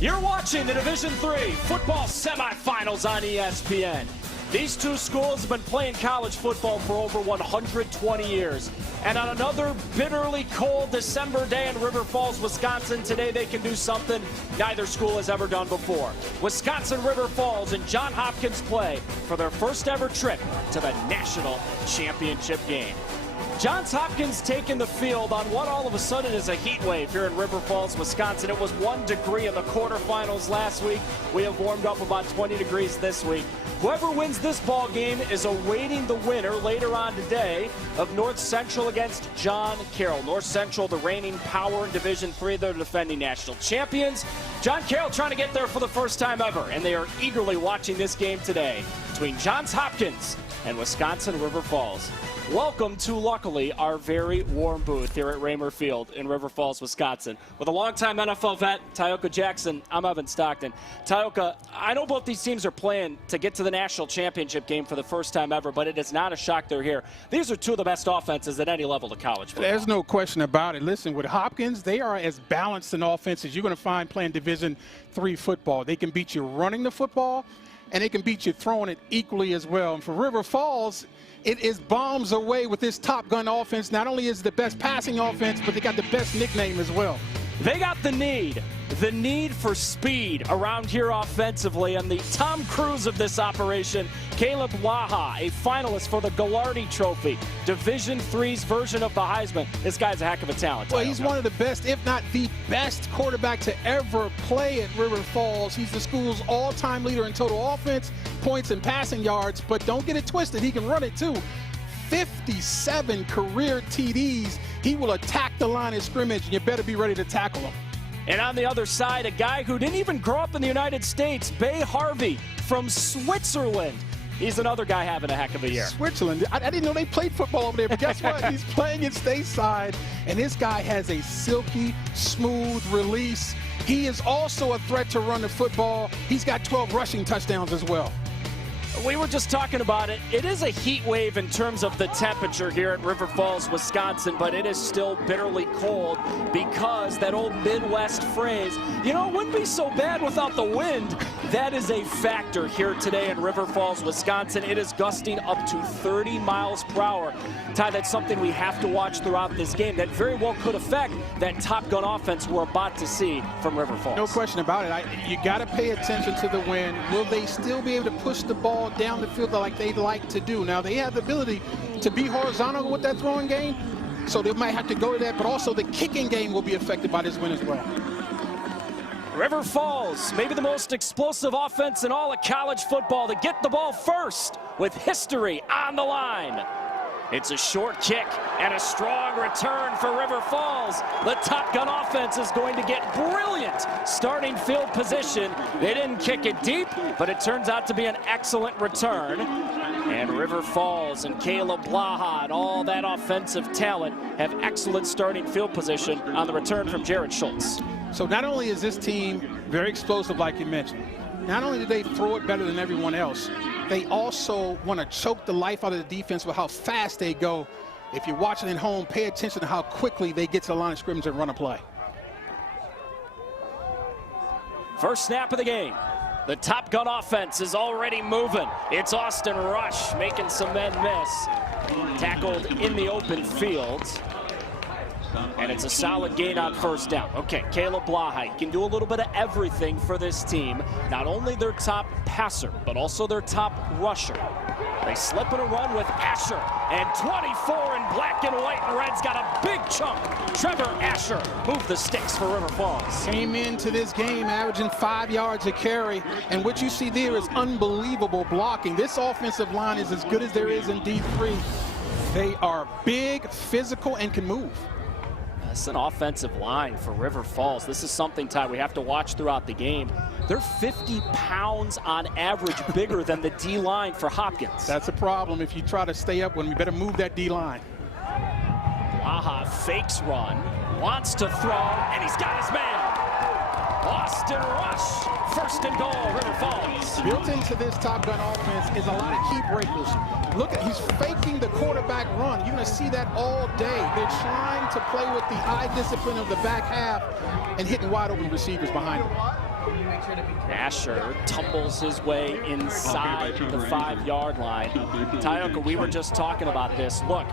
You're watching the Division III football semifinals on ESPN. These two schools have been playing college football for over 120 years. And on another bitterly cold December day in River Falls, Wisconsin, today they can do something neither school has ever done before. Wisconsin-River Falls and Johns Hopkins play for their first ever trip to the national championship game. Johns Hopkins taking the field on what all of a sudden is a heat wave here in River Falls, Wisconsin. It was 1 degree in the quarterfinals last week. We have warmed up about 20 degrees this week. Whoever wins this ball game is awaiting the winner later on today of North Central against John Carroll. North Central, the reigning power in Division III. They're defending national champions. John Carroll trying to get there for the first time ever, and they are eagerly watching this game today between Johns Hopkins and Wisconsin-River Falls. Welcome to, luckily, our very warm booth here at Raymer Field in River Falls, Wisconsin. With a longtime NFL vet, Tyoka Jackson, I'm Evan Stockton. Tyoka, I know both these teams are playing to get to the national championship game for the first time ever, but it is not a shock they're here. These are two of the best offenses at any level of college football. There's no question about it. Listen, with Hopkins, they are as balanced an offense as you're going to find playing Division III football. They can beat you running the football, and they can beat you throwing it equally as well. And for River Falls, it is bombs away with this Top Gun offense. Not only is it the best passing offense, but they got the best nickname as well. They got the need for speed around here offensively, and the Tom Cruise of this operation, Caleb Blaha, a finalist for the Gallardi Trophy, Division III's version of the Heisman. This guy's a heck of a talent. Well, he's one of the best, if not the best quarterback to ever play at River Falls. He's the school's all-time leader in total offense, points, and passing yards, but don't get it twisted, he can run it too. 57 career TDs. He will attack the line of scrimmage, and you better be ready to tackle him. And on the other side, a guy who didn't even grow up in the United States, Bay Harvey from Switzerland. He's another guy having a heck of a year. Switzerland. I didn't know they played football over there, but guess what? He's playing it stateside, and this guy has a silky, smooth release. He is also a threat to run the football. He's got 12 rushing touchdowns as well. We were just talking about it. It is a heat wave in terms of the temperature here at River Falls, Wisconsin, but it is still bitterly cold because that old Midwest phrase, you know, it wouldn't be so bad without the wind. That is a factor here today in River Falls, Wisconsin. It is gusting up to 30 miles per hour. Ty, that's something we have to watch throughout this game. That very well could affect that Top Gun offense we're about to see from River Falls. No question about it. You got to pay attention to the wind. Will they still be able to push the ball down the field like they'd like to do? Now, they have the ability to be horizontal with that throwing game, so they might have to go to that, but also the kicking game will be affected by this win as well. River Falls, maybe the most explosive offense in all of college football to get the ball first with history on the line. It's a short kick and a strong return for River Falls. The Top Gun offense is going to get brilliant starting field position. They didn't kick it deep, but it turns out to be an excellent return. And River Falls and Caleb Blaha and all that offensive talent have excellent starting field position on the return from Jared Schultz. So not only is this team very explosive, like you mentioned, not only do they throw it better than everyone else, they also want to choke the life out of the defense with how fast they go. If you're watching at home, pay attention to how quickly they get to the line of scrimmage and run a play. First snap of the game. The Top Gun offense is already moving. It's Austin Rush making some men miss. Tackled in the open field. And it's a solid gain on first down. Okay, Caleb Blaha can do a little bit of everything for this team. Not only their top passer, but also their top rusher. They slip in a run with Asher. And 24 in black and white and red's got a big chunk. Trevor Asher moved the sticks for River Falls. Came into this game averaging 5 yards a carry. And what you see there is unbelievable blocking. This offensive line is as good as there is in D3. They are big, physical, and can move. It's an offensive line for River Falls. This is something, Ty, we have to watch throughout the game. They're 50 pounds on average bigger than the D-line for Hopkins. That's a problem if you try to stay up when you better move that D-line. Blaha fakes run, wants to throw, and he's got his man. Austin Rush, first and goal, River Falls. Built into this Top Gun offense is a lot of key breakers. Look at, he's faking the quarterback run. You're going to see that all day. They're trying to play with the eye discipline of the back half and hitting wide open receivers behind them. Asher tumbles his way inside the 5-yard line. Tyoka, we were just talking about this. Look,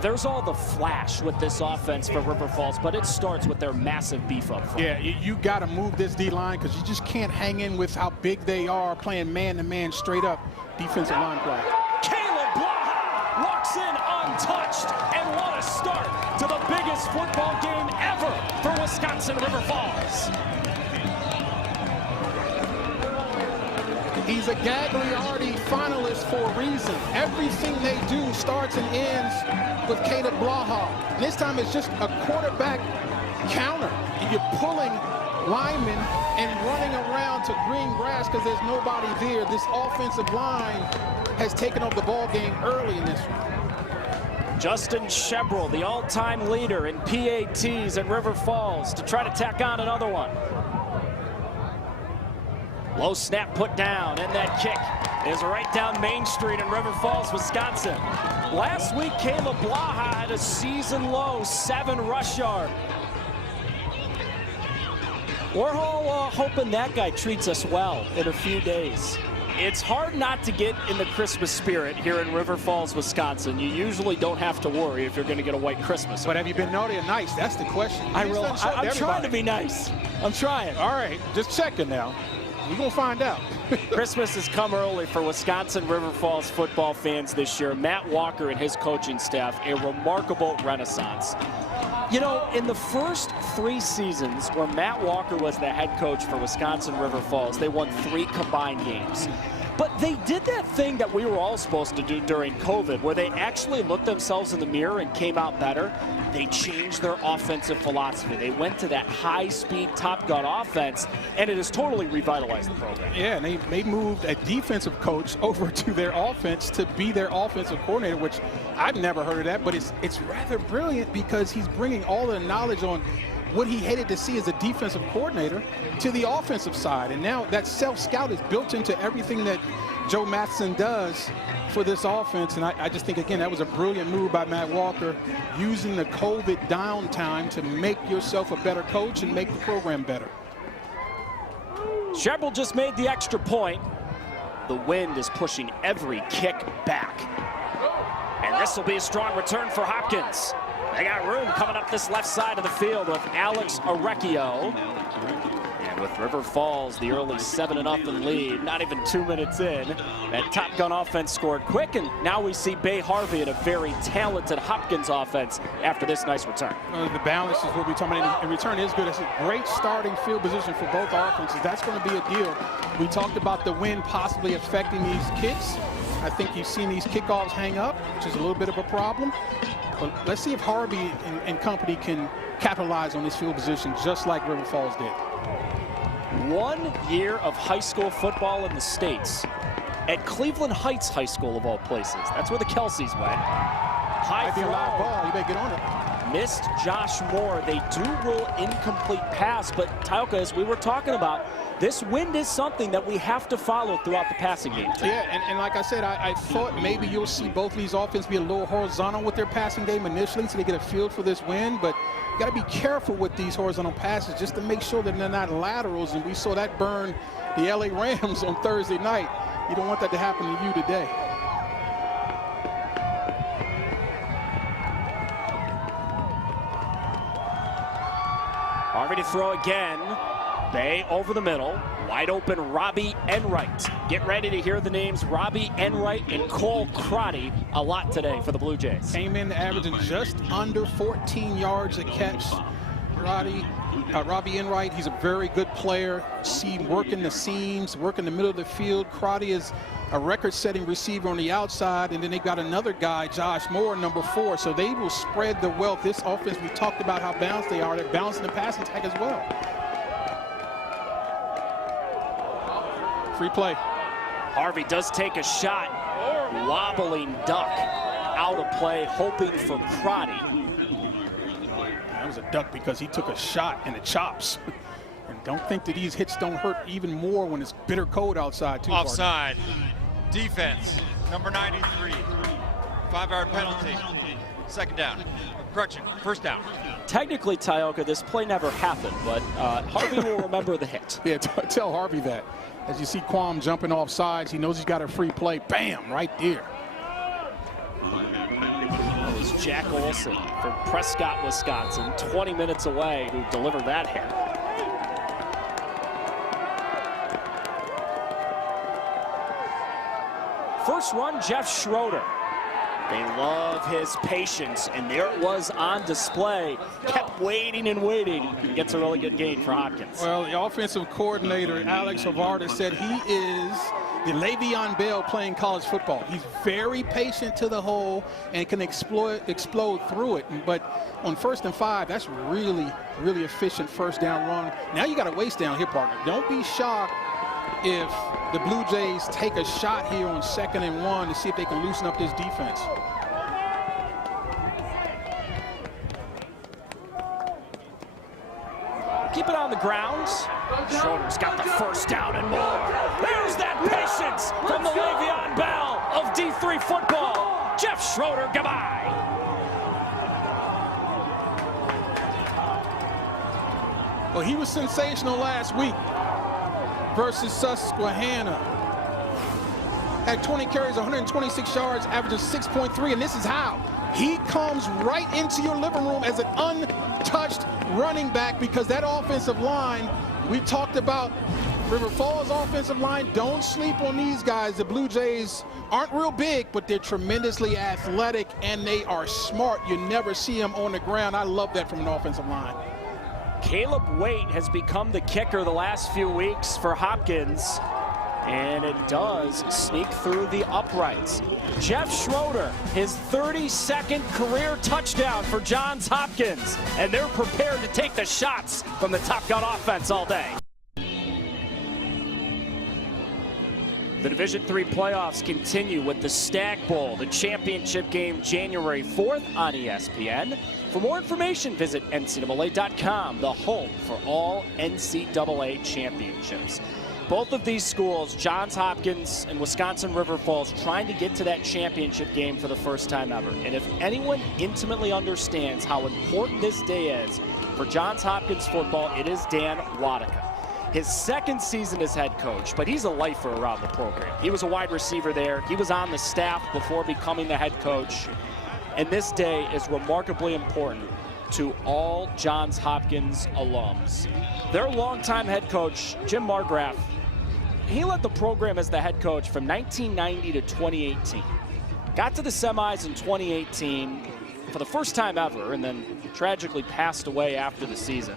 there's all the flash with this offense for River Falls, but it starts with their massive beef up front. Yeah, you got to move this D-line because you just can't hang in with how big they are playing man-to-man straight up defensive line play. Caleb Blaha walks in untouched, and what a start to the biggest football game ever for Wisconsin River Falls. He's a Gagliardi finalist for a reason. Everything they do starts and ends with Caleb Blaha. This time it's just a quarterback counter. And you're pulling linemen and running around to green grass because there's nobody there. This offensive line has taken over the ball game early in this one. Justin Shebrel, the all-time leader in PATs at River Falls, to try to tack on another one. Low snap put down, and that kick is right down Main Street in River Falls, Wisconsin. Last week, Caleb Blaha had a season-low 7 rush yards. We're all hoping that guy treats us well in a few days. It's hard not to get in the Christmas spirit here in River Falls, Wisconsin. You usually don't have to worry if you're going to get a white Christmas. But have you been naughty or nice? That's the question. I'm trying to be nice. I'm trying. All right, just checking now. We're going to find out. Christmas has come early for Wisconsin River Falls football fans this year. Matt Walker and his coaching staff, a remarkable renaissance. You know, in the first 3 seasons where Matt Walker was the head coach for Wisconsin River Falls, they won 3 combined games. But they did that thing that we were all supposed to do during COVID, where they actually looked themselves in the mirror and came out better. They changed their offensive philosophy. They went to that high-speed Top Gun offense, and it has totally revitalized the program. Yeah, and they moved a defensive coach over to their offense to be their offensive coordinator, which I've never heard of that, but it's rather brilliant because he's bringing all the knowledge on what he hated to see as a defensive coordinator to the offensive side. And now that self-scout is built into everything that Joe Matheson does for this offense. And I just think, again, that was a brilliant move by Matt Walker, using the COVID downtime to make yourself a better coach and make the program better. Shebrel just made the extra point. The wind is pushing every kick back. And this will be a strong return for Hopkins. They got room coming up this left side of the field with Alex Arecchio. And with River Falls, the early 7-0 lead, not even 2 minutes in. That Top Gun offense scored quick, and now we see Bay Harvey in a very talented Hopkins offense after this nice return. The balance is what we're talking about, and return is good. It's a great starting field position for both offenses. That's going to be a deal. We talked about the wind possibly affecting these kicks. I think you've seen these kickoffs hang up, which is a little bit of a problem. But let's see if Harvey and company can capitalize on this field position just like River Falls did. 1 year of high school football in the States at Cleveland Heights High School, of all places. That's where the Kelseys went. High Might be a live ball. You better get on it. Missed Josh Moore. They do rule incomplete pass, but Tyoka, as we were talking about, this wind is something that we have to follow throughout the passing game. Yeah, and like I said, I thought maybe you'll see both of these offenses be a little horizontal with their passing game initially so they get a feel for this wind, but you got to be careful with these horizontal passes just to make sure that they're not laterals, and we saw that burn the LA Rams on Thursday night. You don't want that to happen to you today. Harvey to throw again. Bay over the middle. Wide open Robbie Enright. Get ready to hear the names Robbie Enright and Cole Crotty a lot today for the Blue Jays. Came in averaging just under 14 yards a catch. Robbie Enright, he's a very good player. See him working the seams, working the middle of the field. Crotty is a record-setting receiver on the outside, and then they got another guy, Josh Moore, number 4. So they will spread the wealth. This offense, we talked about how balanced they are. They're balancing the passing attack as well. Free play. Harvey does take a shot. Wobbling duck out of play, hoping for Crotty. That was a duck because he took a shot in the chops. And don't think that these hits don't hurt even more when it's bitter cold outside, too. Offside. Defense, number 93. 5-yard penalty. Second down. Correction, first down. Technically, Tioka, this play never happened, but Harvey will remember the hit. Yeah, tell Harvey that. As you see Quam jumping off sides, he knows he's got a free play. Bam, right there. It was Jack Olson from Prescott, Wisconsin, 20 minutes away, who delivered that hit. First run, Jeff Schroeder. They love his patience, and there it was on display. Kept waiting and waiting. Gets a really good gain for Hopkins. Well, the offensive coordinator, Alex Havarda, said he is the Le'Veon Bell playing college football. He's very patient to the hole and can explode through it. But on 1st and 5, that's really, really efficient first down run. Now you got a waste down here, partner. Don't be shocked if the Blue Jays take a shot here on 2nd and 1 to see if they can loosen up this defense. Keep it on the ground. Schroeder's got the first down and more. There's that patience from the Le'Veon Bell of D3 football. Jeff Schroeder, goodbye. Well, he was sensational last week versus Susquehanna. Had 20 carries, 126 yards, averaging 6.3, and this is how. He comes right into your living room as an untouched running back because that offensive line, we talked about River Falls offensive line. Don't sleep on these guys. The Blue Jays aren't real big, but they're tremendously athletic, and they are smart. You never see them on the ground. I love that from an offensive line. Caleb Waite has become the kicker the last few weeks for Hopkins, and it does sneak through the uprights. Jeff Schroeder, his 32nd career touchdown for Johns Hopkins, and they're prepared to take the shots from the Top Gun offense all day. The Division III playoffs continue with the Stag Bowl, the championship game January 4th on ESPN. For more information, visit NCAA.com, the home for all NCAA championships. Both of these schools, Johns Hopkins and Wisconsin River Falls, trying to get to that championship game for the first time ever. And if anyone intimately understands how important this day is for Johns Hopkins football, it is Dan Wadika. His 2nd season as head coach, but he's a lifer around the program. He was a wide receiver there. He was on the staff before becoming the head coach. And this day is remarkably important to all Johns Hopkins alums. Their longtime head coach, Jim Margraf, he led the program as the head coach from 1990 to 2018. Got to the semis in 2018 for the first time ever, and then tragically passed away after the season.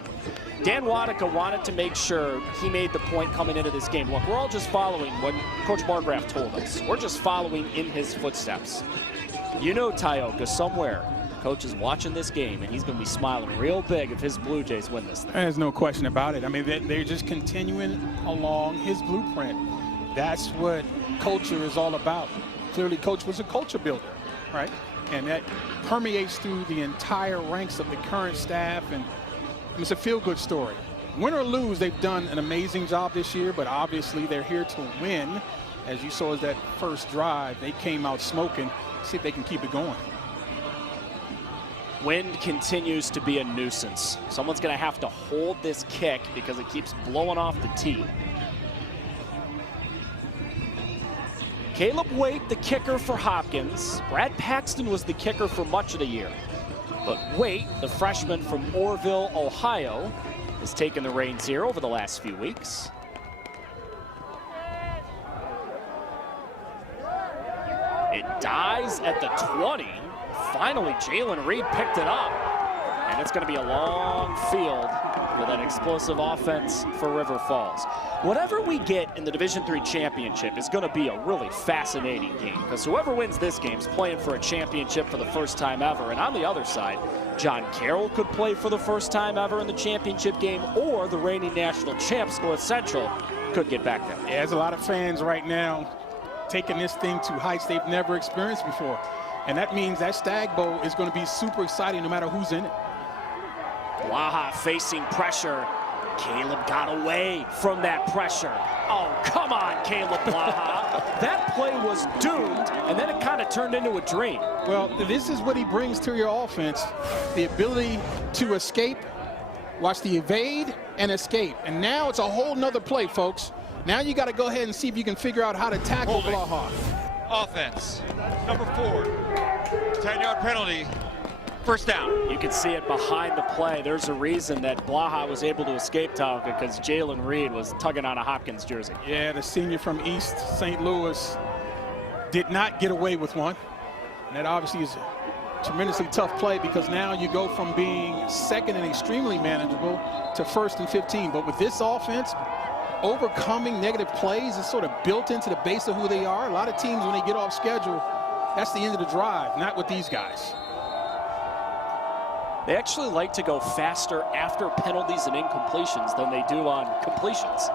Dan Wadika wanted to make sure he made the point coming into this game. Look, we're all just following what Coach Margraf told us. We're just following in his footsteps. You know, Tioka, somewhere, Coach is watching this game, and he's going to be smiling real big if his Blue Jays win this thing. There's no question about it. I mean, they're just continuing along his blueprint. That's what culture is all about. Clearly, Coach was a culture builder, right? And that permeates through the entire ranks of the current staff, and it's a feel-good story. Win or lose, they've done an amazing job this year, but obviously they're here to win. As you saw as that first drive, they came out smoking. See if they can keep it going. Wind continues to be a nuisance. Someone's going to have to hold this kick because it keeps blowing off the tee. Caleb Waite, the kicker for Hopkins. Brad Paxton was the kicker for much of the year. But Waite, the freshman from Orrville, Ohio, has taken the reins here over the last few weeks. It dies at the 20. Finally, Jalen Reed picked it up. And it's going to be a long field with an explosive offense for River Falls. Whatever we get in the Division III championship is going to be a really fascinating game, because whoever wins this game is playing for a championship for the first time ever. And on the other side, John Carroll could play for the first time ever in the championship game, or the reigning national champs, North Central, could get back there. Yeah, there's a lot of fans right now taking this thing to heights they've never experienced before. And that means that Stag Bowl is going to be super exciting no matter who's in it. Blaha facing pressure. Caleb got away from that pressure. Oh, come on, Caleb Blaha. That play was doomed, and then it kind of turned into a dream. Well, this is what he brings to your offense, the ability to escape, watch the evade and escape. And now it's a whole nother play, folks. Now you got to go ahead and see if you can figure out how to tackle Blaha. Offense, number 4, 10-yard penalty, first down. You can see it behind the play. There's a reason that Blaha was able to escape, Talca, because Jalen Reed was tugging on a Hopkins jersey. Yeah, the senior from East St. Louis did not get away with one. And that obviously is a tremendously tough play, because now you go from being second and extremely manageable to 1st and 15. But with this offense, overcoming negative plays is sort of built into the base of who they are. A lot of teams, when they get off schedule, that's the end of the drive. Not with these guys. They actually like to go faster after penalties and incompletions than they do on completions.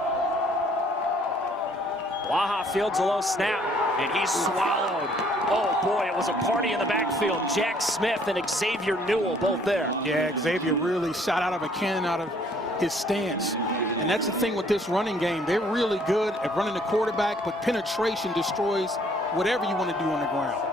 Blaha fields a low snap, and he's swallowed. Oh boy, it was a party in the backfield. Jack Smith and Xavier Newell both there. Yeah, Xavier really shot out of a cannon out of his stance. And that's the thing with this running game. They're really good at running the quarterback, but penetration destroys whatever you want to do on the ground.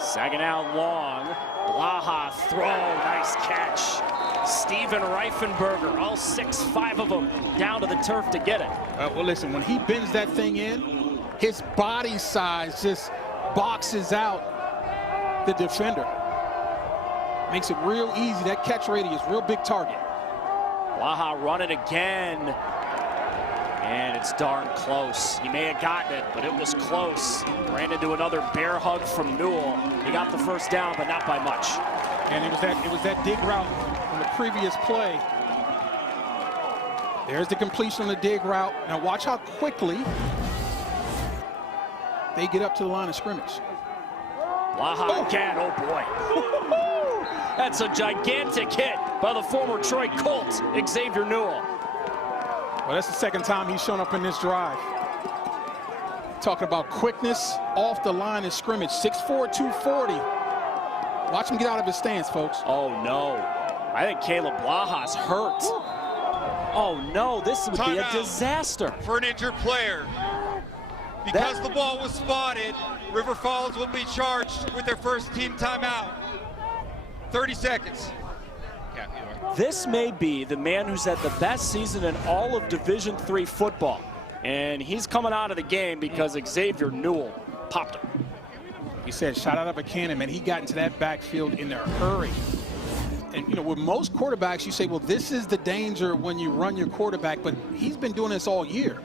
Second out long. Blaha throw, nice catch. Steven Reifenberger, all 6'5" of them, down to the turf to get it. Well, listen, when he bends that thing in, his body size just boxes out the defender. Makes it real easy. That catch radius, real big target. Blaha running again. And it's darn close. He may have gotten it, but it was close. Ran into another bear hug from Newell. He got the first down, but not by much. And it was that dig route on the previous play. There's the completion on the dig route. Now watch how quickly they get up to the line of scrimmage. Blaha again, oh boy. That's a gigantic hit by the former Troy Colt, Xavier Newell. Well, that's the second time he's shown up in this drive. Talking about quickness off the line of scrimmage. 6'4", 240. Watch him get out of his stance, folks. Oh, no. I think Caleb Blaha's hurt. Oh, no. This would be a disaster. For an injured player. Because the ball was spotted, River Falls will be charged with their first team timeout. 30 seconds. This may be the man who's had the best season in all of Division III football. And he's coming out of the game because Xavier Newell popped him. He said, shot out of a cannon, man. He got into that backfield in a hurry. And, you know, with most quarterbacks, you say, well, this is the danger when you run your quarterback. But he's been doing this all year.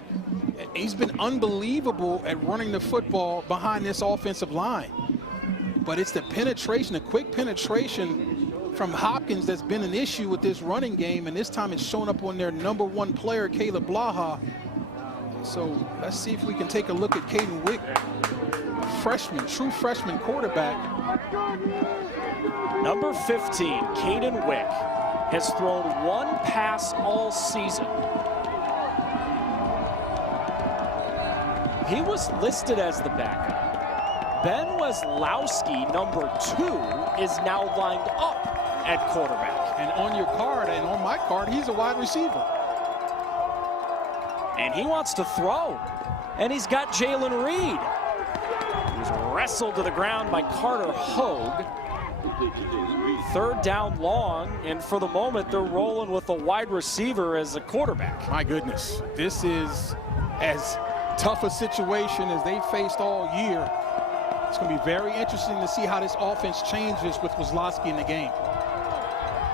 He's been unbelievable at running the football behind this offensive line. But it's the penetration, the quick penetration from Hopkins that's been an issue with this running game, and this time it's shown up on their #1 player, Caleb Blaha. So let's see if we can take a look at Caden Wick, freshman, true freshman quarterback. Number 15, Caden Wick, has thrown one pass all season. He was listed as the backup. Ben Weslowski, number 2, is now lined up at quarterback. And on your card, and on my card, he's a wide receiver. And he wants to throw. And he's got Jalen Reed. He's wrestled to the ground by Carter Hogue. Third down long, and for the moment, they're rolling with a wide receiver as a quarterback. My goodness, this is as tough a situation as they faced all year. It's going to be very interesting to see how this offense changes with Weslowski in the game.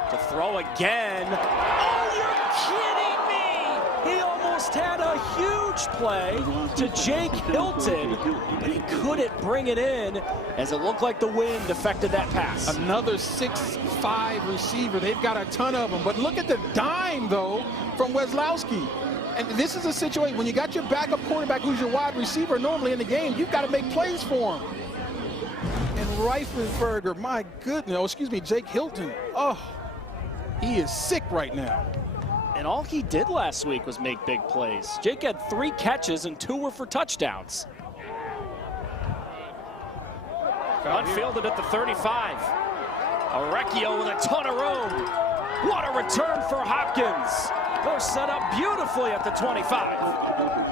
To throw again. Oh, you're kidding me! He almost had a huge play to Jake Hilton, but he couldn't bring it in as it looked like the wind affected that pass. Another 6'5" receiver. They've got a ton of them. But look at the dime, though, from Weslowski. And this is a situation when you got your backup quarterback who's your wide receiver normally in the game, you've got to make plays for him. And Reifenberger, my goodness, oh, excuse me, Jake Hilton. Oh, he is sick right now. And all he did last week was make big plays. Jake had 3 catches and 2 were for touchdowns. Unfielded at the 35. Orecchio with a ton of room. What a return for Hopkins. They're set up beautifully at the 25.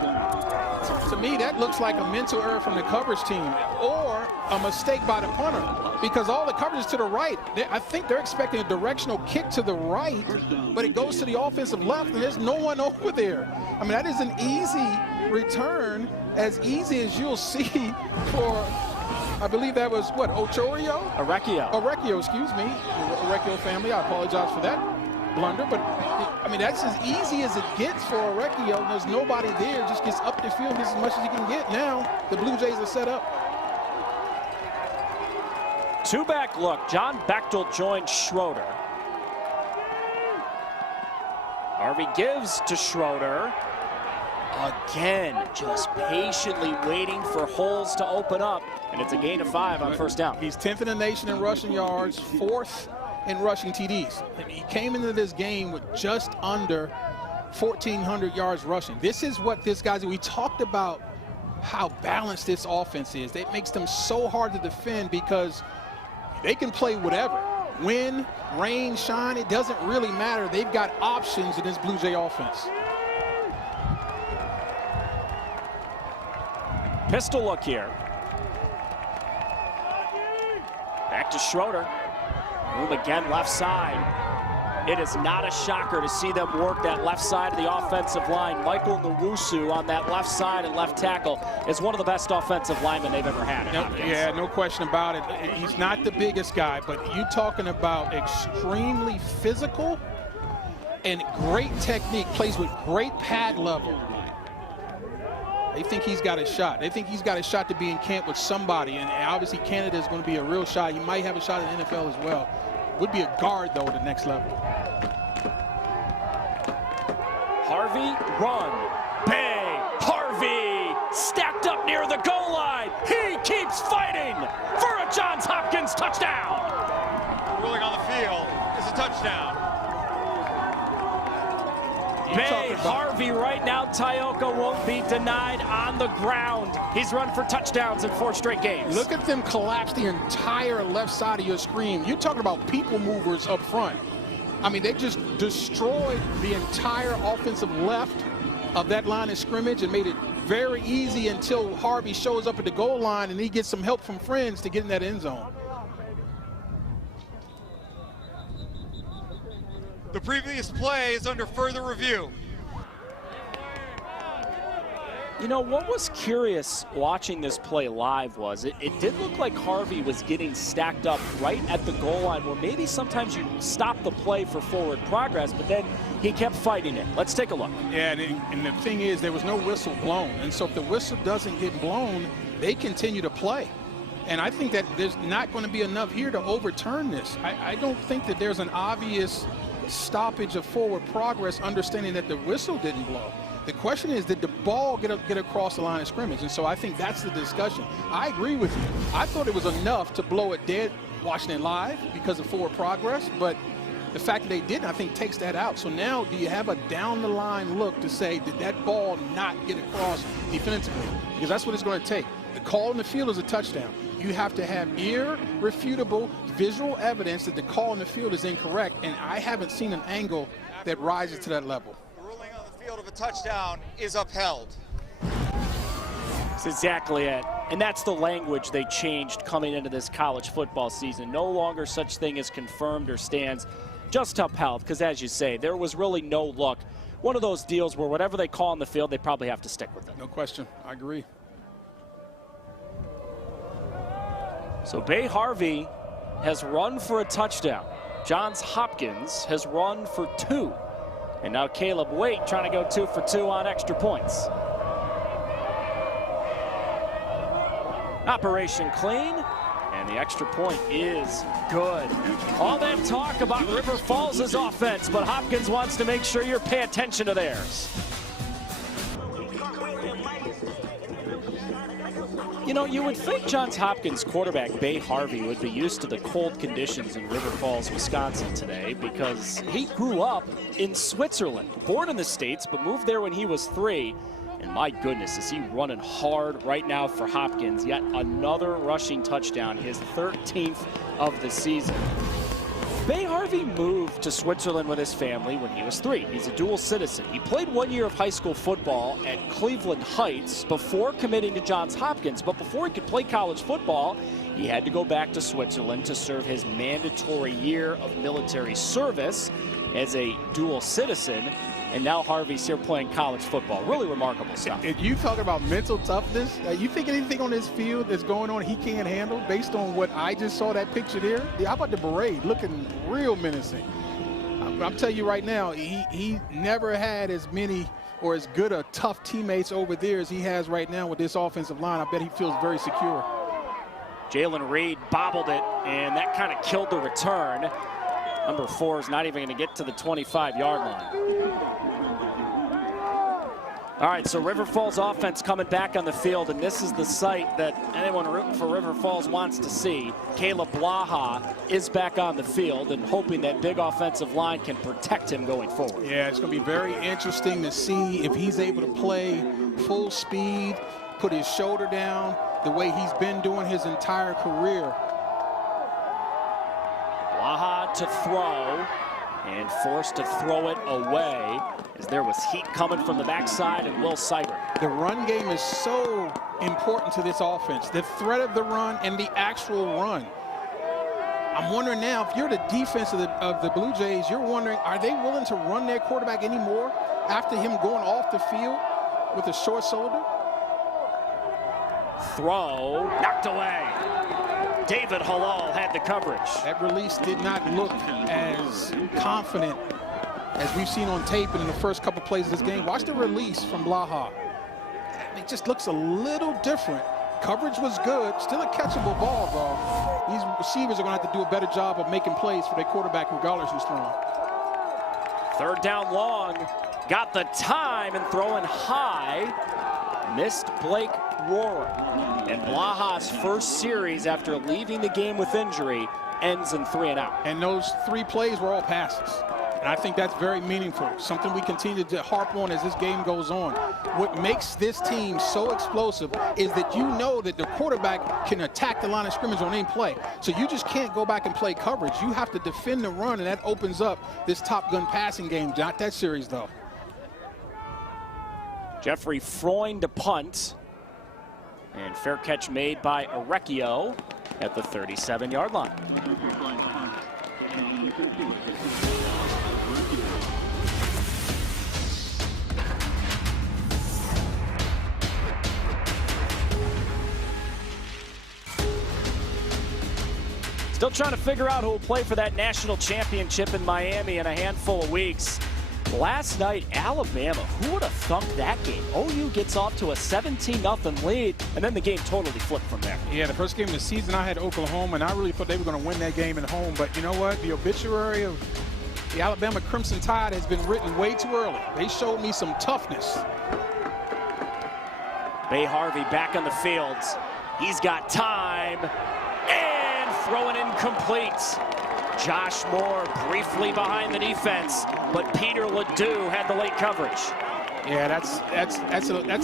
To me, that looks like a mental error from the coverage team or a mistake by the punter, because all the coverage is to the right. I think they're expecting a directional kick to the right, but it goes to the offensive left, and there's no one over there. I mean, that is an easy return, as easy as you'll see for, I believe that was, what, Ochorio? Orecchio, excuse me. Orecchio family, I apologize for that blunder, but I mean, that's as easy as it gets for Orecchio. There's nobody there, just gets up the field, gets as much as he can get. Now the Blue Jays are set up. Two-back look. John Bechtel joins Schroeder. Harvey gives to Schroeder. Again, just patiently waiting for holes to open up, and it's a gain of 5 on first down. He's 10th in the nation in rushing yards, 4th in rushing TDs. And he came into this game with just under 1,400 yards rushing. This is what this guy's, we talked about how balanced this offense is. It makes them so hard to defend because they can play whatever. Wind, rain, shine, it doesn't really matter. They've got options in this Blue Jay offense. Pistol look here. Back to Schroeder. Room again left side. It is not a shocker to see them work that left side of the offensive line. Michael Nwosu on that left side and left tackle is one of the best offensive linemen they've ever had. Yeah, no question about it. He's not the biggest guy, but you talking about extremely physical and great technique, plays with great pad level. They think he's got a shot. They think he's got a shot to be in camp with somebody, and obviously Canada is going to be a real shot. He might have a shot in the NFL as well. Would be a guard, though, at the next level. Harvey, run. Bay, Harvey, stacked up near the goal line. He keeps fighting for a Johns Hopkins touchdown. Ruling on the field is a touchdown. Bay, Harvey right now, Tioka won't be denied on the ground. He's run for touchdowns in 4 straight games. Look at them collapse the entire left side of your screen. You're talking about people movers up front. I mean, they just destroyed the entire offensive left of that line of scrimmage and made it very easy until Harvey shows up at the goal line and he gets some help from friends to get in that end zone. The previous play is under further review. You know, what was curious watching this play live was it did look like Harvey was getting stacked up right at the goal line, where maybe sometimes you stop the play for forward progress, but then he kept fighting it. Let's take a look. Yeah, and the thing is, there was no whistle blown. And so if the whistle doesn't get blown, they continue to play. And I think that there's not going to be enough here to overturn this. I don't think that there's an obvious stoppage of forward progress, understanding that the whistle didn't blow. The question is, did the ball get across the line of scrimmage? And so I think that's the discussion. I agree with you. I thought it was enough to blow it dead watching it live because of forward progress, but the fact that they didn't, I think, takes that out. So now do you have a down-the-line look to say, did that ball not get across defensively? Because that's what it's going to take. The call in the field is a touchdown. You have to have irrefutable visual evidence that the call in the field is incorrect, and I haven't seen an angle that rises to that level. The ruling on the field of a touchdown is upheld. That's exactly it. And that's the language they changed coming into this college football season. No longer such thing as confirmed or stands, just upheld, because as you say, there was really no look. One of those deals where whatever they call on the field, they probably have to stick with it. No question. I agree. So Bay Harvey has run for a touchdown. Johns Hopkins has run for 2. And now Caleb Waite trying to go 2 for 2 on extra points. Operation clean, and the extra point is good. All that talk about River Falls' offense, but Hopkins wants to make sure you pay attention to theirs. You know, you would think Johns Hopkins quarterback Bay Harvey would be used to the cold conditions in River Falls, Wisconsin today, because he grew up in Switzerland, born in the States, but moved there when he was 3. And my goodness, is he running hard right now for Hopkins. Yet another rushing touchdown, his 13th of the season. Bay Harvey moved to Switzerland with his family when he was 3. He's a dual citizen. He played 1 year of high school football at Cleveland Heights before committing to Johns Hopkins. But before he could play college football, he had to go back to Switzerland to serve his mandatory year of military service as a dual citizen. And now Harvey's here playing college football. Really remarkable stuff. If you talking about mental toughness, you think anything on this field that's going on he can't handle based on what I just saw that picture there? How about the beret looking real menacing? I'm telling you right now, he never had as many or as good a tough teammates over there as he has right now with this offensive line. I bet he feels very secure. Jalen Reed bobbled it, and that kind of killed the return. Number 4 is not even going to get to the 25-yard line. All right, so River Falls offense coming back on the field, and this is the sight that anyone rooting for River Falls wants to see. Caleb Blaha is back on the field and hoping that big offensive line can protect him going forward. Yeah, it's going to be very interesting to see if he's able to play full speed, put his shoulder down the way he's been doing his entire career. Blaha to throw, and forced to throw it away as there was heat coming from the backside and Will Seibert. The run game is so important to this offense. The threat of the run and the actual run. I'm wondering now, if you're the defense of the Blue Jays, you're wondering, are they willing to run their quarterback anymore after him going off the field with a short shoulder? Throw, knocked away. David Halal had the coverage. That release did not look as confident as we've seen on tape and in the first couple plays of this game. Watch the release from Blaha. It just looks a little different. Coverage was good. Still a catchable ball, though. These receivers are going to have to do a better job of making plays for their quarterback regardless who's throwing. 3rd down long. Got the time and throwing high. Missed Blake Rohrer. And Blaha's first series after leaving the game with injury ends in 3 and out. And those 3 plays were all passes. And I think that's very meaningful. Something we continue to harp on as this game goes on. What makes this team so explosive is that you know that the quarterback can attack the line of scrimmage on any play. So you just can't go back and play coverage. You have to defend the run, and that opens up this Top Gun passing game. Not that series, though. Jeffrey Freund to punt. And fair catch made by Arecchio at the 37-yard line. Still trying to figure out who will play for that national championship in Miami in a handful of weeks. Last night, Alabama, who would have thumped that game? OU gets off to a 17-0 lead, and then the game totally flipped from there. Yeah, the first game of the season, I had Oklahoma, and I really thought they were going to win that game at home. But you know what? The obituary of the Alabama Crimson Tide has been written way too early. They showed me some toughness. Bay Harvey back on the field. He's got time, and throwing incomplete. Josh Moore briefly behind the defense, but Peter Ledoux had the late coverage. Yeah, that's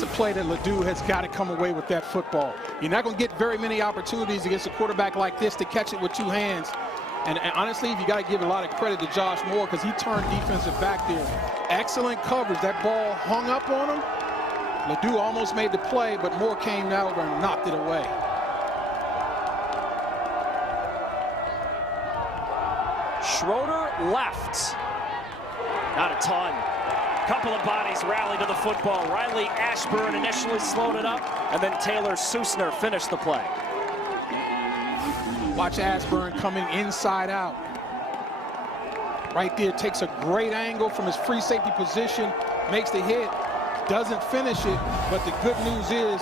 a play that Ledoux has got to come away with that football. You're not going to get very many opportunities against a quarterback like this to catch it with 2 hands. And honestly, you got to give a lot of credit to Josh Moore because he turned defensive back there. Excellent coverage. That ball hung up on him. Ledoux almost made the play, but Moore came over and knocked it away. Schroeder left. Not a ton. Couple of bodies rallied to the football. Riley Ashburn initially slowed it up, and then Taylor Susner finished the play. Watch Ashburn coming inside out. Right there, takes a great angle from his free safety position, makes the hit, doesn't finish it, but the good news is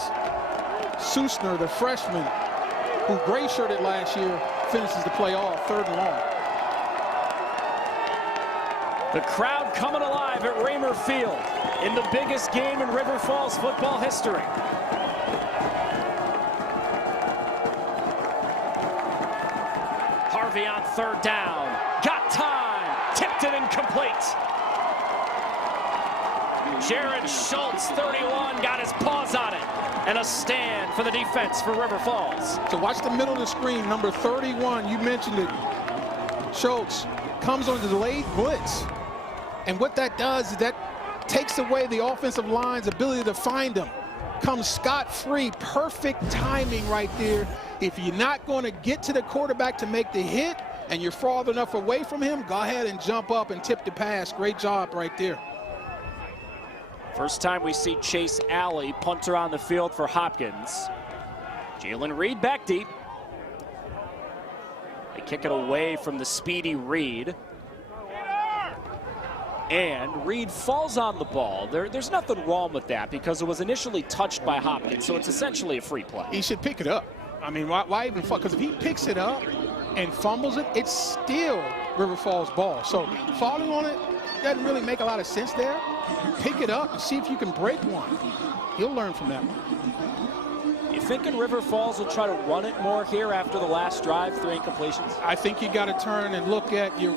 Susner, the freshman, who gray-shirted last year, finishes the play off, 3rd and long. The crowd coming alive at Raymer Field in the biggest game in River Falls football history. Harvey on 3rd down. Got time. Tipped it incomplete. Jared Schultz, 31, got his paws on it. And a stand for the defense for River Falls. So watch the middle of the screen, number 31, you mentioned it. Schultz comes on the delayed blitz. And what that does is that takes away the offensive line's ability to find him. Comes scot-free, perfect timing right there. If you're not going to get to the quarterback to make the hit and you're far enough away from him, go ahead and jump up and tip the pass. Great job right there. First time we see Chase Alley, punter on the field for Hopkins. Jalen Reed back deep. They kick it away from the speedy Reed. And Reed falls on the ball. There's nothing wrong with that because it was initially touched by Hopkins, so it's essentially a free play. He should pick it up. I mean, why even fuck? Because if he picks it up and fumbles it, it's still River Falls ball. So falling on it doesn't really make a lot of sense there. Pick it up and see if you can break one. He'll learn from that one. You thinking River Falls will try to run it more here after the last drive, 3 incompletions? I think you got to turn and look at your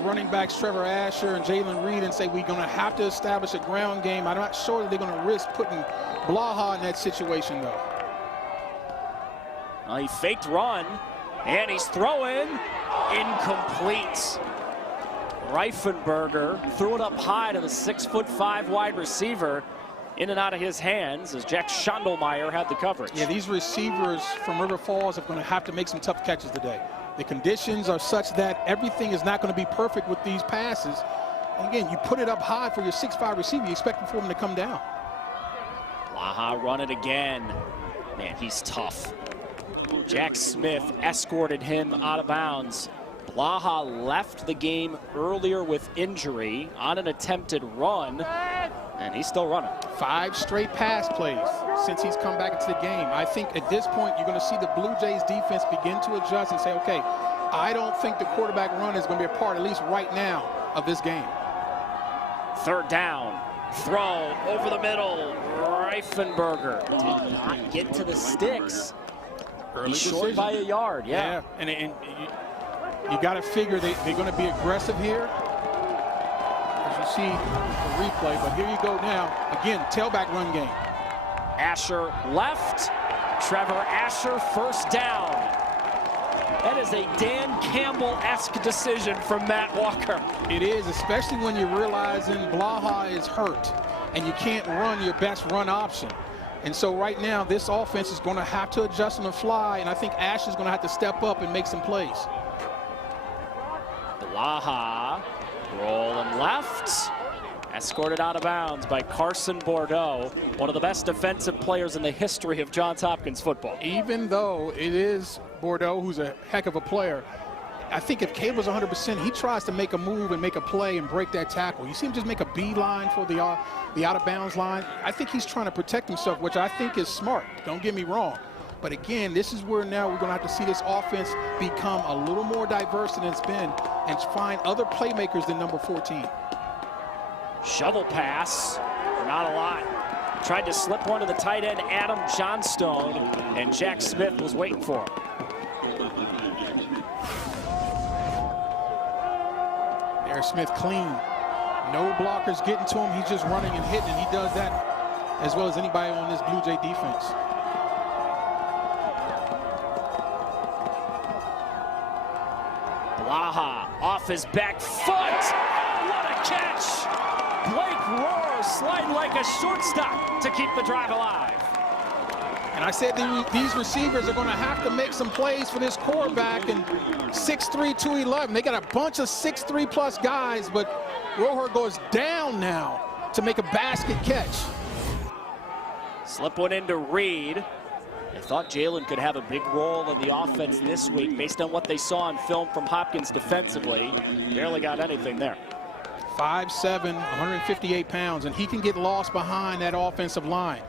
running backs, Trevor Asher and Jalen Reed, and say we're going to have to establish a ground game. I'm not sure that they're going to risk putting Blaha in that situation, though. Well, he faked run, and he's throwing incomplete. Reifenberger threw it up high to the 6'5" wide receiver. In and out of his hands as Jack Schondelmeyer had the coverage. Yeah, these receivers from River Falls are going to have to make some tough catches today. The conditions are such that everything is not going to be perfect with these passes. And again, you put it up high for your 6'5" receiver, you expect for him to come down. Blaha run it again. Man, he's tough. Jack Smith escorted him out of bounds. Blaha left the game earlier with injury on an attempted run, and he's still running. 5 straight pass plays since he's come back into the game. I think at this point you're going to see the Blue Jays defense begin to adjust and say, okay, I don't think the quarterback run is going to be a part, at least right now, of this game. 3rd down, throw over the middle. Reifenberger did not get to the sticks. Early He's short decision. by a yard, yeah. And you got to figure they're going to be aggressive here. As you see the replay, but here you go now. Again, tailback run game. Asher left. Trevor Asher, 1st down. That is a Dan Campbell-esque decision from Matt Walker. It is, especially when you're realizing Blaha is hurt and you can't run your best run option. And so right now, this offense is going to have to adjust on the fly, and I think Asher's going to have to step up and make some plays. Blaha rolling left. Escorted out of bounds by Carson Bordeaux, one of the best defensive players in the history of Johns Hopkins football. Even though it is Bordeaux, who's a heck of a player, I think if Caleb's 100%, he tries to make a move and make a play and break that tackle. You see him just make a beeline for the out-of-bounds line. I think he's trying to protect himself, which I think is smart. Don't get me wrong. But again, this is where now we're going to have to see this offense become a little more diverse than it's been and find other playmakers than number 14. Shovel pass, not a lot. Tried to slip one to the tight end, Adam Johnstone, and Jack Smith was waiting for him. There's Smith clean. No blockers getting to him. He's just running and hitting, and he does that as well as anybody on this Blue Jay defense. Blaha off his back foot. What a catch! Blake Rohr sliding like a shortstop to keep the drive alive. And I said these receivers are going to have to make some plays for this quarterback. And 6'3", 211. They got a bunch of 6'3" plus guys, but Rohr goes down now to make a basket catch. Slip one into Reed. They thought Jalen could have a big role in the offense this week based on what they saw on film from Hopkins defensively. Barely got anything there. 5'7", 158 pounds, and he can get lost behind that offensive line.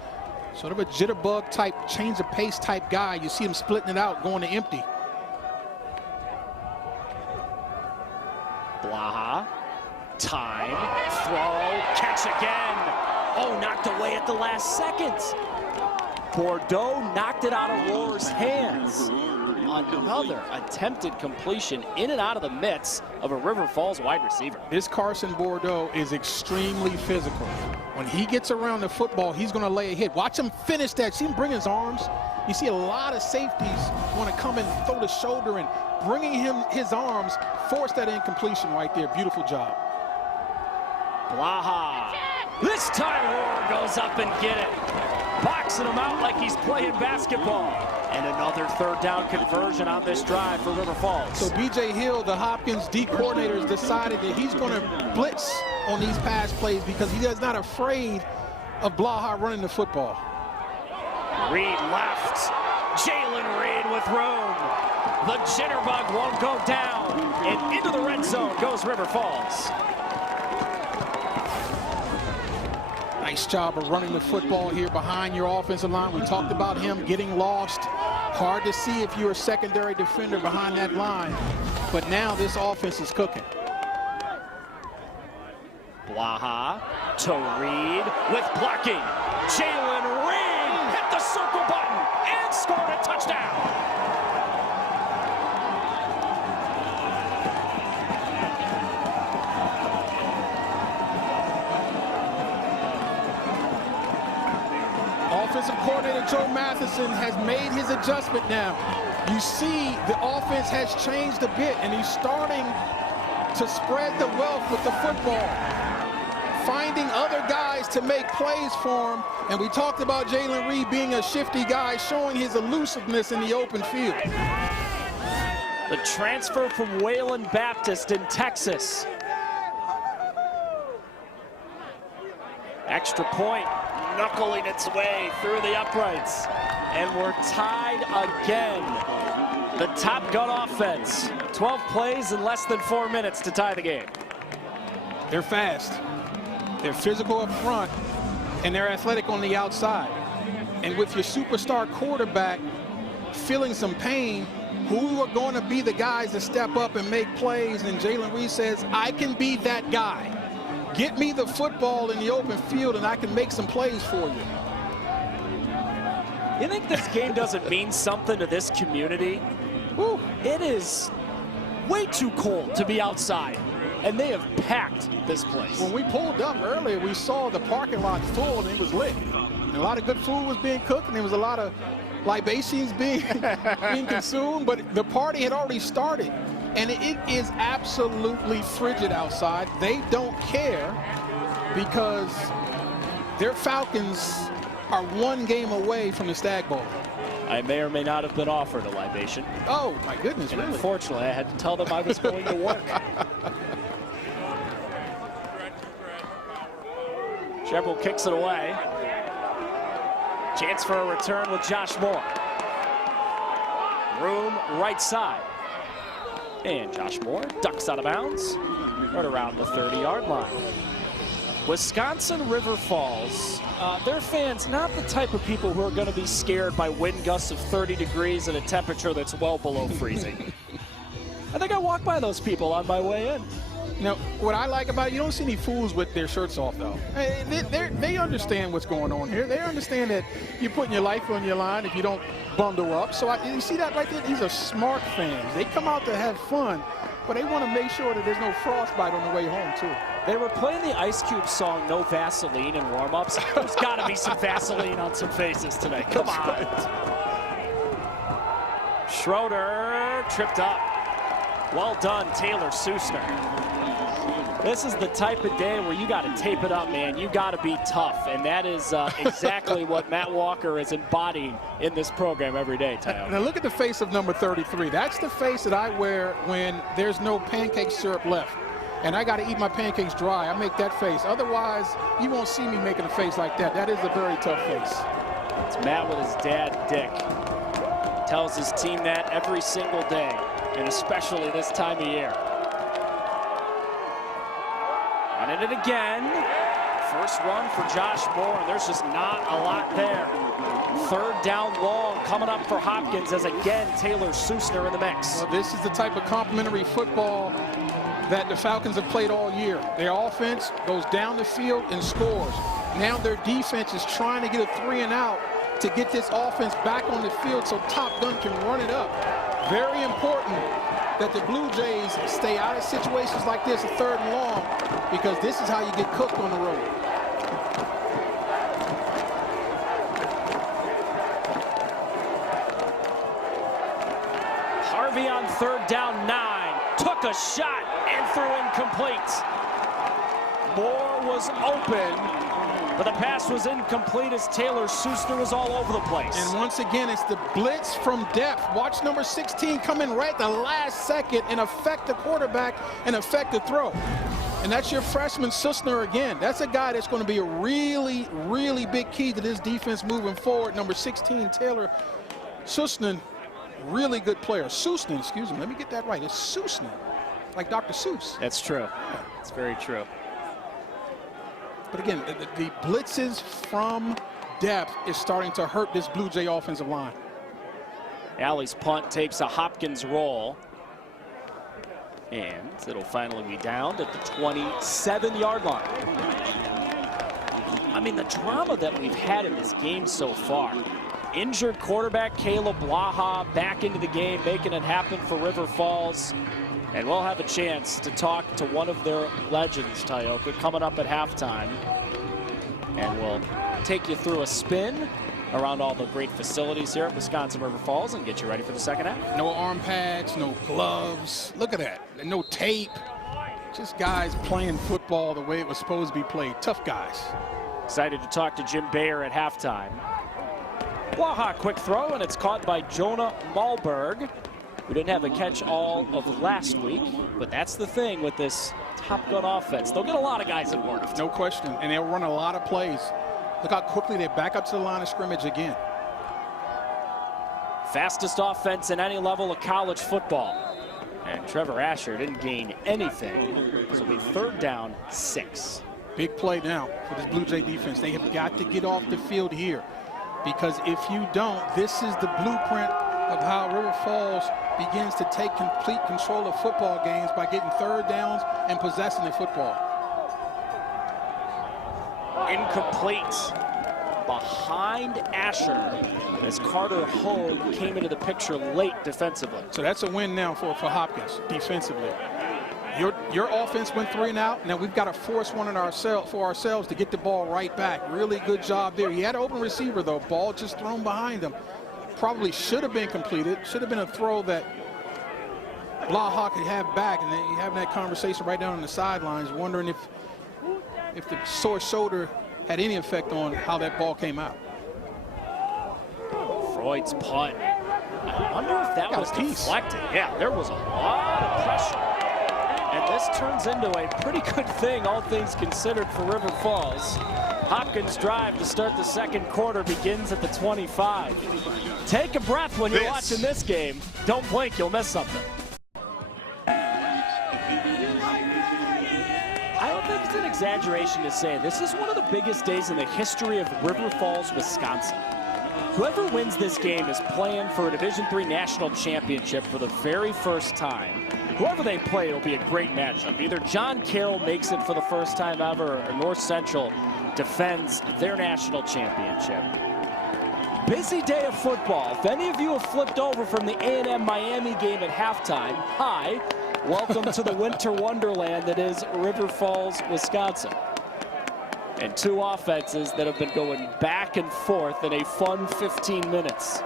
Sort of a jitterbug type, change of pace type guy. You see him splitting it out, going to empty. Blaha, time, throw, catch again. Oh, knocked away at the last second. Bordeaux knocked it out of Rohr's hands. Another attempted completion in and out of the mitts of a River Falls wide receiver. This Carson Bordeaux is extremely physical. When he gets around the football, he's going to lay a hit. Watch him finish that. See him bring his arms. You see a lot of safeties want to come and throw the shoulder and bringing him his arms, force that incompletion right there. Beautiful job. Blaha. This time Rohr goes up and get it. Boxing him out like he's playing basketball. And another third down conversion on this drive for River Falls. So B.J. Hill, the Hopkins D coordinator, has decided that he's going to blitz on these pass plays because he is not afraid of Blaha running the football. Reed left. Jalen Reed with room. The jitterbug won't go down. And into the red zone goes River Falls. Nice job of running the football here behind your offensive line. We talked about him getting lost. Hard to see if you're a secondary defender behind that line. But now this offense is cooking. Blaha to Reed with blocking. Jalen Reed hit the circle button and scored a touchdown. Offensive coordinator Joe Matheson has made his adjustment now. You see the offense has changed a bit, and he's starting to spread the wealth with the football, finding other guys to make plays for him. And we talked about Jalen Reed being a shifty guy, showing his elusiveness in the open field. The transfer from Wayland Baptist in Texas. Extra point, knuckling its way through the uprights. And we're tied again. The Top Gun offense, 12 plays in less than 4 minutes to tie the game. They're fast, they're physical up front, and they're athletic on the outside. And with your superstar quarterback feeling some pain, who are going to be the guys that step up and make plays? And Jalen Reed says, I can be that guy. Get me the football in the open field and I can make some plays for you. You think this game doesn't mean something to this community? Woo. It is way too cold to be outside, and they have packed this place. When we pulled up earlier, we saw the parking lot full and it was lit. And a lot of good food was being cooked, and there was a lot of libations being consumed, but the party had already started. And it is absolutely frigid outside. They don't care because their Falcons are one game away from the Stag Bowl. I may or may not have been offered a libation. Oh, my goodness, and really? Unfortunately, I had to tell them I was going to work. Shepard kicks it away. Chance for a return with Josh Moore. Room right side. And Josh Moore ducks out of bounds right around the 30-yard line. Wisconsin River Falls, their fans, not the type of people who are going to be scared by wind gusts of 30 degrees and a temperature that's well below freezing. I think I walked by those people on my way in. Now, what I like about it, you don't see any fools with their shirts off, though. They understand what's going on here. They understand that you're putting your life on your line if you don't bundle up. So you see that right there? These are smart fans. They come out to have fun, but they want to make sure that there's no frostbite on the way home, too. They were playing the Ice Cube song, No Vaseline, in warm-ups. There's got to be some Vaseline on some faces today. Come on. Schroeder tripped up. Well done, Taylor Susner. This is the type of day where you got to tape it up, man. You got to be tough, and that is exactly what Matt Walker is embodying in this program every day, Tyler. Now look at the face of number 33. That's the face that I wear when there's no pancake syrup left, and I got to eat my pancakes dry. I make that face. Otherwise, you won't see me making a face like that. That is a very tough face. It's Matt with his dad, Dick. Tells his team that every single day, and especially this time of year. Running it again. First run for Josh Moore, and there's just not a lot there. Third down long coming up for Hopkins as again Taylor Susner in the mix. Well, this is the type of complementary football that the Falcons have played all year. Their offense goes down the field and scores. Now their defense is trying to get a 3 and out to get this offense back on the field so Top Gun can run it up. Very important that the Blue Jays stay out of situations like this, a 3rd and long, because this is how you get cooked on the road. Harvey on 3rd down 9. Took a shot and threw incomplete. Moore was open, but the pass was incomplete as Taylor Suster was all over the place. And once again, it's the blitz from depth. Watch number 16 come in right at the last second and affect the quarterback and affect the throw. And that's your freshman Sussner again. That's a guy that's going to be a really, really big key to this defense moving forward. Number 16, Taylor Sussner, really good player. Sussner, excuse me. Let me get that right. It's Sussner, like Dr. Seuss. That's true. That's very true. But again, the blitzes from depth is starting to hurt this Blue Jay offensive line. Alley's punt takes a Hopkins roll. And it'll finally be down at the 27-yard line. I mean, the drama that we've had in this game so far. Injured quarterback Caleb Blaha back into the game, making it happen for River Falls. And we'll have a chance to talk to one of their legends, Tyoka, coming up at halftime. And we'll take you through a spin around all the great facilities here at Wisconsin River Falls and get you ready for the second half. No arm pads, no gloves. Look at that. No tape. Just guys playing football the way it was supposed to be played. Tough guys. Excited to talk to Jim Bayer at halftime. Blaha, quick throw, and it's caught by Jonah Malberg, who didn't have a catch all of last week. But that's the thing with this Top Gun offense. They'll get a lot of guys involved. No question. And they'll run a lot of plays. Look how quickly they back up to the line of scrimmage again. Fastest offense in any level of college football. And Trevor Asher didn't gain anything. This will be 3rd down 6. Big play now for this Blue Jay defense. They have got to get off the field here, because if you don't, this is the blueprint of how River Falls begins to take complete control of football games by getting 3rd downs and possessing the football. Incomplete behind Asher as Carter Hogue came into the picture late defensively. So that's a win now for Hopkins defensively. Your offense went 3 and out. Now we've got to force one for ourselves to get the ball right back. Really good job there. He had an open receiver though. Ball just thrown behind him. Probably should have been completed. Should have been a throw that Blaha could have back. And then you having that conversation right down on the sidelines, wondering if the sore shoulder had any effect on how that ball came out. Freud's punt. I wonder if that was deflected. Yeah, there was a lot of pressure. And this turns into a pretty good thing, all things considered, for River Falls. Hopkins' drive to start the second quarter begins at the 25. Take a breath when you're watching this game. Don't blink, you'll miss something. I don't think it's an exaggeration to say this is one of the biggest days in the history of River Falls, Wisconsin. Whoever wins this game is playing for a Division III national championship for the very first time. Whoever they play, it'll be a great matchup. Either John Carroll makes it for the first time ever, or North Central defends their national championship. Busy day of football. If any of you have flipped over from the A&M Miami game at halftime, hi, welcome to the winter wonderland that is River Falls, Wisconsin. And 2 offenses that have been going back and forth in a fun 15 minutes.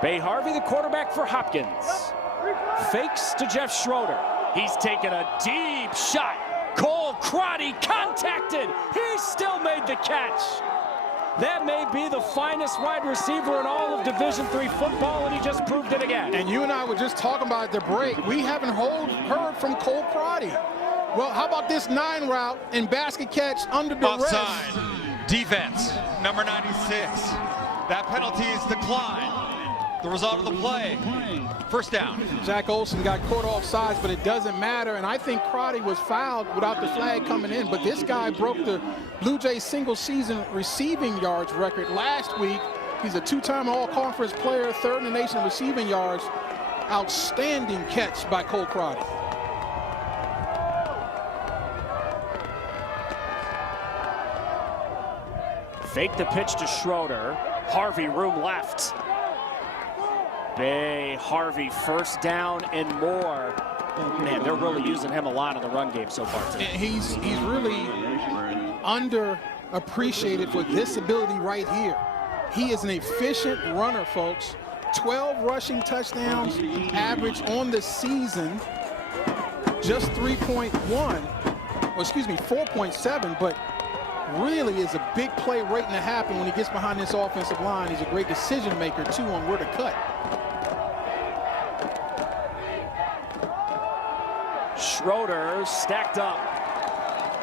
Bay Harvey, the quarterback for Hopkins. Fakes to Jeff Schroeder. He's taken a deep shot. Cole Crotty contacted. He still made the catch. That may be the finest wide receiver in all of Division III football, and he just proved it again. And you and I were just talking about the break. We haven't heard from Cole Crotty. Well, how about this 9 route and basket catch under the offside. Defense, number 96. That penalty is declined. The result of the play, 1st down. Jack Olson got caught offsides, but it doesn't matter. And I think Crotty was fouled without the flag coming in. But this guy broke the Blue Jays single-season receiving yards record last week. He's a 2-time all-conference player, 3rd in the nation in receiving yards. Outstanding catch by Cole Crotty. Fake the pitch to Schroeder. Harvey, room left. Bay, Harvey, first down and more. Man, they're really using him a lot in the run game so far today. He's really underappreciated for this ability right here. He is an efficient runner, folks. 12 rushing touchdowns average on the season, just 4.7, but really is a big play waiting to happen when he gets behind this offensive line. He's a great decision maker, too, on where to cut. Schroeder stacked up.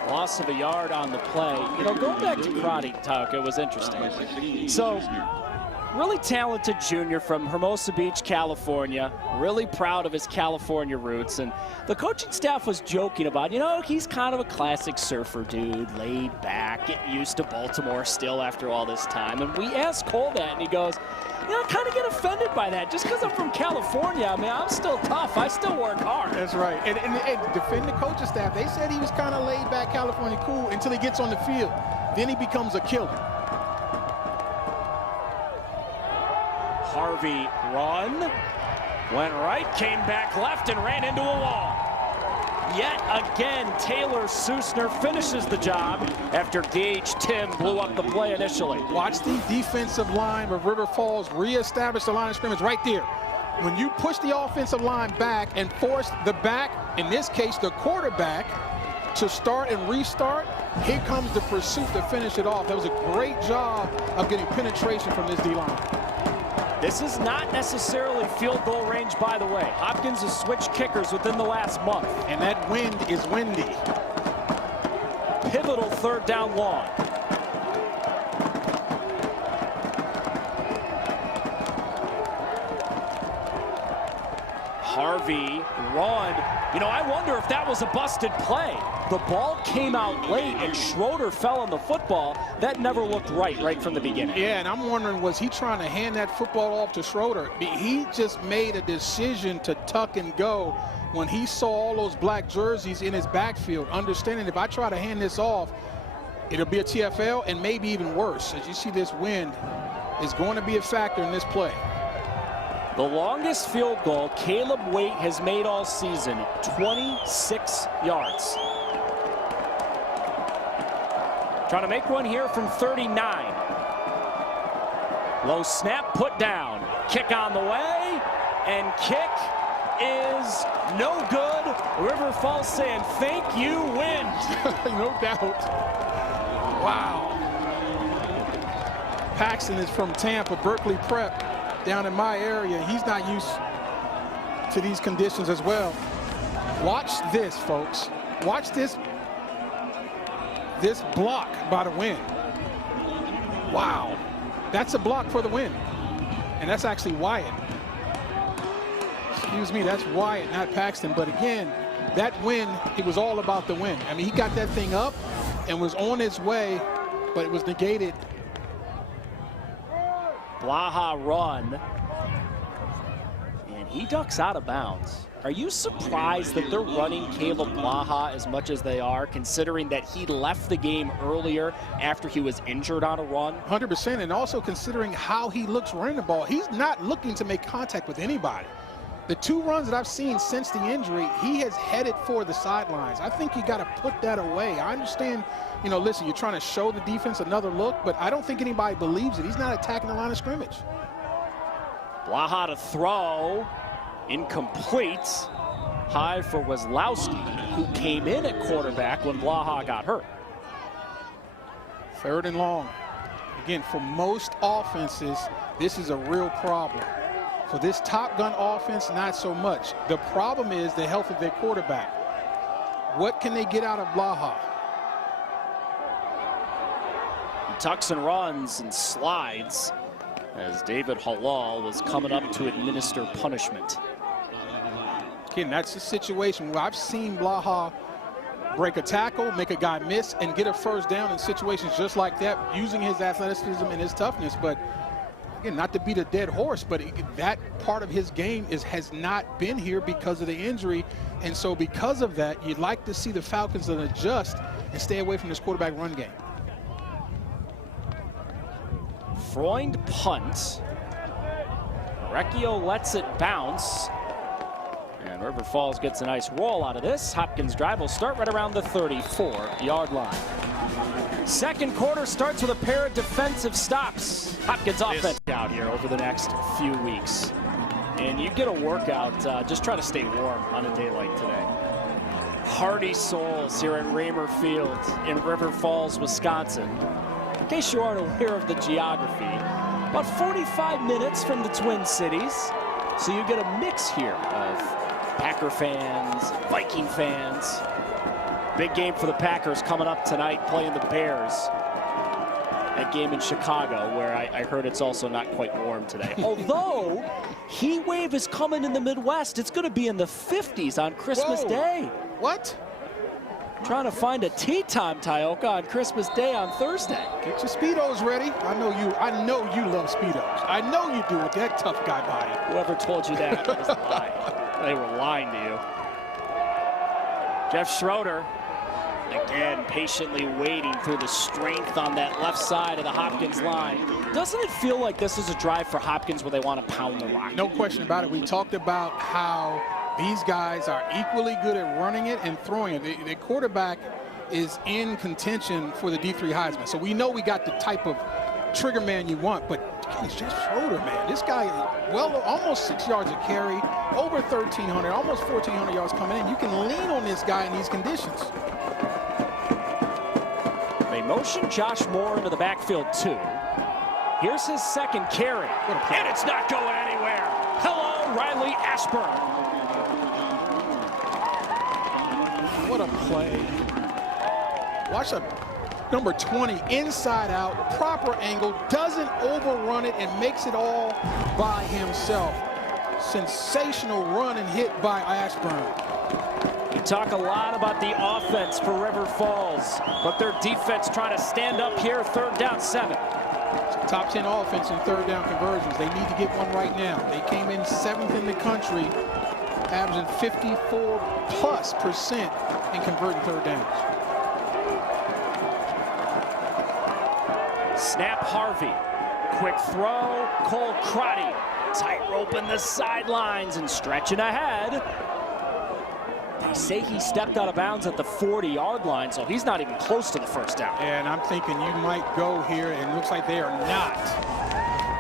Loss of a yard on the play. You know, going back to Karate Talk, it was interesting. So, really talented junior from Hermosa Beach, California. Really proud of his California roots. And the coaching staff was joking about, you know, he's kind of a classic surfer dude, laid back, getting used to Baltimore still after all this time. And we asked Cole that, and he goes, you know, I kind of get offended by that. Just because I'm from California, I mean, I'm still tough. I still work hard. That's right. And defend the coaching staff. They said he was kind of laid back, California cool, until he gets on the field. Then he becomes a killer. Harvey run, went right, came back left, and ran into a wall. Yet again, Taylor Susner finishes the job after Gage Tim blew up the play initially. Watch the defensive line of River Falls reestablish the line of scrimmage right there. When you push the offensive line back and force the back, in this case the quarterback, to start and restart, here comes the pursuit to finish it off. That was a great job of getting penetration from this D-line. This is not necessarily field goal range, by the way. Hopkins has switched kickers within the last month. And that wind is windy. Pivotal third down long. Harvey run. You know, I wonder if that was a busted play. The ball came out late and Schroeder fell on the football. That never looked right from the beginning. Yeah, and I'm wondering, was he trying to hand that football off to Schroeder? He just made a decision to tuck and go when he saw all those black jerseys in his backfield, understanding if I try to hand this off, it'll be a TFL and maybe even worse. As you see, this wind is going to be a factor in this play. The longest field goal Caleb Waite has made all season, 26 yards. Trying to make one here from 39. Low snap, put down. Kick on the way, and kick is no good. River Falls saying, thank you, wind. No doubt. Wow. Paxton is from Tampa, Berkeley Prep, down in my area. He's not used to these conditions as well. Watch this, folks. Watch this block by the wind. Wow. That's a block for the win. And that's actually Wyatt. Excuse me, that's Wyatt, not Paxton. But again, that win, it was all about the win. I mean, he got that thing up and was on his way, but it was negated. Blaha run. And he ducks out of bounds. Are you surprised that they're running Caleb Blaha as much as they are, considering that he left the game earlier after he was injured on a run? 100%, and also considering how he looks running the ball. He's not looking to make contact with anybody. The two runs that I've seen since the injury, he has headed for the sidelines. I think you got to put that away. I understand, you know, listen, you're trying to show the defense another look, but I don't think anybody believes it. He's not attacking the line of scrimmage. Blaha to throw. Incomplete. High for Weslowski, who came in at quarterback when Blaha got hurt. Third and long. Again, for most offenses, this is a real problem. For this Top Gun offense, not so much. The problem is the health of their quarterback. What can they get out of Blaha? He tucks and runs and slides as David Halal was coming up to administer punishment. Again, that's the situation where I've seen Blaha break a tackle, make a guy miss, and get a first down in situations just like that, using his athleticism and his toughness. But again, not to beat a dead horse, but that part of his game has not been here because of the injury. And so because of that, you'd like to see the Falcons adjust and stay away from this quarterback run game. Freund punt. Recchio lets it bounce. And River Falls gets a nice roll out of this. Hopkins drive will start right around the 34-yard line. Second quarter starts with a pair of defensive stops. Hopkins offense out here over the next few weeks. And you get a workout, just try to stay warm on a day like today. Hardy souls here at Raymer Field in River Falls, Wisconsin. In case you aren't aware of the geography, about 45 minutes from the Twin Cities. So you get a mix here of Packer fans, Viking fans. Big game for the Packers coming up tonight, playing the Bears. That game in Chicago, where I heard it's also not quite warm today. Although, heat wave is coming in the Midwest. It's going to be in the 50s on Christmas Day. What? Trying to find a tea time, Tioka, on Christmas Day on Thursday. Get your Speedos ready. I know you love Speedos. I know you do with that tough guy body. Whoever told you that was lying. They were lying to you. Jeff Schroeder, again, patiently waiting through the strength on that left side of the Hopkins line. Doesn't it feel like this is a drive for Hopkins where they want to pound the rock? No question about it. We talked about how these guys are equally good at running it and throwing it. The quarterback is in contention for the D3 Heisman. So we know we got the type of trigger man you want, but it's just Schroeder, man. This guy, well, almost 6 yards a carry, over 1,300, almost 1,400 yards coming in. You can lean on this guy in these conditions. They motion Josh Moore into the backfield too. Here's his second carry, and it's not going anywhere. Hello, Riley Ashburn. What a play. Watch a number 20 inside out, proper angle, doesn't overrun it and makes it all by himself. Sensational run and hit by Ashburn. You talk a lot about the offense for River Falls, but their defense trying to stand up here, 3rd down 7. Top 10 offense in 3rd down conversions. They need to get one right now. They came in 7th in the country, averaging 54+% in converting 3rd downs. Snap Harvey, quick throw, Cole Crotty, tightrope in the sidelines and stretching ahead. They say he stepped out of bounds at the 40-yard line, so he's not even close to the 1st down. And I'm thinking you might go here, and it looks like they are not.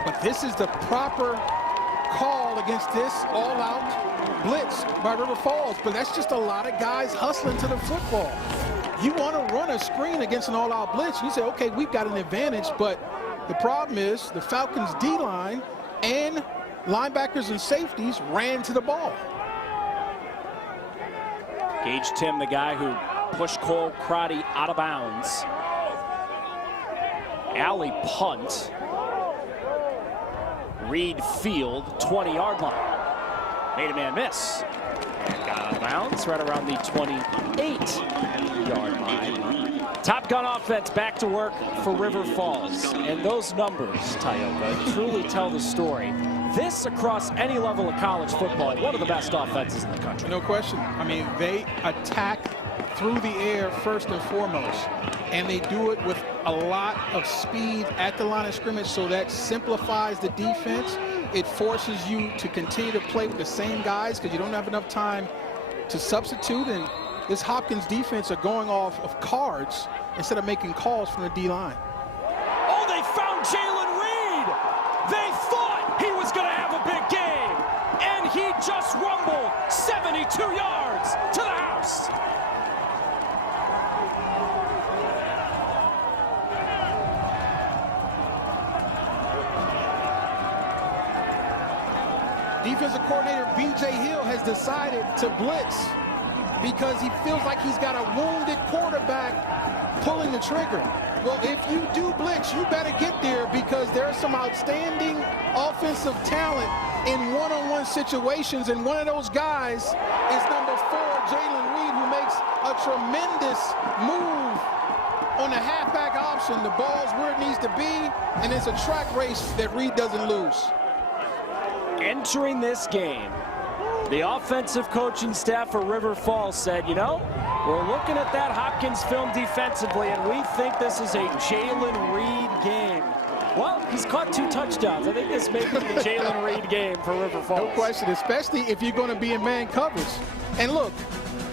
But this is the proper call against this all-out blitz by River Falls, but that's just a lot of guys hustling to the football. You want to run a screen against an all-out blitz, you say, okay, we've got an advantage, but the problem is the Falcons' D-line and linebackers and safeties ran to the ball. Gage Tim, the guy who pushed Cole Crotty out of bounds. Alley punt. Reed Field, 20-yard line. Made a man miss. And got out of bounds right around the 28-yard line. Top Gun offense back to work for River Falls. And those numbers, Tioka, truly tell the story. This, across any level of college football, one of the best offenses in the country. No question. I mean, they attack through the air first and foremost, and they do it with a lot of speed at the line of scrimmage, so that simplifies the defense. It forces you to continue to play with the same guys because you don't have enough time to substitute, and this Hopkins defense are going off of cards instead of making calls from the D-line. Oh, they found Jalen Reed! They thought he was going to have a big game, and he just rumbled 72 yards to the house. Defensive coordinator B.J. Hill has decided to blitz because he feels like he's got a wounded quarterback pulling the trigger. Well, if you do blitz, you better get there because there's some outstanding offensive talent in one-on-one situations, and one of those guys is number 4, Jalen Reed, who makes a tremendous move on the halfback option. The ball's where it needs to be, and it's a track race that Reed doesn't lose. Entering this game, the offensive coaching staff for River Falls said, you know, we're looking at that Hopkins film defensively, and we think this is a Jalen Reed game. Well, he's caught 2 touchdowns. I think this may be the Jalen Reed game for River Falls. No question, especially if you're going to be in man coverage. And look,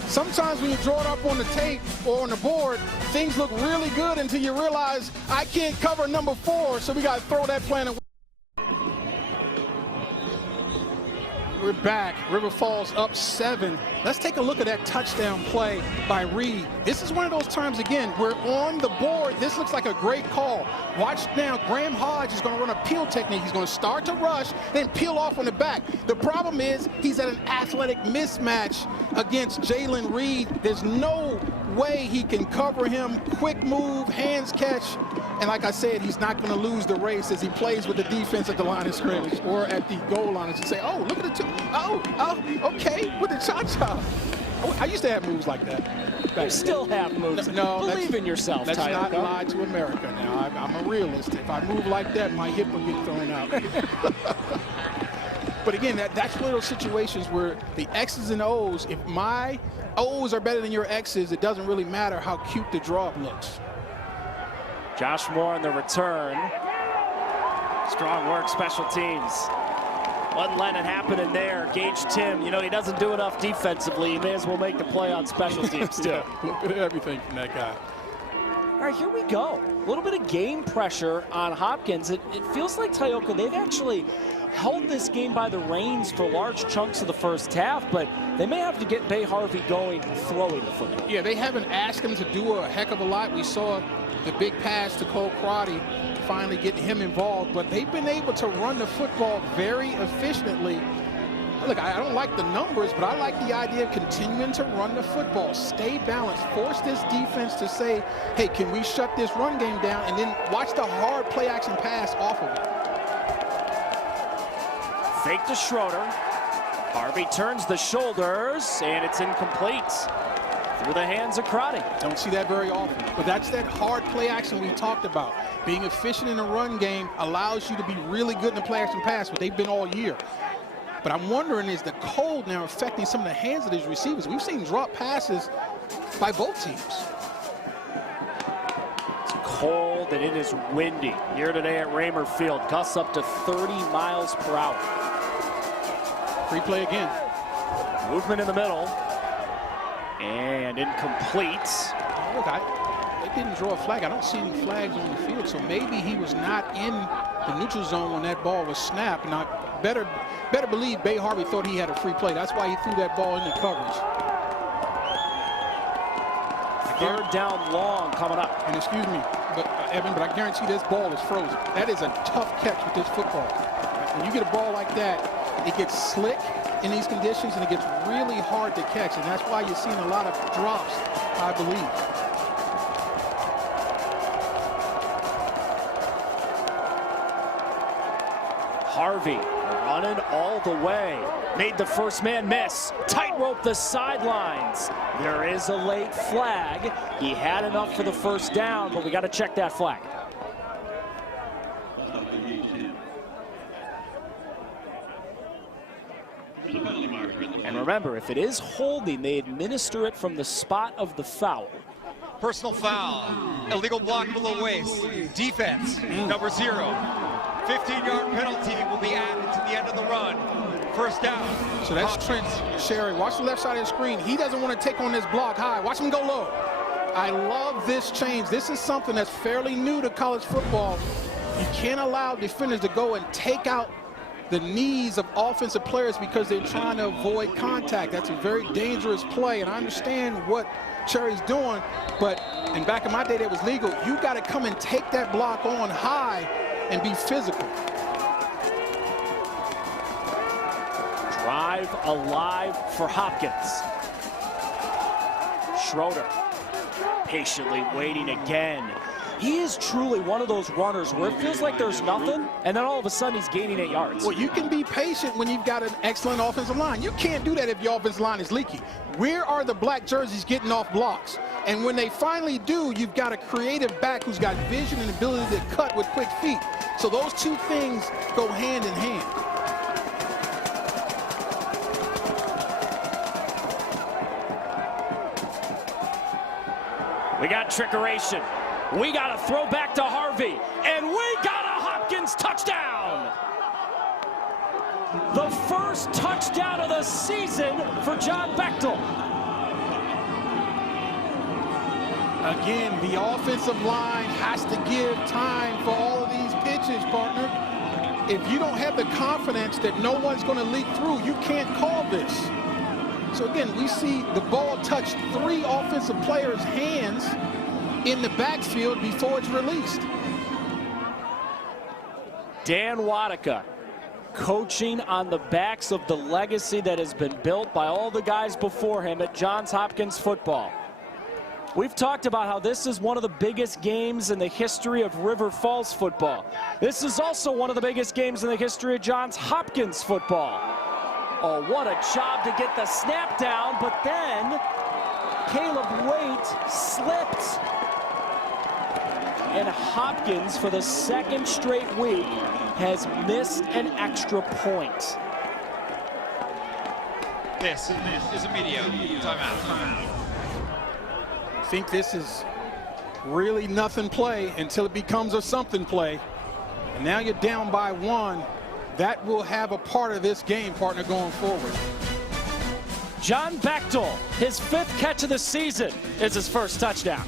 sometimes when you draw it up on the tape or on the board, things look really good until you realize I can't cover number 4, so we got to throw that plan away. We're back. River Falls up 7. Let's take a look at that touchdown play by Reed. This is one of those times, again, we're on the board. This looks like a great call. Watch now, Graham Hodge is going to run a peel technique. He's going to start to rush, then peel off on the back. The problem is he's at an athletic mismatch against Jalen Reed. There's no way he can cover him. Quick move, hands catch. And like I said, he's not going to lose the race as he plays with the defense at the line of scrimmage or at the goal line. And say, oh, look at the two. Oh, okay, with the cha-cha. Oh, I used to have moves like that. You still have moves. No, believe in yourself, let's Tyler. not lie to America now. I'm a realist. If I move like that, my hip will get thrown out. But again, that's one of those situations where the X's and O's, if my O's are better than your X's, it doesn't really matter how cute the draw looks. Josh Moore on the return. Strong work, special teams. Wasn't letting it happen in there. Gage Tim, you know, he doesn't do enough defensively. He may as well make the play on special teams, too. Yeah, a little bit of everything from that guy. All right, here we go. A little bit of game pressure on Hopkins. It feels like Tioka, they've actually held this game by the reins for large chunks of the first half, but they may have to get Bay Harvey going throwing the football. Yeah, they haven't asked him to do a heck of a lot. We saw the big pass to Cole Crotty, finally getting him involved, but they've been able to run the football very efficiently. Look, I don't like the numbers, but I like the idea of continuing to run the football, stay balanced, force this defense to say, hey, can we shut this run game down, and then watch the hard play action pass off of it. Fake to Schroeder. Harvey turns the shoulders, and it's incomplete. Through the hands of Crotty. Don't see that very often, but that's that hard play action we talked about. Being efficient in the run game allows you to be really good in the play action pass, what they've been all year. But I'm wondering, is the cold now affecting some of the hands of these receivers? We've seen drop passes by both teams. It's cold and it is windy here today at Raymer Field. Gusts up to 30 miles per hour. Free play again. Movement in the middle. And incomplete. Oh, look, they didn't draw a flag. I don't see any flags on the field, so maybe he was not in the neutral zone when that ball was snapped. And I better believe Bay Harvey thought he had a free play. That's why he threw that ball into coverage. Third down long coming up. And excuse me, Evan, but I guarantee this ball is frozen. That is a tough catch with this football. When you get a ball like that, it gets slick in these conditions, and it gets really hard to catch, and that's why you're seeing a lot of drops, I believe. Harvey running all the way. Made the first man miss. Tightrope the sidelines. There is a late flag. He had enough for the first down, but we got to check that flag. And remember, if it is holding, they administer it from the spot of the foul. Personal foul, illegal block below waist, defense, number 0. 15-yard penalty will be added to the end of the run. First down. So that's Trent Sherry. Watch the left side of the screen. He doesn't want to take on this block high. Watch him go low. I love this change. This is something that's fairly new to college football. You can't allow defenders to go and take out the knees of offensive players because they're trying to avoid contact. That's a very dangerous play, and I understand what Cherry's doing, but in back in my day that was legal. You got to come and take that block on high and be physical. Drive alive for Hopkins. Schroeder patiently waiting again. He is truly one of those runners where it feels like there's nothing, and then all of a sudden he's gaining 8 yards. Well, you can be patient when you've got an excellent offensive line. You can't do that if your offensive line is leaky. Where are the black jerseys getting off blocks? And when they finally do, you've got a creative back who's got vision and ability to cut with quick feet. So those two things go hand in hand. We got trickeration. We got a throw back to Harvey, and we got a Hopkins, touchdown! The first touchdown of the season for John Bechtel. Again, the offensive line has to give time for all of these pitches, partner. If you don't have the confidence that no one's going to leak through, you can't call this. So again, we see the ball touch 3 offensive players' hands in the backfield before it's released. Dan Wadika coaching on the backs of the legacy that has been built by all the guys before him at Johns Hopkins football. We've talked about how this is one of the biggest games in the history of River Falls football. This is also one of the biggest games in the history of Johns Hopkins football. Oh, what a job to get the snap down, but then Caleb Waite slipped. And Hopkins, for the second straight week, has missed an extra point. This is a media timeout. I think this is really nothing play until it becomes a something play. And now you're down by 1. That will have a part of this game, partner, going forward. John Bechtel, his 5th catch of the season, is his first touchdown.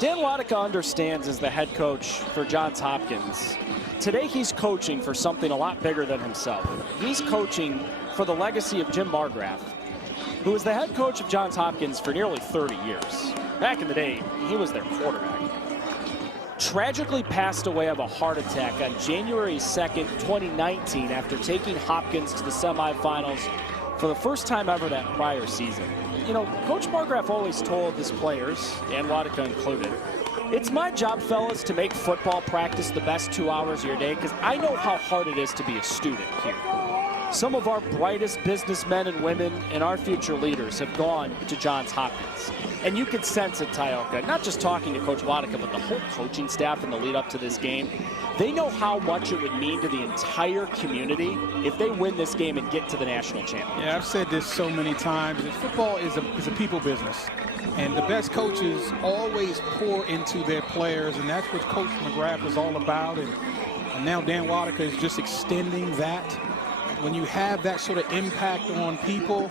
Dan Wadika understands as the head coach for Johns Hopkins. Today he's coaching for something a lot bigger than himself. He's coaching for the legacy of Jim Margraf, who was the head coach of Johns Hopkins for nearly 30 years. Back in the day, he was their quarterback. Tragically passed away of a heart attack on January 2nd, 2019, after taking Hopkins to the semifinals for the first time ever that prior season. You know, Coach Margraf always told his players, Dan Wadika included, it's my job, fellas, to make football practice the best 2 hours of your day, because I know how hard it is to be a student here. Some of our brightest businessmen and women and our future leaders have gone to Johns Hopkins. And you could sense it, Tyoka, not just talking to Coach Wadika, but the whole coaching staff in the lead up to this game. They know how much it would mean to the entire community if they win this game and get to the national championship. Yeah, I've said this so many times. Football is a people business. And the best coaches always pour into their players, and that's what Coach McGrath is all about. And now Dan Wadika is just extending that. When you have that sort of impact on people,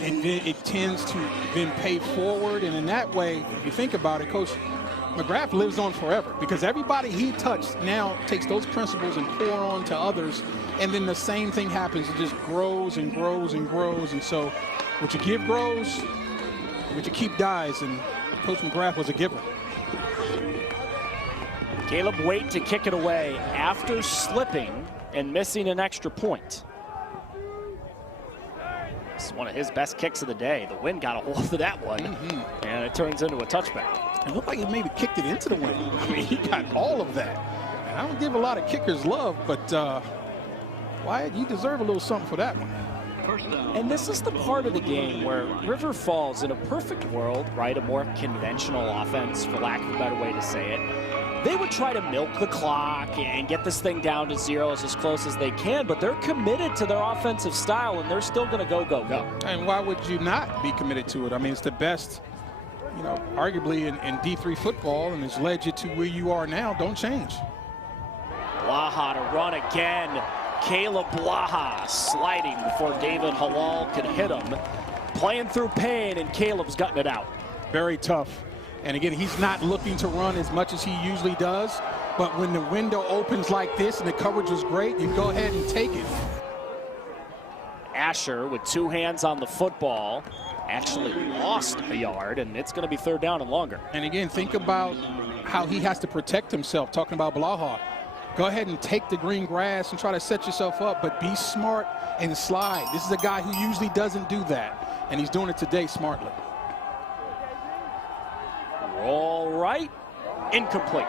it tends to then pay forward. And in that way, if you think about it, Coach McGrath lives on forever, because everybody he touched now takes those principles and pour on to others. And then the same thing happens. It just grows and grows and grows. And so what you give grows, what you keep dies. And Coach McGrath was a giver. Caleb Waite to kick it away after slipping and missing an extra point. It's one of his best kicks of the day. The wind got a hold of that one, and it turns into a touchback. It looked like he maybe kicked it into the wind. I mean, he got all of that. And I don't give a lot of kickers love, but Wyatt, you deserve a little something for that one. And this is the part of the game where River Falls, in a perfect world, right, a more conventional offense, for lack of a better way to say it, they would try to milk the clock and get this thing down to zeros as close as they can, but they're committed to their offensive style, and they're still going to go. And why would you not be committed to it? I mean, it's the best, you know, arguably in D3 football, and it's led you to where you are now. Don't change. Blaha to run again. Caleb Blaha sliding before David Halal could hit him. Playing through pain, and Caleb's gutting it out. Very tough. And again, he's not looking to run as much as he usually does. But when the window opens like this and the coverage is great, you go ahead and take it. Asher with 2 hands on the football actually lost a yard, and it's going to be 3rd down and longer. And again, think about how he has to protect himself, talking about Blaha. Go ahead and take the green grass and try to set yourself up, but be smart and slide. This is a guy who usually doesn't do that, and he's doing it today smartly. All right, incomplete.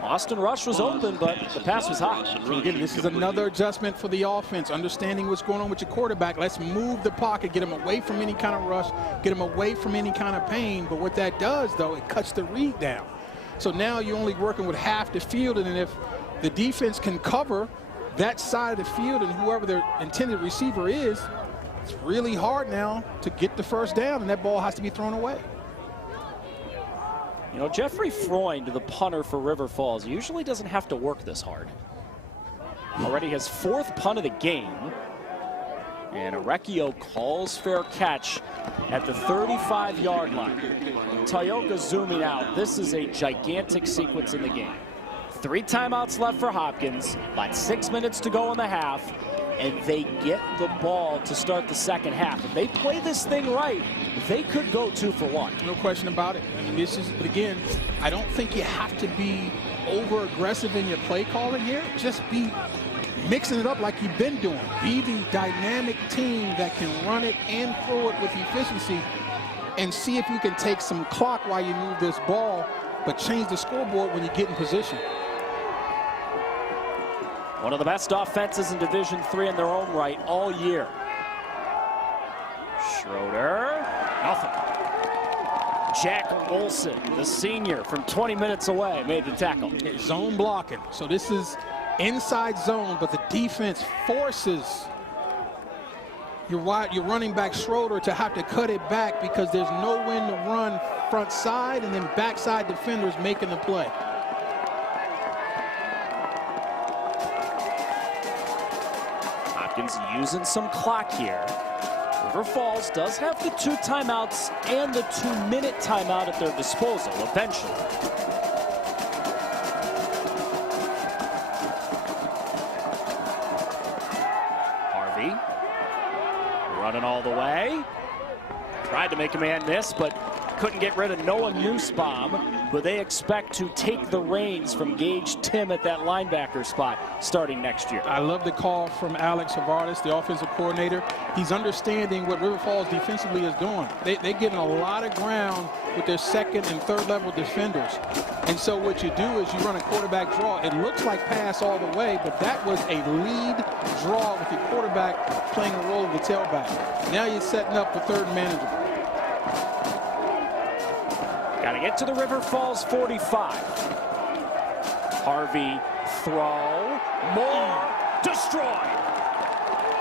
Austin Rush was open, but the pass was high. Again, this is another adjustment for the offense, understanding what's going on with your quarterback. Let's move the pocket, get him away from any kind of rush, get him away from any kind of pain. But what that does, though, it cuts the read down. So now you're only working with half the field, and if the defense can cover that side of the field and whoever their intended receiver is, it's really hard now to get the first down, and that ball has to be thrown away. You know, Jeffrey Freund, the punter for River Falls, usually doesn't have to work this hard. Already his 4th punt of the game. And Arecchio calls fair catch at the 35-yard line. Toyoka zooming out. This is a gigantic sequence in the game. 3 timeouts left for Hopkins. About 6 minutes to go in the half. And they get the ball to start the second half. If they play this thing right, they could go 2 for 1. No question about it. I mean, but again, I don't think you have to be over-aggressive in your play calling here. Just be mixing it up like you've been doing. Be the dynamic team that can run it and throw it with efficiency, and see if you can take some clock while you move this ball, but change the scoreboard when you get in position. One of the best offenses in Division III in their own right all year. Schroeder, nothing. Jack Olson, the senior from 20 minutes away, made the tackle. Zone blocking. So this is inside zone, but the defense forces your running back Schroeder to have to cut it back because there's no one to run front side, and then backside defenders making the play. Hopkins using some clock here. River Falls does have the 2 timeouts and the 2-minute timeout at their disposal eventually. Harvey running all the way. Tried to make a man miss, but couldn't get rid of Noah Nussbaum, but they expect to take the reins from Gage Tim at that linebacker spot starting next year. I love the call from Alex Havardis, the offensive coordinator. He's understanding what River Falls defensively is doing. They're getting a lot of ground with their 2nd and 3rd level defenders. And so what you do is you run a quarterback draw. It looks like pass all the way, but that was a lead draw with your quarterback playing a role of the tailback. Now you're setting up the 3rd manager. Got to get to the River Falls 45. Harvey throw. More. Destroyed.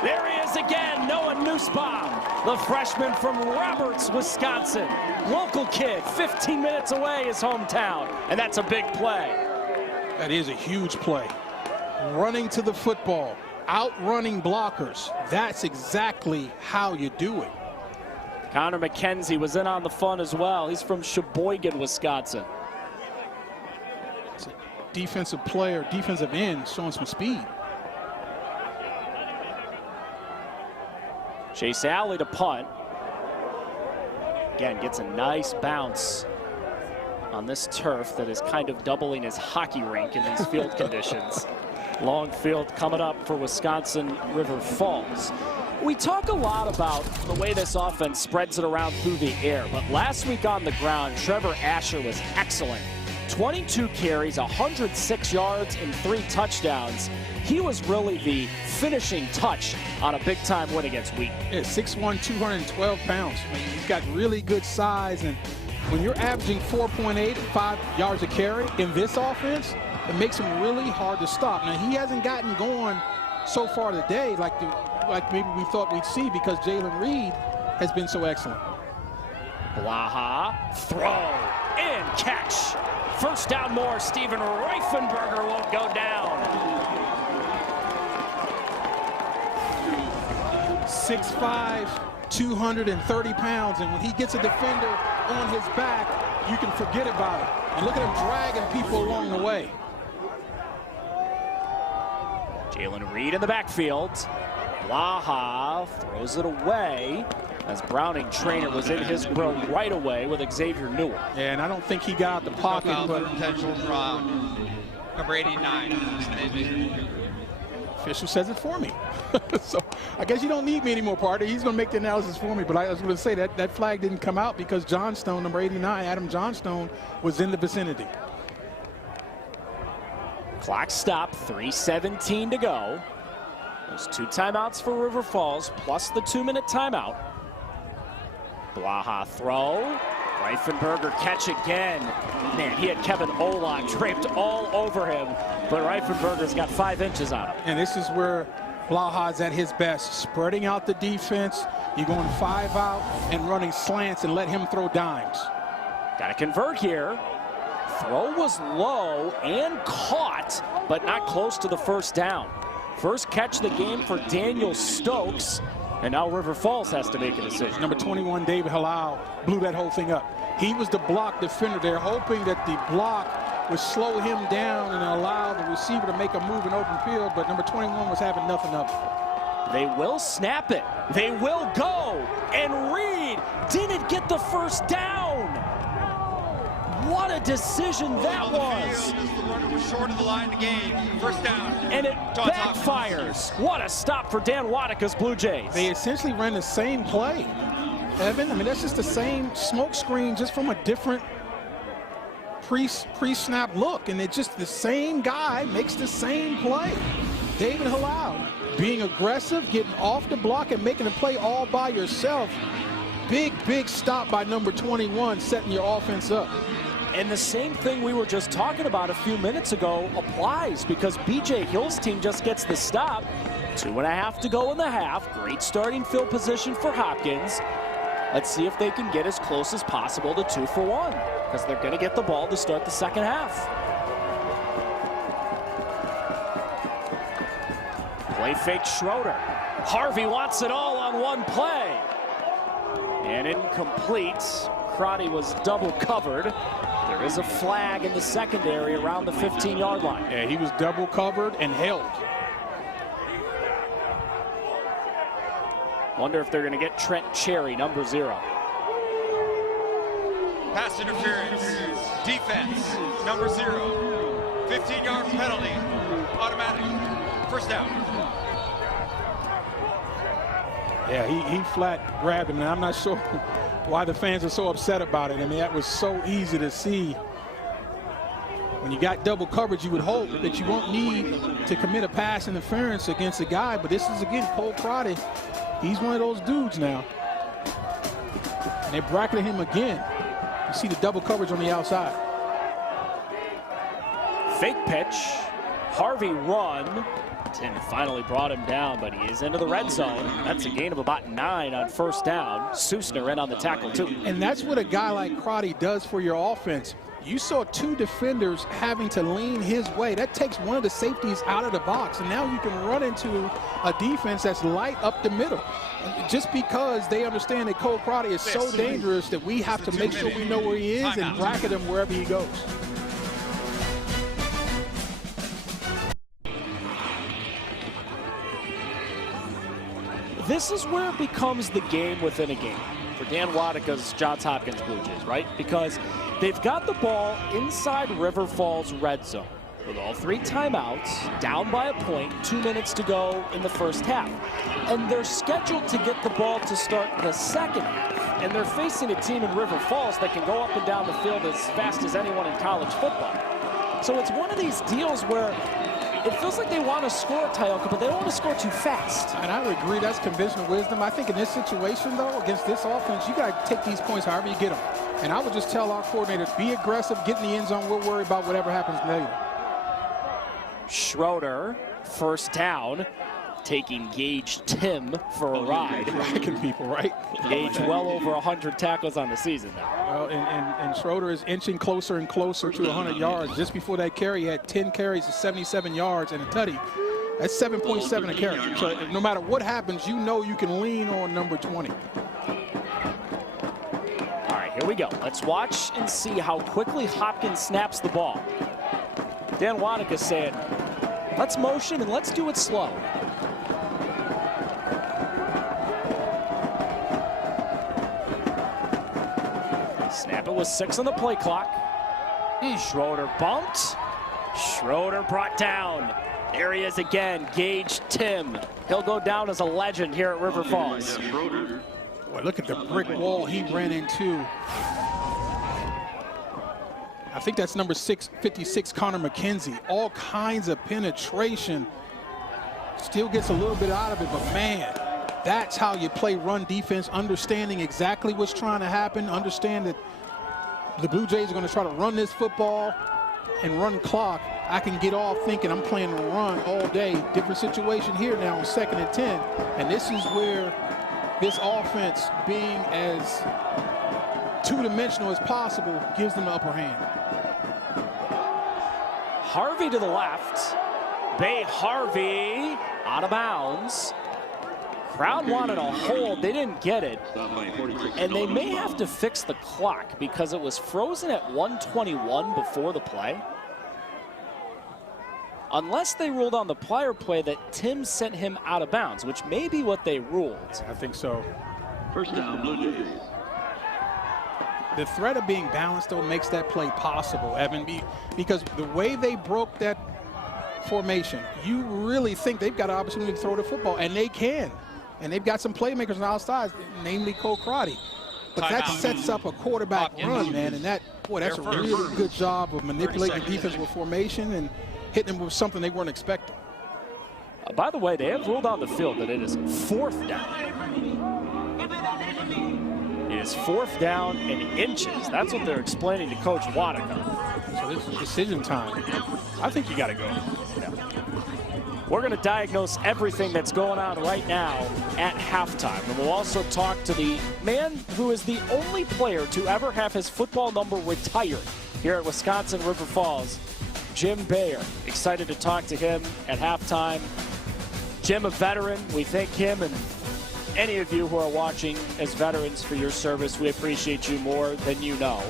There he is again, Noah Nussbaum, the freshman from Roberts, Wisconsin. Local kid, 15 minutes away, his hometown. And that's a big play. That is a huge play. Running to the football, outrunning blockers. That's exactly how you do it. Connor McKenzie was in on the fun as well. He's from Sheboygan, Wisconsin. It's a defensive player, defensive end, showing some speed. Chase Alley to punt. Again, gets a nice bounce on this turf that is kind of doubling as hockey rink in these field conditions. Long field coming up for Wisconsin River Falls. We talk a lot about the way this offense spreads it around through the air, but last week on the ground, Trevor Asher was excellent. 22 carries, 106 yards, and 3 touchdowns. He was really the finishing touch on a big-time win against Wheaton. Yeah, 6'1", 212 pounds. I mean, he's got really good size, and when you're averaging 4.8 and 5 yards a carry in this offense, it makes him really hard to stop. Now, he hasn't gotten going so far today like maybe we thought we'd see because Jalen Reed has been so excellent. Blaha, throw, and catch. First down more, Steven Reifenberger won't go down. 6'5", 230 pounds, and when he gets a defender on his back, you can forget about it. And look at him dragging people along the way. Jalen Reed in the backfield. Blaha throws it away as Browning Trainer was in his grill right away with Xavier Newell. Yeah, and I don't think he got out the pocket, but Potential number 89. official says it for me. So I guess you don't need me anymore, partner. He's going to make the analysis for me. But I was going to say that flag didn't come out because Johnstone, number 89, Adam Johnstone, was in the vicinity. Clock stopped, 3:17 to go. There's 2 timeouts for River Falls, plus the 2-minute timeout. Blaha throw. Reifenberger catch again. Man, he had Kevin Olak draped all over him, but Reifenberger's got 5 inches on him. And this is where Blaha's at his best, spreading out the defense. You're going 5 out and running slants and let him throw dimes. Got to convert here. throw was low and caught, but not close to the first down. First catch of the game for Daniel Stokes, and now River Falls has to make a decision. Number 21, David Halal, blew that whole thing up. He was the block defender. They're hoping that the block would slow him down and allow the receiver to make a move in open field, but number 21 was having nothing of it. They will snap it. They will go. And Reed didn't get the first down. What a decision that was. The runner was short of the line to gain. First down. And it backfires. What a stop for Dan Wadika's Blue Jays. They essentially ran the same play, Evan. I mean, that's just the same smoke screen, just from a different pre-snap look. And it's just the same guy makes the same play. David Halal being aggressive, getting off the block and making a play all by yourself. Big stop by number 21, setting your offense up. And the same thing we were just talking about a few minutes ago applies, because B.J. Hill's team just gets the stop. 2.5 to go in the half. Great starting field position for Hopkins. Let's see if they can get as close as possible to 2 for 1, because they're going to get the ball to start the second half. Play fake Schroeder. Harvey wants it all on one play. And incomplete. Crotty was double covered. There is a flag in the secondary around the 15-yard line. Yeah, he was double covered and held. Wonder if they're going to get Trent Cherry, number 0. Pass interference. Defense, number 0. 15-yard penalty. Automatic. First down. Yeah, he flat grabbed him, and I'm not sure why the fans are so upset about it. I mean, that was so easy to see. When you got double coverage, you would hope that you won't need to commit a pass interference against a guy, but this is, again, Cole Crotty. He's one of those dudes now. And they bracketed him again. You see the double coverage on the outside. Fake pitch. Harvey run. Tim finally brought him down, but he is into the red zone. That's a gain of about 9 on first down. Susner in on the tackle, too. And that's what a guy like Crotty does for your offense. You saw 2 defenders having to lean his way. That takes one of the safeties out of the box, and now you can run into a defense that's light up the middle. Just because they understand that Cole Crotty is so dangerous that we have to make sure we know where he is and bracket him wherever he goes. This is where it becomes the game within a game for Dan Wadika's Johns Hopkins Blue Jays, right? Because they've got the ball inside River Falls red zone with all 3 timeouts, down by a point, 2 minutes to go in the first half. And they're scheduled to get the ball to start the second half. And they're facing a team in River Falls that can go up and down the field as fast as anyone in college football. So it's one of these deals where it feels like they want to score, Tyoka, but they don't want to score too fast. And I would agree, that's conventional wisdom. I think in this situation, though, against this offense, you got to take these points however you get them. And I would just tell our coordinator, be aggressive, get in the end zone. We'll worry about whatever happens later. Schroeder, first down, taking Gage Tim for a ride. Tracking people, right? Gage well over 100 tackles on the season now. Well, and Schroeder is inching closer and closer to 100 yards. Just before that carry, he had 10 carries of 77 yards and a tutty. That's 7.7 a carry. So no matter what happens, you know you can lean on number 20. All right, here we go. Let's watch and see how quickly Hopkins snaps the ball. Dan Wadika said, let's motion and let's do it slow. Snap it with 6 on the play clock. Schroeder bumped. Schroeder brought down. There he is again, Gage Tim. He'll go down as a legend here at River Falls. Boy, look at the brick wall he ran into. I think that's number 656, Connor McKenzie. All kinds of penetration. Still gets a little bit out of it, but man, that's how you play run defense, understanding exactly what's trying to happen, understand that the Blue Jays are going to try to run this football and run clock. I can get off thinking I'm playing a run all day. Different situation here now on 2nd and 10. And this is where this offense, being as two-dimensional as possible, gives them the upper hand. Harvey to the left. Bay Harvey out of bounds. Crowd wanted a hold. They didn't get it. And they may have to fix the clock because it was frozen at 1:21 before the play. Unless they ruled on the prior play that Tim sent him out of bounds, which may be what they ruled. I think so. First down, Blue Jays. The threat of being balanced, though, makes that play possible, Evan, because the way they broke that formation, you really think they've got an opportunity to throw the football, and they can. And they've got some playmakers on the outside, namely Cole Crotty. But that sets up a quarterback run, man, and that's a really good job of manipulating the defensive formation and hitting them with something they weren't expecting. By the way, they have ruled on the field that it is 4th down. It is 4th down and inches. That's what they're explaining to Coach Waddicker. So this is decision time. I think you got to go. Yeah. We're going to diagnose everything that's going on right now at halftime. And we'll also talk to the man who is the only player to ever have his football number retired here at Wisconsin River Falls, Jim Bayer. Excited to talk to him at halftime. Jim, a veteran. We thank him and any of you who are watching as veterans for your service. We appreciate you more than you know.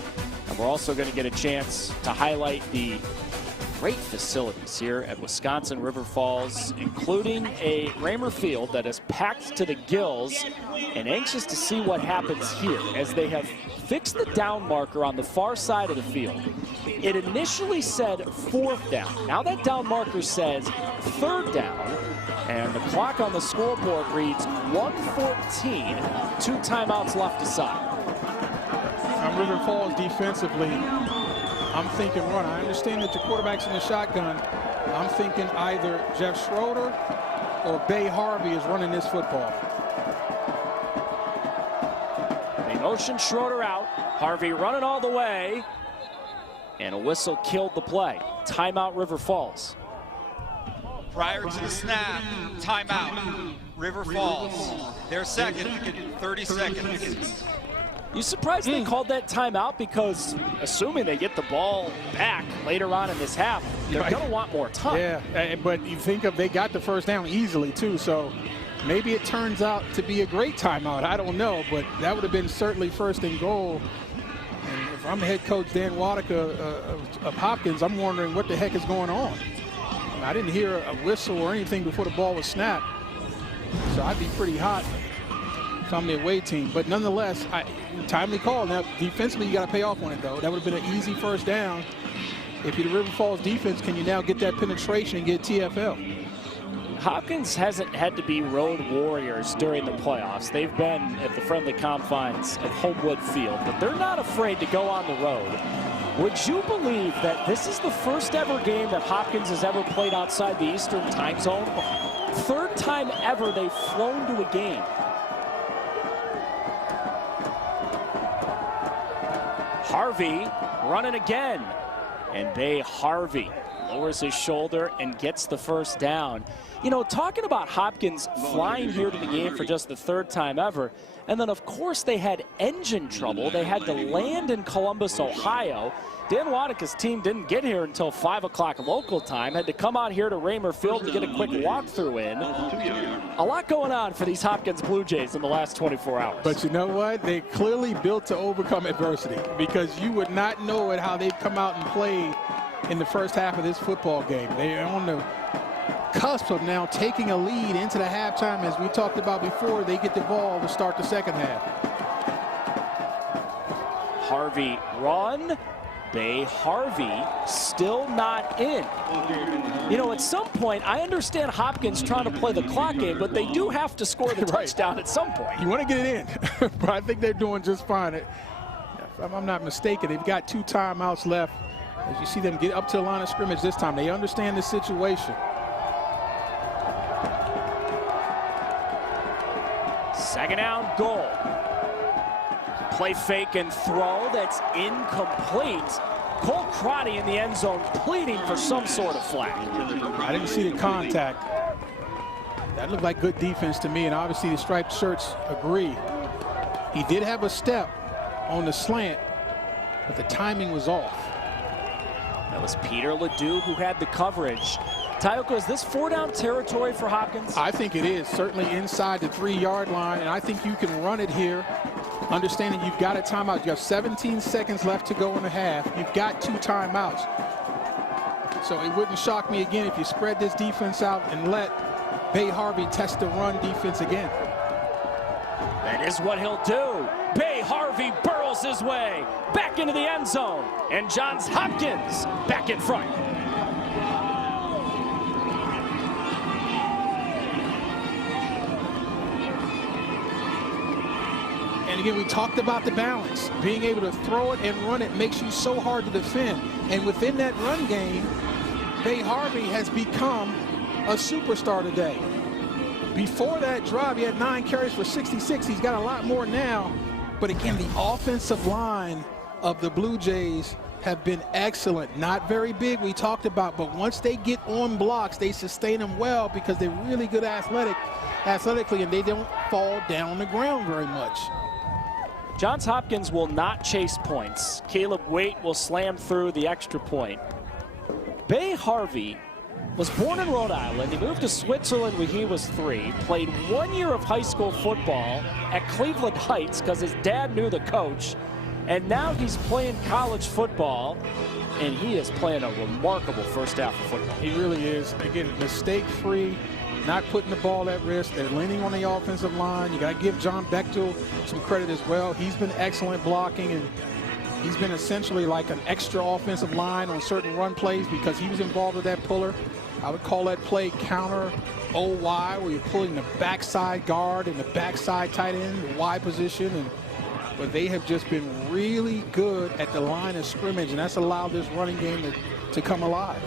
And we're also going to get a chance to highlight the great facilities here at Wisconsin River Falls, including a Raymer Field that is packed to the gills, and anxious to see what happens here as they have fixed the down marker on the far side of the field. It initially said 4th down. Now that down marker says 3rd down, and the clock on the scoreboard reads 1:14, 2 timeouts left aside. I'm River Falls defensively. I'm thinking run. I understand that your quarterback's in the shotgun. I'm thinking either Jeff Schroeder or Bay Harvey is running this football. They motion Schroeder out. Harvey running all the way. And a whistle killed the play. Timeout, River Falls. Prior to the snap, timeout, River Falls. Their second, 30 seconds. You surprised they called that timeout? Because assuming they get the ball back later on in this half, they're going to want more time. Yeah, but you think of they got the first down easily too, so maybe it turns out to be a great timeout. I don't know, but that would have been certainly 1st and goal. And if I'm head coach Dan Waddicker of Hopkins, I'm wondering what the heck is going on. I mean, I didn't hear a whistle or anything before the ball was snapped, so I'd be pretty hot if I'm the away team. But nonetheless, timely call. Now, defensively, you got to pay off on it, though. That would have been an easy 1st down. If you're the River Falls defense, can you now get that penetration and get TFL? Hopkins hasn't had to be road warriors during the playoffs. They've been at the friendly confines of Homewood Field, but they're not afraid to go on the road. Would you believe that this is the first ever game that Hopkins has ever played outside the Eastern time zone? 3rd time ever they've flown to a game. Harvey running again, and Bay Harvey lowers his shoulder and gets the 1st down. You know, talking about Hopkins flying here to the game for just the 3rd time ever, and then of course they had engine trouble. They had to land in Columbus, Ohio. Dan Waddicka's team didn't get here until 5 o'clock local time, had to come out here to Raymer Field to get a quick walkthrough in. A lot going on for these Hopkins Blue Jays in the last 24 hours. But you know what? They clearly built to overcome adversity, because you would not know it how they've come out and played in the first half of this football game. They're on the cusp of now taking a lead into the halftime. As we talked about before, they get the ball to start the 2nd half. Harvey run. Bay Harvey still not in. You know, at some point, I understand Hopkins trying to play the clock game, but they do have to score the touchdown at some point. You want to get it in, but I think they're doing just fine. If I'm not mistaken, they've got 2 timeouts left. As you see them get up to the line of scrimmage this time, they understand the situation. 2nd down, goal. Play fake and throw that's incomplete. Cole Crotty in the end zone pleading for some sort of flag. I didn't see the contact. That looked like good defense to me, and obviously the striped shirts agree. He did have a step on the slant, but the timing was off. That was Peter Ledoux who had the coverage. Tyoka, is this 4-down territory for Hopkins? I think it is, certainly inside the 3-yard line, and I think you can run it here, understanding you've got a timeout. You have 17 seconds left to go in the half. You've got 2 timeouts. So it wouldn't shock me again if you spread this defense out and let Bay Harvey test the run defense again. That is what he'll do. Bay Harvey burrows his way back into the end zone, and Johns Hopkins back in front. And again, we talked about the balance. Being able to throw it and run it makes you so hard to defend. And within that run game, Bay Harvey has become a superstar today. Before that drive, he had 9 carries for 66. He's got a lot more now. But again, the offensive line of the Blue Jays have been excellent. Not very big, we talked about, but once they get on blocks, they sustain them well because they're really good athletically, and they don't fall down on the ground very much. Johns Hopkins will not chase points. Caleb Waite will slam through the extra point. Bay Harvey was born in Rhode Island. He moved to Switzerland when he was 3, played 1 year of high school football at Cleveland Heights because his dad knew the coach, and now he's playing college football, and he is playing a remarkable first half of football. He really is. Again, mistake-free, not putting the ball at risk. They're leaning on the offensive line. You got to give John Bechtel some credit as well. He's been excellent blocking, and he's been essentially like an extra offensive line on certain run plays because he was involved with that puller. I would call that play counter OY, where you're pulling the backside guard and the backside tight end, the Y position. But they have just been really good at the line of scrimmage, and that's allowed this running game to come alive.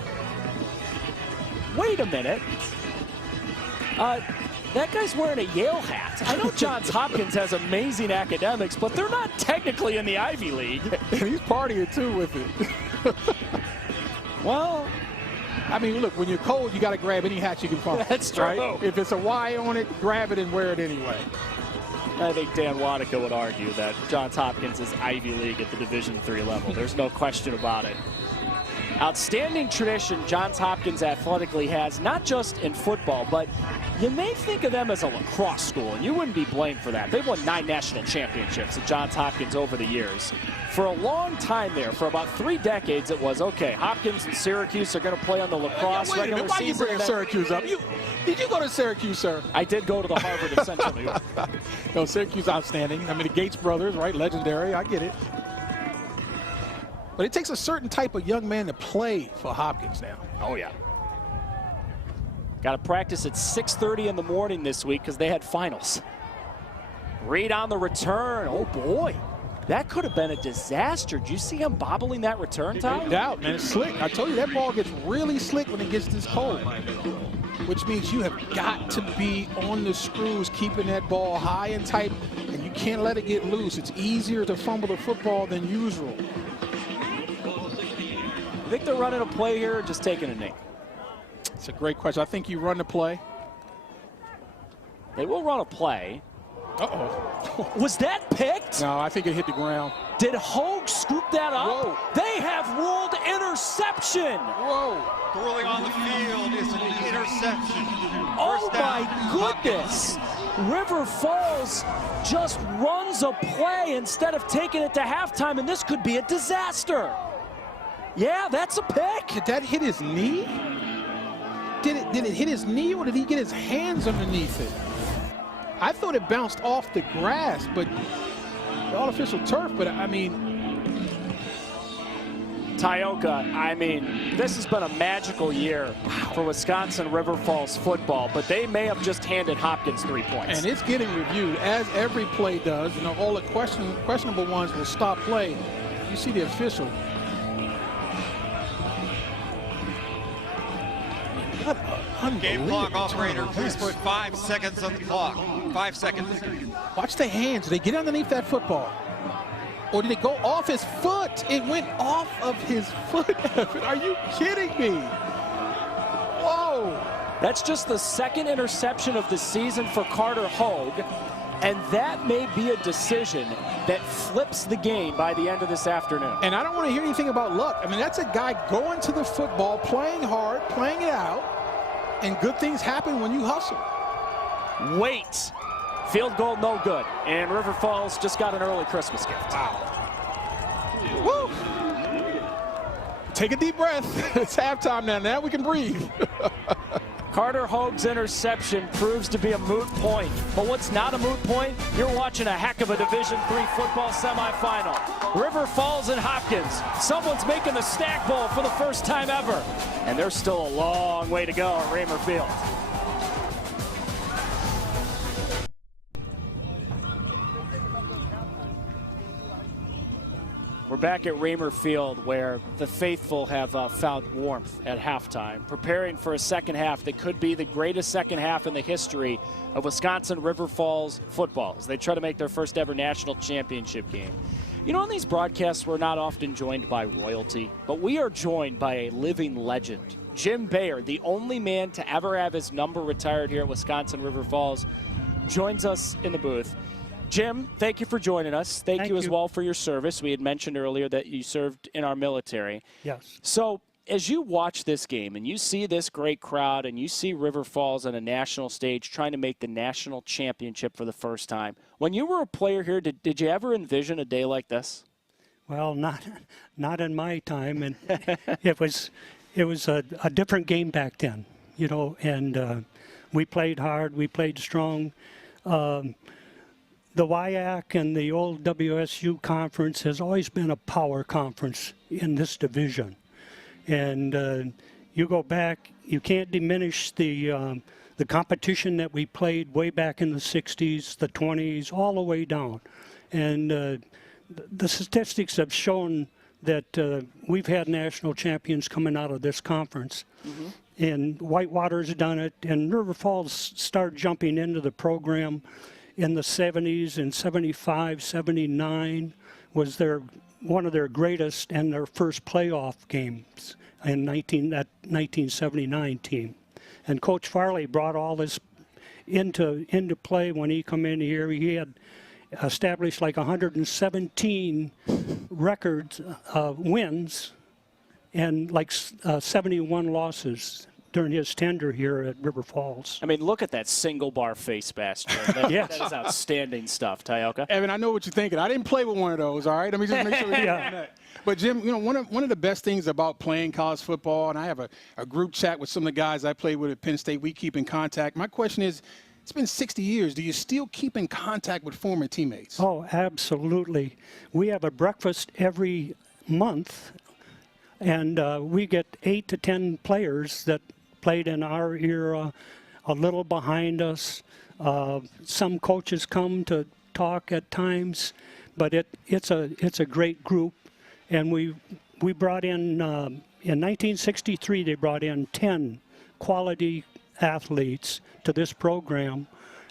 Wait a minute. That guy's wearing a Yale hat. I know Johns Hopkins has amazing academics, but they're not technically in the Ivy League. And he's partying too with it. Well, I mean, look, when you're cold, you got to grab any hat you can find. That's true. Right? If it's a Y on it, grab it and wear it anyway. I think Dan Wanaka would argue that Johns Hopkins is Ivy League at the Division III level. There's no question about it. Outstanding tradition Johns Hopkins athletically has, not just in football, but you may think of them as a lacrosse school, and you wouldn't be blamed for that. They've won 9 national championships at Johns Hopkins over the years. For a long time there, for about 3 decades, it was, okay, Hopkins and Syracuse are going to play on the lacrosse regular season. Why are you bringing Syracuse up? Did you go to Syracuse, sir? I did go to the Harvard of Central New York. No, Syracuse outstanding. I mean, the Gates brothers, right? Legendary. I get it. But it takes a certain type of young man to play for Hopkins now. Oh, yeah. Got to practice at 6:30 in the morning this week because they had finals. Reed on the return. Oh, boy. That could have been a disaster. Did you see him bobbling that return, Tom? No doubt, man. It's slick. I told you, that ball gets really slick when it gets this cold, which means you have got to be on the screws, keeping that ball high and tight, and you can't let it get loose. It's easier to fumble the football than usual. I think they're running a play here or just taking a knee? It's a great question. I think you run the play. They will run a play. Uh-oh. Was that picked? No, I think it hit the ground. Did Hogue scoop that up? Whoa. They have ruled interception. Whoa. The ruling on the field is an interception. Oh, my goodness. River Falls just runs a play instead of taking it to halftime, and this could be a disaster. Yeah, that's a pick. Did that hit his knee? Did it hit his knee, or did he get his hands underneath it? I thought it bounced off the grass, but the artificial turf, but I mean. Tyoka, I mean, this has been a magical year for Wisconsin River Falls football, but they may have just handed Hopkins 3 points. And it's getting reviewed, as every play does. You know, all the questionable ones will stop play. You see the official. Game clock operator, please put 5 seconds on the clock. 5 seconds. Watch the hands. Did they get underneath that football? Or did it go off his foot? It went off of his foot. Are you kidding me? Whoa. That's just the 2nd interception of the season for Carter Hogue. And that may be a decision that flips the game by the end of this afternoon. And I don't want to hear anything about luck. I mean, that's a guy going to the football, playing hard, playing it out, and good things happen when you hustle. Wait. Field goal, no good. And River Falls just got an early Christmas gift. Wow. Woo! Take a deep breath. It's halftime now. Now we can breathe. Carter Hogue's interception proves to be a moot point. But what's not a moot point? You're watching a heck of a Division III football semifinal. River Falls and Hopkins. Someone's making the Stack Bowl for the first time ever. And there's still a long way to go at Raymer Field. We're back at Raymer Field, where the faithful have found warmth at halftime, preparing for a second half that could be the greatest second half in the history of Wisconsin River Falls football as they try to make their first ever national championship game. You know, on these broadcasts, we're not often joined by royalty, but we are joined by a living legend. Jim Bayer, the only man to ever have his number retired here at Wisconsin River Falls, joins us in the booth. Jim, thank you for joining us. Thank you as well for your service. We had mentioned earlier that you served in our military. Yes. So as you watch this game and you see this great crowd and you see River Falls on a national stage trying to make the national championship for the first time, when you were a player here, did you ever envision a day like this? Well, not in my time, and it was a different game back then, you know. And we played hard, we played strong. The WIAC and the old WSU conference has always been a power conference in this division. And you go back, you can't diminish the competition that we played way back in the 60s, the 20s, all the way down. And the statistics have shown that we've had national champions coming out of this conference. Mm-hmm. And Whitewater's done it, and River Falls started jumping into the program in the 70s, and 75, 79 was one of their greatest and their first playoff games in that 1979 team. And Coach Farley brought all this into play when he come in here. He had established like 117 records, wins, and like 71 losses during his tenure here at River Falls. I mean, look at that single bar face mask. Yes. That is outstanding stuff, Tyoka. Evan, I know what you're thinking. I didn't play with one of those, all right? Let me just make sure we Yeah. that. But, Jim, you know, one of the best things about playing college football, and I have a group chat with some of the guys I played with at Penn State. We keep in contact. My question is, it's been 60 years. Do you still keep in contact with former teammates? Oh, absolutely. We have a breakfast every month, and we get 8 to 10 players that played in our era, a little behind us. Some coaches come to talk at times, but it's a great group. And we brought in 1963, they brought in 10 quality athletes to this program,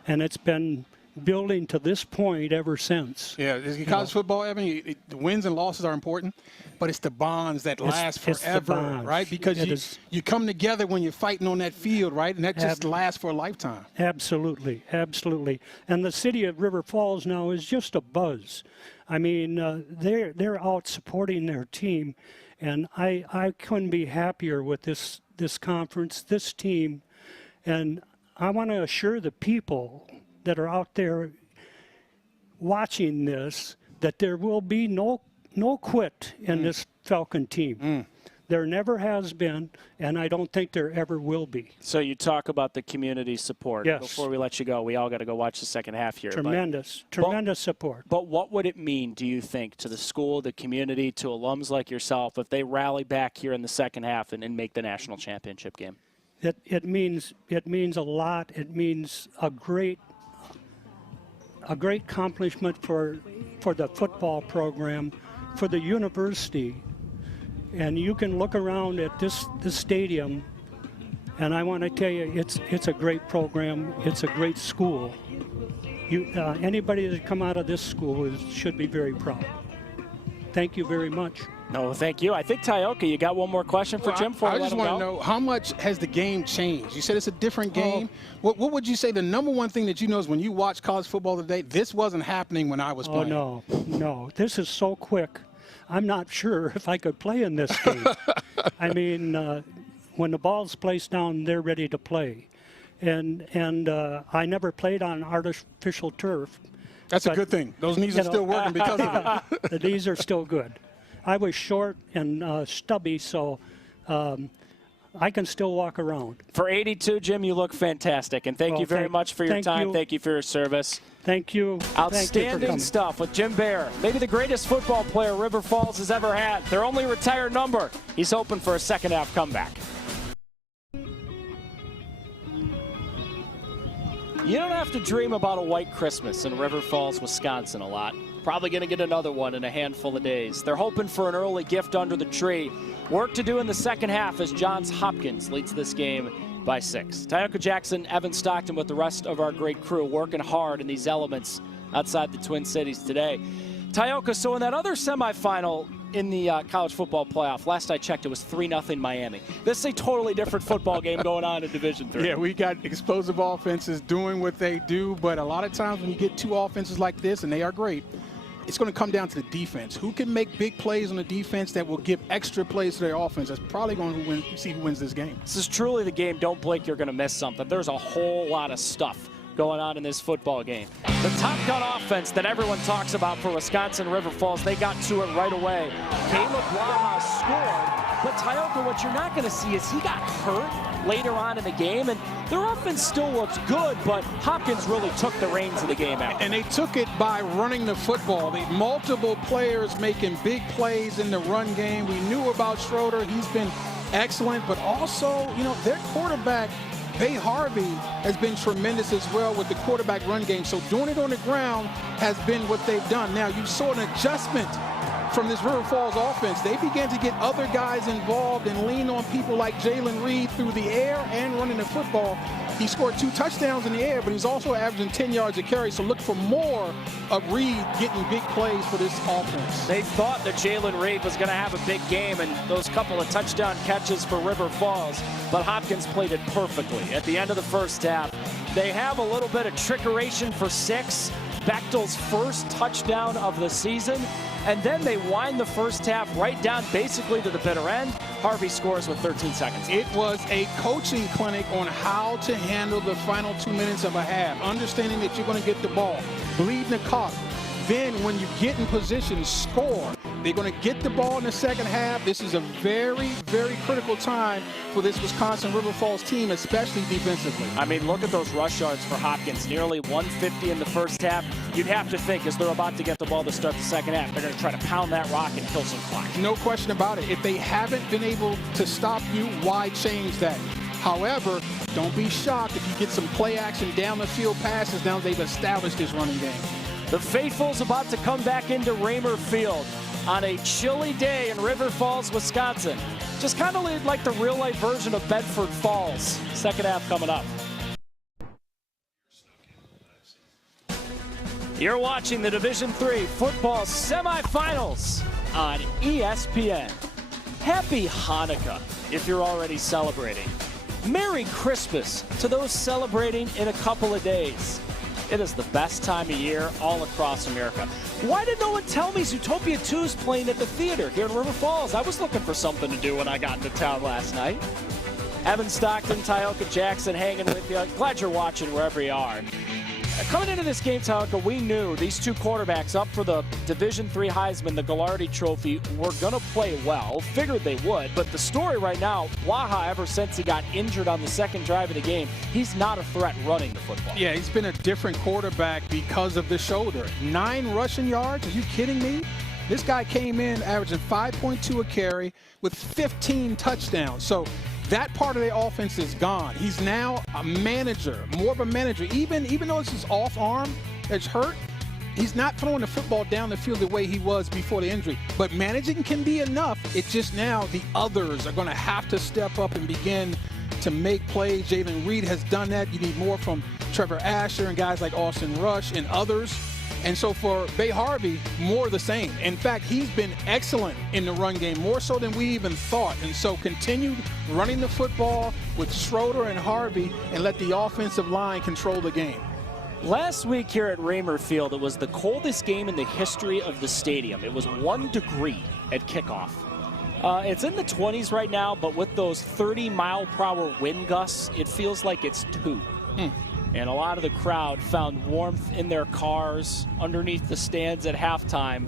and it's been building to this point ever since. Yeah, college football, Evan, the wins and losses are important, but it's the bonds that last forever, right? Because you come together when you're fighting on that field, right? And that just lasts for a lifetime. Absolutely, absolutely. And the city of River Falls now is just a buzz. I mean, they're out supporting their team, and I couldn't be happier with this conference, this team, and I want to assure the people that are out there watching this that there will be no quit in this Falcon team. There never has been, and I don't think there ever will be. So you talk about the community support. Yes. Before we let you go, we all got to go watch the second half here. Tremendous support. But what would it mean, do you think, to the school, the community, to alums like yourself, if they rally back here in the second half and make the national championship game? It means a lot. It means a great accomplishment for the football program, for the university. And you can look around at this stadium, and I want to tell you, it's a great program. It's a great school. Anybody that come out of this school should be very proud. Thank you very much. No, thank you. I think, Tyoka, you got one more question for Jim before I we just let him want to go? know, how much has the game changed? You said it's a different game. What would you say the number one thing that you know is when you watch college football today, this wasn't happening when I was playing? Oh, no. This is so quick. I'm not sure if I could play in this game. I mean, when the ball's placed down, they're ready to play. And I never played on artificial turf. That's a good thing. Those knees are still working because of it. The knees are still good. I was short and stubby, so I can still walk around. For 82, Jim, you look fantastic. And thank you very much for your time. Thank you for your service. Thank you. Outstanding stuff with Jim Baer. Maybe the greatest football player River Falls has ever had. Their only retired number. He's hoping for a second-half comeback. You don't have to dream about a white Christmas in River Falls, Wisconsin a lot. Probably going to get another one in a handful of days. They're hoping for an early gift under the tree. Work to do in the second half as Johns Hopkins leads this game by 6. Tyoka Jackson, Evan Stockton with the rest of our great crew working hard in these elements outside the Twin Cities today. Tyoka, so in that other semifinal in the college football playoff, last I checked, it was 3-0 Miami. This is a totally different football game going on in Division III. Yeah, we got explosive offenses doing what they do, but a lot of times when you get two offenses like this, and they are great, it's going to come down to the defense. Who can make big plays on the defense that will give extra plays to their offense? That's probably going to see who wins this game. This is truly the game. Don't blink, you're going to miss something. There's a whole lot of stuff going on in this football game. The Top Gun offense that everyone talks about for Wisconsin River Falls, they got to it right away. Caleb Waha scored, but Tyoka, what you're not going to see is he got hurt later on in the game, and their offense still looks good, but Hopkins really took the reins of the game out. And they took it by running the football. They multiple players making big plays in the run game. We knew about Schroeder. He's been excellent, but also, you know, their quarterback, Bay Harvey, has been tremendous as well with the quarterback run game. So doing it on the ground has been what they've done. Now, you saw an adjustment from this River Falls offense. They began to get other guys involved and lean on people like Jalen Reed through the air and running the football. He scored 2 touchdowns in the air, but he's also averaging 10 yards a carry. So look for more of Reed getting big plays for this offense. They thought that Jalen Reed was going to have a big game and those couple of touchdown catches for River Falls, but Hopkins played it perfectly. At the end of the first half, they have a little bit of trickeration for 6. Bechtel's first touchdown of the season, and then they wind the first half right down basically to the bitter end. Harvey scores with 13 seconds. It was a coaching clinic on how to handle the final 2 minutes of a half, understanding that you're going to get the ball, bleeding the clock. Then when you get in position, score. They're going to get the ball in the second half. This is a very, very critical time for this Wisconsin River Falls team, especially defensively. I mean, look at those rush yards for Hopkins. Nearly 150 in the first half. You'd have to think, as they're about to get the ball to start the second half, they're going to try to pound that rock and kill some clock. No question about it. If they haven't been able to stop you, why change that? However, don't be shocked if you get some play action down the field passes now they've established this running game. The faithful's about to come back into Raymer Field on a chilly day in River Falls, Wisconsin. Just kind of like the real-life version of Bedford Falls. Second half coming up. You're watching the Division III football semifinals on ESPN. Happy Hanukkah if you're already celebrating. Merry Christmas to those celebrating in a couple of days. It is the best time of year all across America. Why did no one tell me Zootopia 2 is playing at the theater here in River Falls? I was looking for something to do when I got into town last night. Evan Stockton, Tyoka Jackson hanging with you. Glad you're watching wherever you are. Coming into this game, Tyoka, we knew these two quarterbacks up for the Division III Heisman, the Gallardi Trophy, were going to play well. Figured they would, but the story right now, Waha, ever since he got injured on the second drive of the game, he's not a threat running the football. Yeah, he's been a different quarterback because of the shoulder. 9 rushing yards? Are you kidding me? This guy came in averaging 5.2 a carry with 15 touchdowns. So that part of the offense is gone. He's now a manager, more of a manager. Even though it's his off arm that's hurt, he's not throwing the football down the field the way he was before the injury. But managing can be enough. It's just now the others are going to have to step up and begin to make plays. Jalen Reed has done that. You need more from Trevor Asher and guys like Austin Rush and others. And so for Bay Harvey, more of the same. In fact, he's been excellent in the run game, more so than we even thought. And so continue running the football with Schroeder and Harvey and let the offensive line control the game. Last week here at Raymer Field, it was the coldest game in the history of the stadium. It was 1 degree at kickoff. It's in the 20s right now, but with those 30-mile-per-hour wind gusts, it feels like it's 2. And a lot of the crowd found warmth in their cars underneath the stands at halftime.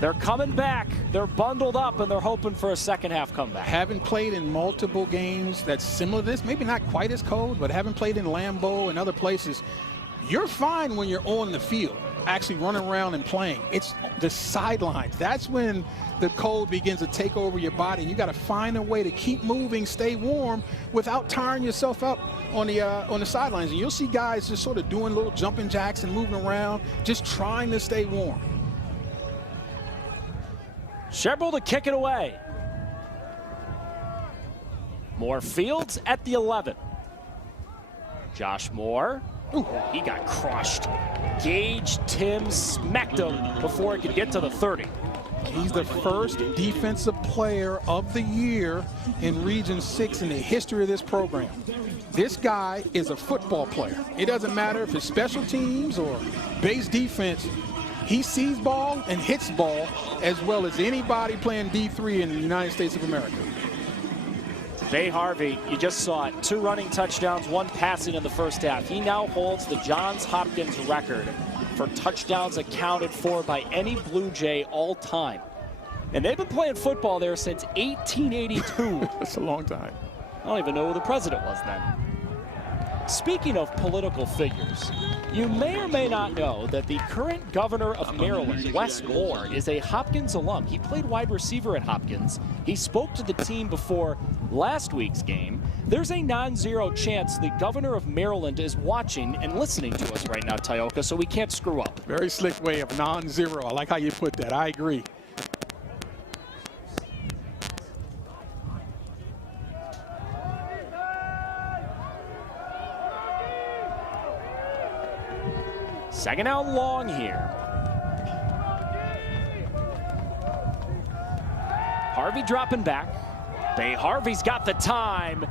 They're coming back. They're bundled up, and they're hoping for a second-half comeback. Having played in multiple games that's similar to this, maybe not quite as cold, but having played in Lambeau and other places, you're fine when you're on the field, actually running around and playing. It's the sidelines. That's when the cold begins to take over your body. You got to find a way to keep moving, stay warm, without tiring yourself up on the sidelines. And you'll see guys just sort of doing little jumping jacks and moving around, just trying to stay warm. Sherbel to kick it away. Moore Fields at the 11. Josh Moore. Ooh, he got crushed. Gage Tim smacked him before it could get to the 30. He's the first defensive player of the year in Region 6 in the history of this program. This guy is a football player. It doesn't matter if it's special teams or base defense. He sees ball and hits ball as well as anybody playing D3 in the United States of America. Bay Harvey, you just saw it, 2 running touchdowns, 1 passing in the first half. He now holds the Johns Hopkins record for touchdowns accounted for by any Blue Jay all time. And they've been playing football there since 1882. That's a long time. I don't even know who the president was then. Speaking of political figures, you may or may not know that the current governor of Maryland, Wes Moore, is a Hopkins alum. He played wide receiver at Hopkins. He spoke to the team before last week's game. There's a non-zero chance the governor of Maryland is watching and listening to us right now, Tioka, so we can't screw up. Very slick way of non-zero. I like how you put that. I agree. Second out long here. Harvey dropping back. Bay Harvey's got the time,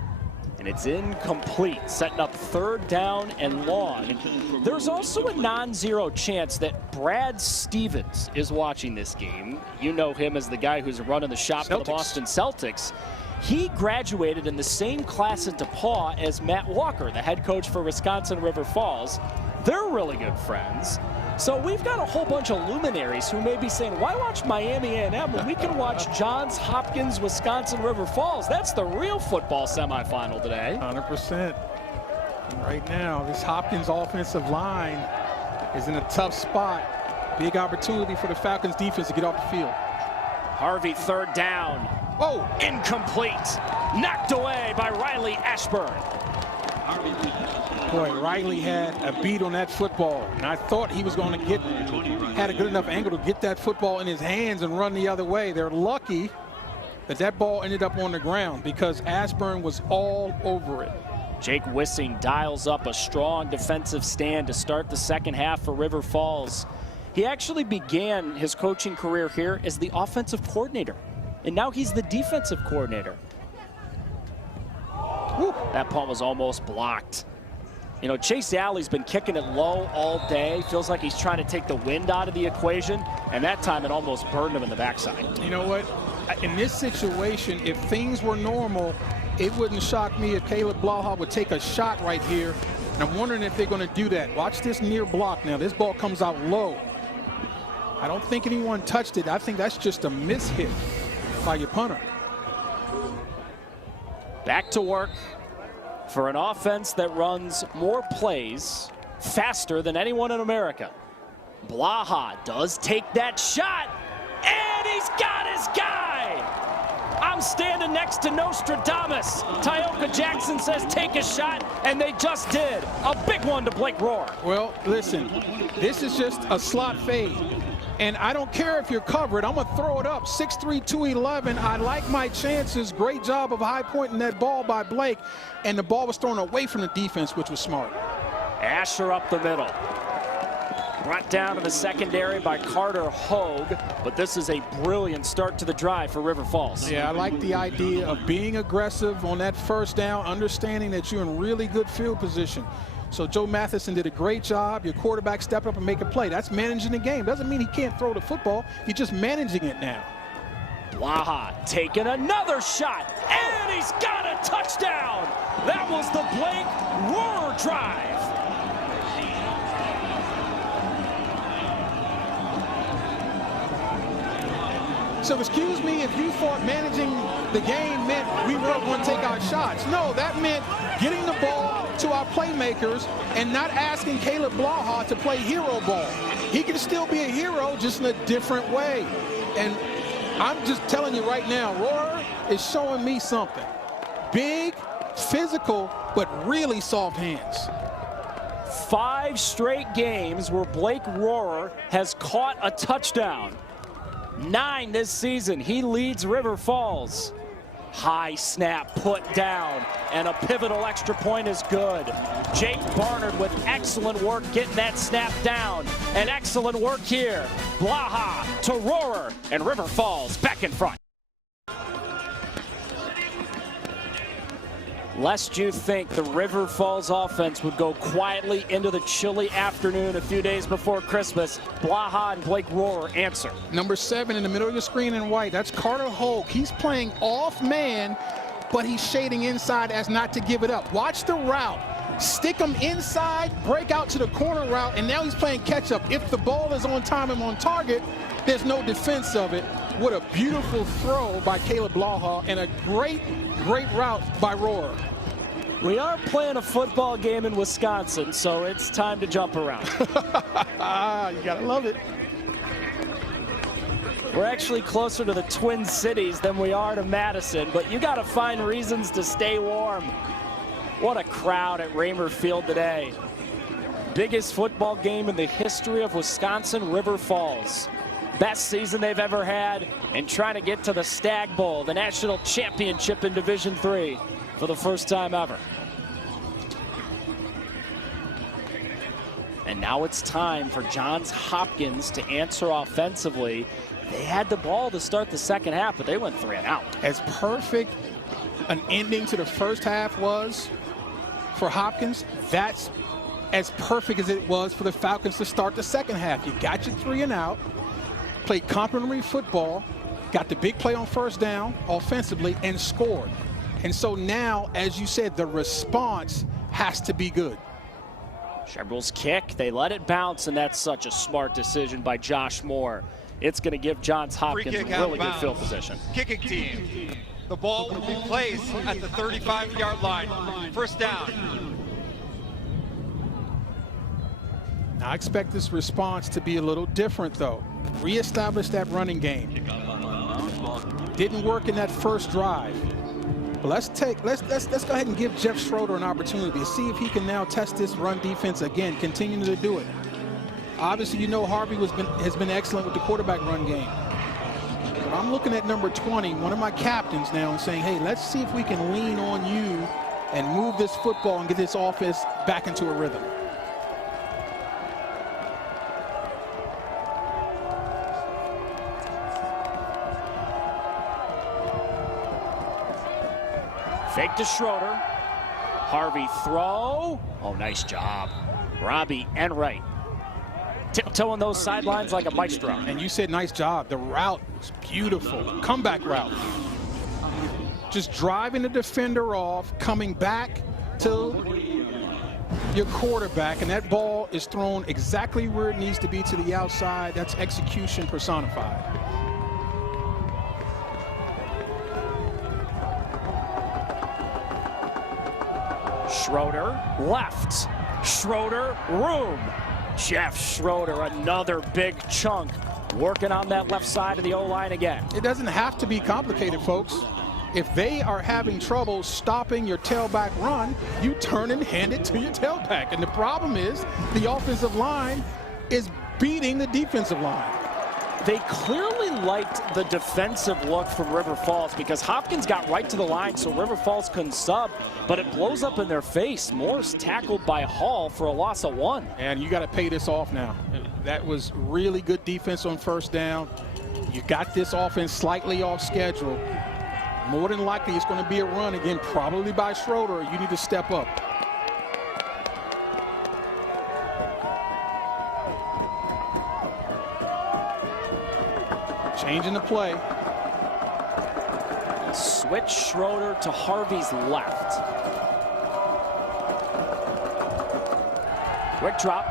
and it's incomplete, setting up 3rd down and long. There's also a non-zero chance that Brad Stevens is watching this game. You know him as the guy who's running the shop for the Boston Celtics. He graduated in the same class at DePaul as Matt Walker, the head coach for Wisconsin River Falls. They're really good friends. So we've got a whole bunch of luminaries who may be saying, why watch Miami A&M when we can watch Johns Hopkins, Wisconsin River Falls? That's the real football semifinal today. 100%. Right now, this Hopkins offensive line is in a tough spot. Big opportunity for the Falcons defense to get off the field. Harvey 3rd down. Oh, incomplete. Knocked away by Riley Ashburn. Boy, Riley had a beat on that football, and I thought he was going to had a good enough angle to get that football in his hands and run the other way. They're lucky that that ball ended up on the ground because Ashburn was all over it. Jake Wissing dials up a strong defensive stand to start the second half for River Falls. He actually began his coaching career here as the offensive coordinator, and now he's the defensive coordinator. Whew, that punt was almost blocked. You know, Chase Alley's been kicking it low all day. Feels like he's trying to take the wind out of the equation, and that time it almost burned him in the backside. You know what? In this situation, if things were normal, it wouldn't shock me if Caleb Blaha would take a shot right here. And I'm wondering if they're going to do that. Watch this near block now. This ball comes out low. I don't think anyone touched it. I think that's just a mishit by your punter. Back to work for an offense that runs more plays faster than anyone in America. Blaha does take that shot, and he's got his guy. I'm standing next to Nostradamus. Tioka Jackson says take a shot, and they just did. A big one to Blake Rohr. Well, listen, this is just a slot fade. And I don't care if you're covered. I'm going to throw it up. 6'3", 211. I like my chances. Great job of high pointing that ball by Blake. And the ball was thrown away from the defense, which was smart. Asher up the middle. Brought down to the secondary by Carter Hogue, but this is a brilliant start to the drive for River Falls. Yeah, I like the idea of being aggressive on that first down, understanding that you're in really good field position. So Joe Matheson did a great job. Your quarterback step up and make a play. That's managing the game. Doesn't mean he can't throw the football. He's just managing it now. Blaha taking another shot, and he's got a touchdown. That was the Blake Rohrer drive. So excuse me if you thought managing the game meant we weren't going to take our shots. No, that meant getting the ball to our playmakers and not asking Caleb Blaha to play hero ball. He can still be a hero, just in a different way. And I'm just telling you right now, Rohrer is showing me something. Big, physical, but really soft hands. 5 straight games where Blake Rohrer has caught a touchdown. 9 this season. He leads River Falls. High snap put down, and a pivotal extra point is good. Jake Barnard with excellent work getting that snap down, and excellent work here. Blaha to Rohrer, and River Falls back in front. Lest you think the River Falls offense would go quietly into the chilly afternoon a few days before Christmas, Blaha and Blake Rohrer answer. Number 7 in the middle of your screen in white, that's Carter Hogue. He's playing off man, but he's shading inside as not to give it up. Watch the route. Stick him inside, break out to the corner route, and now he's playing catch up. If the ball is on time and on target, there's no defense of it. What a beautiful throw by Caleb Blaha, and a great route by Rohrer. We are playing a football game in Wisconsin, so it's time to jump around. You gotta love it. We're actually closer to the Twin Cities than we are to Madison, but you gotta find reasons to stay warm. What a crowd at Raymer Field today. Biggest football game in the history of Wisconsin River Falls. Best season they've ever had, and trying to get to the Stag Bowl, the national championship in Division III for the first time ever. And now it's time for Johns Hopkins to answer offensively. They had the ball to start the second half, but they went 3 and out. As perfect an ending to the first half was for Hopkins, that's as perfect as it was for the Falcons to start the second half. You got your 3 and out. Played complimentary football, got the big play on first down offensively, and scored. And so now, as you said, the response has to be good. Shebrel's kick, they let it bounce, and that's such a smart decision by Josh Moore. It's going to give Johns Hopkins really good field position. Kicking team. The ball will be placed at the 35-yard line. First down. I expect this response to be a little different, though. Reestablish that running game. Didn't work in that first drive. But let's go ahead and give Jeff Schroeder an opportunity to see if he can now test this run defense again, continuing to do it. Obviously, you know Harvey has been excellent with the quarterback run game. But I'm looking at number 20, one of my captains now, and saying, hey, let's see if we can lean on you and move this football and get this offense back into a rhythm. Fake to Schroeder. Harvey throw. Oh, nice job. Robbie Enright tiptoeing those sidelines like a maestro. And you said nice job. The route was beautiful. Comeback route. Just driving the defender off, coming back to your quarterback, and that ball is thrown exactly where it needs to be, to the outside. That's execution personified. Schroeder left. Schroeder room. Jeff Schroeder, another big chunk, working on that left side of the O-line again. It doesn't have to be complicated, folks. If they are having trouble stopping your tailback run, you turn and hand it to your tailback. And the problem is the offensive line is beating the defensive line. They clearly liked the defensive look from River Falls because Hopkins got right to the line so River Falls couldn't sub, but it blows up in their face. Morse tackled by Hall for a loss of 1. And you got to pay this off now. That was really good defense on first down. You got this offense slightly off schedule. More than likely it's going to be a run again, probably by Schroeder. You need to step up. Changing the play. Switch Schroeder to Harvey's left. Quick drop,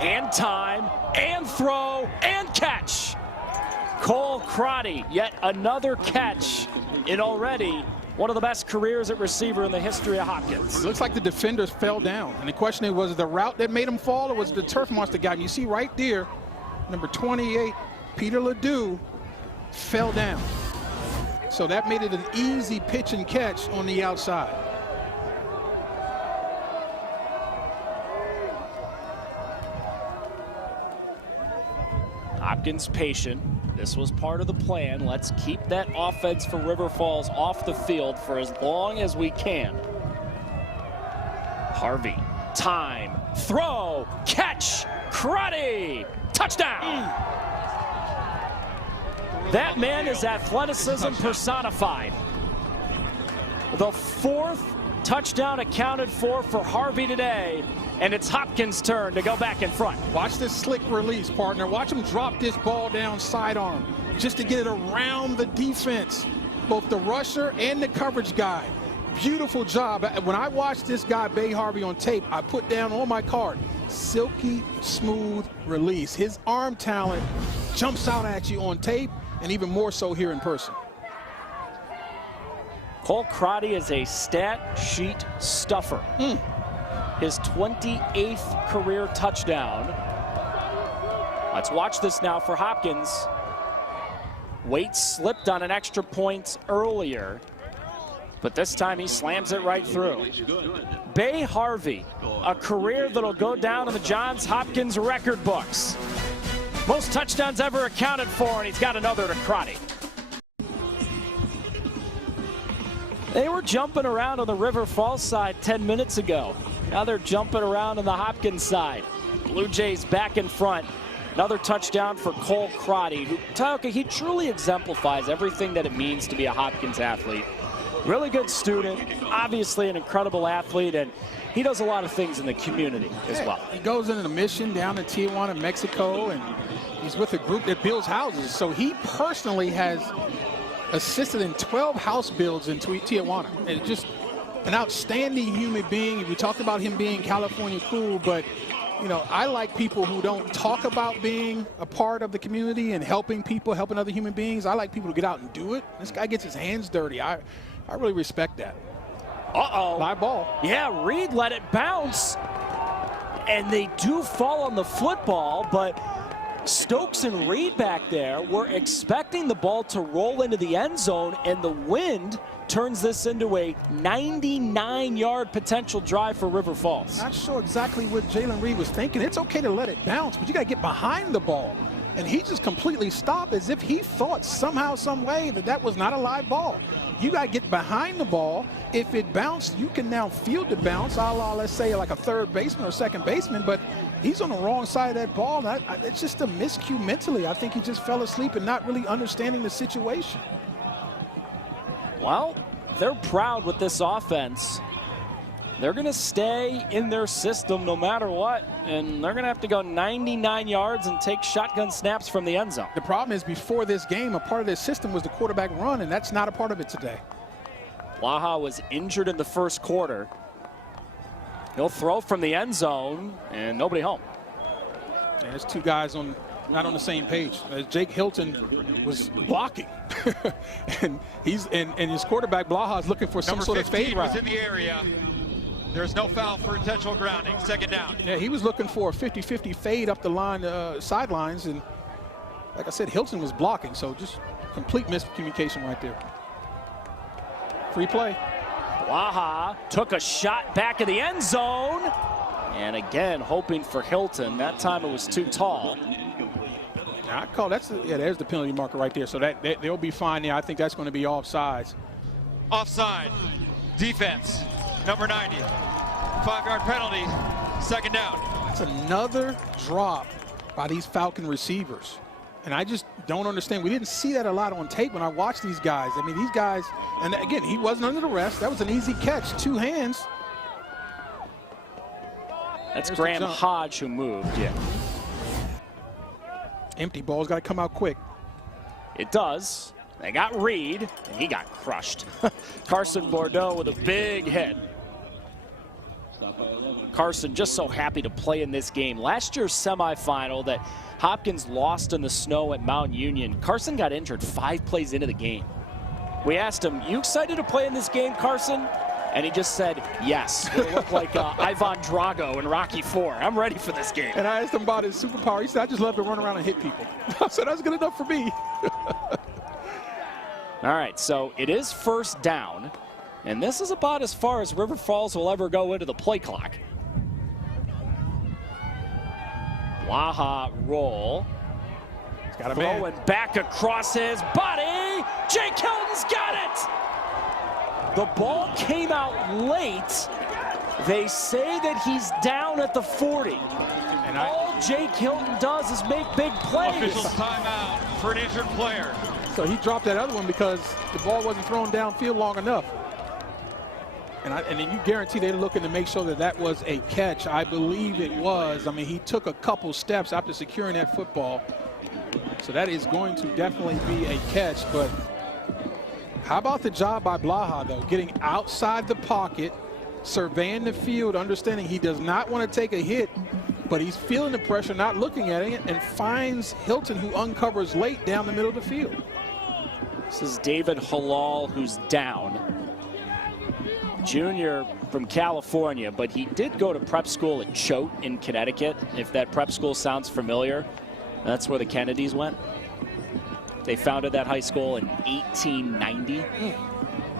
and time, and throw, and catch. Cole Crotty, yet another catch in already one of the best careers at receiver in the history of Hopkins. It looks like the defenders fell down. And the question was the route that made him fall, or was the turf monster guy? And you see right there, number 28, Peter Ledoux, fell down. So that made it an easy pitch and catch on the outside. Hopkins patient. This was part of the plan. Let's keep that offense for River Falls off the field for as long as we can. Harvey, time, throw, catch, Crotty, touchdown! That man is athleticism personified. The 4th touchdown accounted for Harvey today, and it's Hopkins' turn to go back in front. Watch this slick release, partner. Watch him drop this ball down sidearm just to get it around the defense, both the rusher and the coverage guy. Beautiful job. When I watched this guy, Bay Harvey, on tape, I put down on my card, silky smooth release. His arm talent jumps out at you on tape, and even more so here in person. Cole Crotty is a stat sheet stuffer. His 28th career touchdown. Let's watch this now for Hopkins. Waits slipped on an extra point earlier, but this time he slams it right through. Bay Harvey, a career that'll go down in the Johns Hopkins record books. Most touchdowns ever accounted for, and he's got another to Crotty. They were jumping around on the River Falls side 10 minutes ago. Now they're jumping around on the Hopkins side. Blue Jays back in front. Another touchdown for Cole Crotty, who, he truly exemplifies everything that it means to be a Hopkins athlete. Really good student, obviously an incredible athlete, and he does a lot of things in the community as well. He goes into the mission down in Tijuana, Mexico, and he's with a group that builds houses. So he personally has assisted in 12 house builds in Tijuana. And just an outstanding human being. We talked about him being California cool, but you know, I like people who don't talk about being a part of the community and helping people, helping other human beings. I like people to get out and do it. This guy gets his hands dirty. I really respect that. Uh-oh. Live ball. Yeah, Reed let it bounce. And they do fall on the football, but Stokes and Reed back there were expecting the ball to roll into the end zone, and the wind turns this into a 99-yard potential drive for River Falls. Not sure exactly what Jalen Reed was thinking. It's okay to let it bounce, but you got to get behind the ball. And he just completely stopped as if he thought somehow, some way that was not a live ball. You got to get behind the ball. If it bounced, you can now field the bounce, a la, let's say, like a third baseman or second baseman, but he's on the wrong side of that ball. It's just a miscue mentally. I think he just fell asleep and not really understanding the situation. Well, they're proud with this offense. They're going to stay in their system no matter what, and they're going to have to go 99 yards and take shotgun snaps from the end zone. The problem is, before this game, a part of their system was the quarterback run, and that's not a part of it today. Blaha was injured in the first quarter. He'll throw from the end zone, and nobody home. And there's two guys not on the same page. Jake Hilton was blocking, and his quarterback Blaha is looking for some sort of fade route. Was in the area. There's no foul for intentional grounding. Second down. Yeah, he was looking for a 50-50 fade up the line, sidelines, and like I said, Hilton was blocking. So just complete miscommunication right there. Free play. Blaha took a shot back of the end zone, and again hoping for Hilton. That time it was too tall. I call that's there's the penalty marker right there. So that they'll be fine there. I think that's going to be offsides. Offside. Defense. Number 90. 5-yard penalty. Second down. That's another drop by these Falcon receivers. And I just don't understand. We didn't see that a lot on tape when I watched these guys. I mean, these guys, and again, he wasn't under arrest. That was an easy catch, 2 hands. That's There's Graham Hodge who moved, yeah. Empty ball's got to come out quick. It does. They got Reed, and he got crushed. Carson Bordeaux with a big hit. Carson just so happy to play in this game. Last year's semifinal that Hopkins lost in the snow at Mount Union, Carson got injured 5 plays into the game. We asked him, you excited to play in this game, Carson? And he just said, yes. It looked like Ivan Drago in Rocky IV. I'm ready for this game. And I asked him about his superpower. He said, I just love to run around and hit people. I said, that's good enough for me. All right, so it is first down. And this is about as far as River Falls will ever go into the play clock. Blaha roll. He's got a Throwing man. back across his body. Jake Hilton's got it. The ball came out late. They say that he's down at the 40. And all Jake Hilton does is make big plays. Official timeout for an injured player. So he dropped that other one because the ball wasn't thrown downfield long enough. And then you guarantee they're looking to make sure that that was a catch. I believe it was. I mean, he took a couple steps after securing that football. So that is going to definitely be a catch. But how about the job by Blaha, though? Getting outside the pocket, surveying the field, understanding he does not want to take a hit, but he's feeling the pressure, not looking at it, and finds Hilton, who uncovers late down the middle of the field. This is David Halal, who's down. Junior from California, but he did go to prep school at Choate in Connecticut. If that prep school sounds familiar, that's where the Kennedys went. They founded that high school in 1890.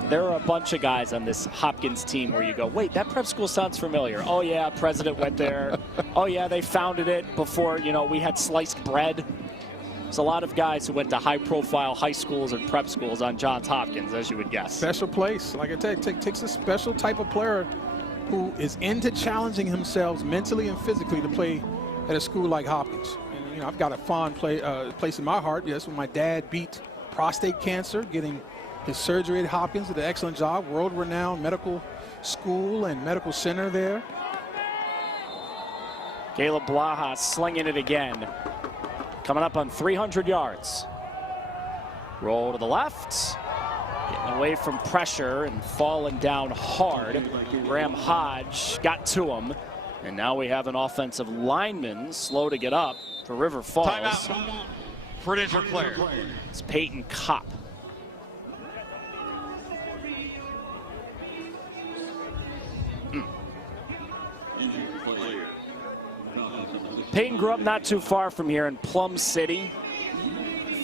There are a bunch of guys on this Hopkins team where you go, wait, that prep school sounds familiar. Oh yeah, president went there. Oh yeah, they founded it before, you know, we had sliced bread. There's a lot of guys who went to high-profile high schools and prep schools on Johns Hopkins, as you would guess. Special place. Like I said, it takes a special type of player who is into challenging himself mentally and physically to play at a school like Hopkins. And, you know, I've got a fond place in my heart. Yes, when my dad beat prostate cancer, getting his surgery at Hopkins, did an excellent job. World-renowned medical school and medical center there. Caleb Blaha slinging it again. Coming up on 300 yards. Roll to the left. Getting away from pressure and falling down hard. Graham Hodge got to him. And now we have an offensive lineman slow to get up for River Falls. Timeout for an injured player. It's Peyton Kopp. Peyton grew up not too far from here in Plum City,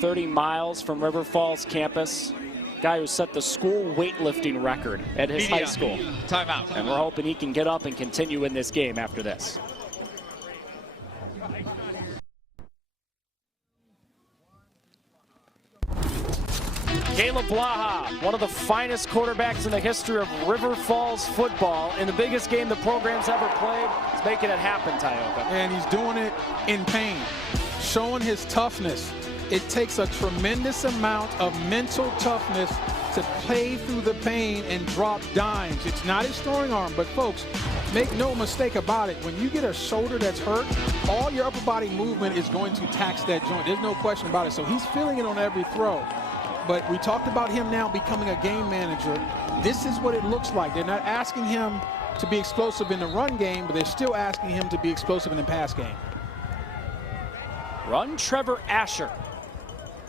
30 miles from River Falls campus. Guy who set the school weightlifting record at his high school. Timeout. And we're hoping he can get up and continue in this game after this. Caleb Blaha, one of the finest quarterbacks in the history of River Falls football. In the biggest game the program's ever played, he's making it happen, Tioka. And he's doing it in pain, showing his toughness. It takes a tremendous amount of mental toughness to play through the pain and drop dimes. It's not his throwing arm, but folks, make no mistake about it. When you get a shoulder that's hurt, all your upper body movement is going to tax that joint. There's no question about it. So he's feeling it on every throw. But we talked about him now becoming a game manager. This is what it looks like. They're not asking him to be explosive in the run game, but they're still asking him to be explosive in the pass game. Run Trevor Asher.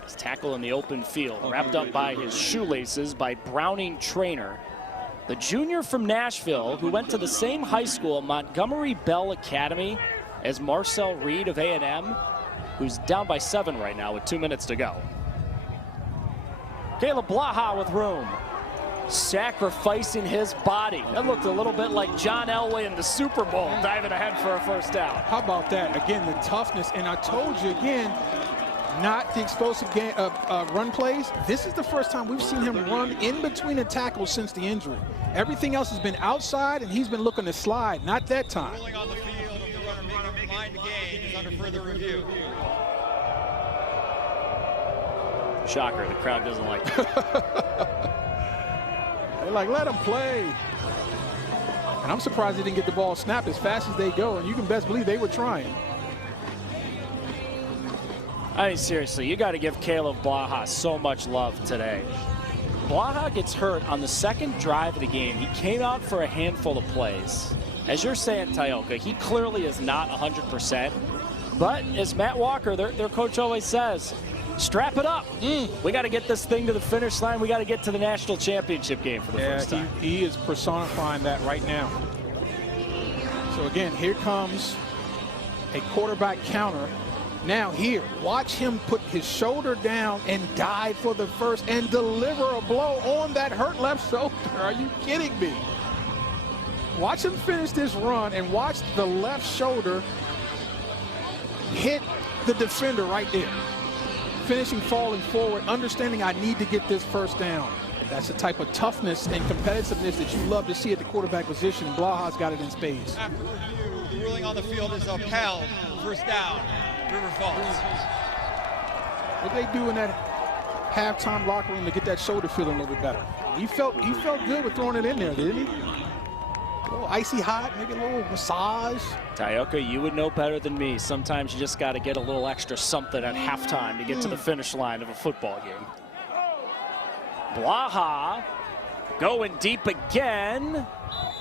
His tackle in the open field, wrapped up by his shoelaces by Browning Trainer. The junior from Nashville who went to the same high school, Montgomery Bell Academy, as Marcel Reed of A&M, who's down by 7 right now with 2 minutes to go. Caleb Blaha with room, sacrificing his body. That looked a little bit like John Elway in the Super Bowl, diving ahead for a first down. How about that? Again, the toughness. And I told you again, not the explosive run plays. This is the first time we've seen him run in between the tackles since the injury. Everything else has been outside, and he's been looking to slide. Not that time. Ruling on the field of the runner being behind the gain is under further review. Shocker, the crowd doesn't like it. They're like, let him play. And I'm surprised they didn't get the ball snapped as fast as they go, and you can best believe they were trying. I mean, seriously, you got to give Caleb Blaha so much love today. Blaha gets hurt on the second drive of the game. He came out for a handful of plays. As you're saying, Tyoka, he clearly is not 100%. But as Matt Walker, their coach always says, strap it up. We got to get this thing to the finish line. We got to get to the national championship game for the first time. He is personifying that right now. So again, here comes a quarterback counter. Now here, watch him put his shoulder down and dive for the first and deliver a blow on that hurt left shoulder. Are you kidding me? Watch him finish this run and watch the left shoulder hit the defender right there. Finishing falling forward, understanding I need to get this first down. That's the type of toughness and competitiveness that you love to see at the quarterback position, and Blaha's got it in spades. After review, the ruling on the field is upheld. First down, River Falls. What they do in that halftime locker room to get that shoulder feeling a little bit better? He felt good with throwing it in there, didn't he? A little icy hot, maybe a little massage. Tyoka, you would know better than me. Sometimes you just got to get a little extra something at halftime to get to the finish line of a football game. Blaha going deep again,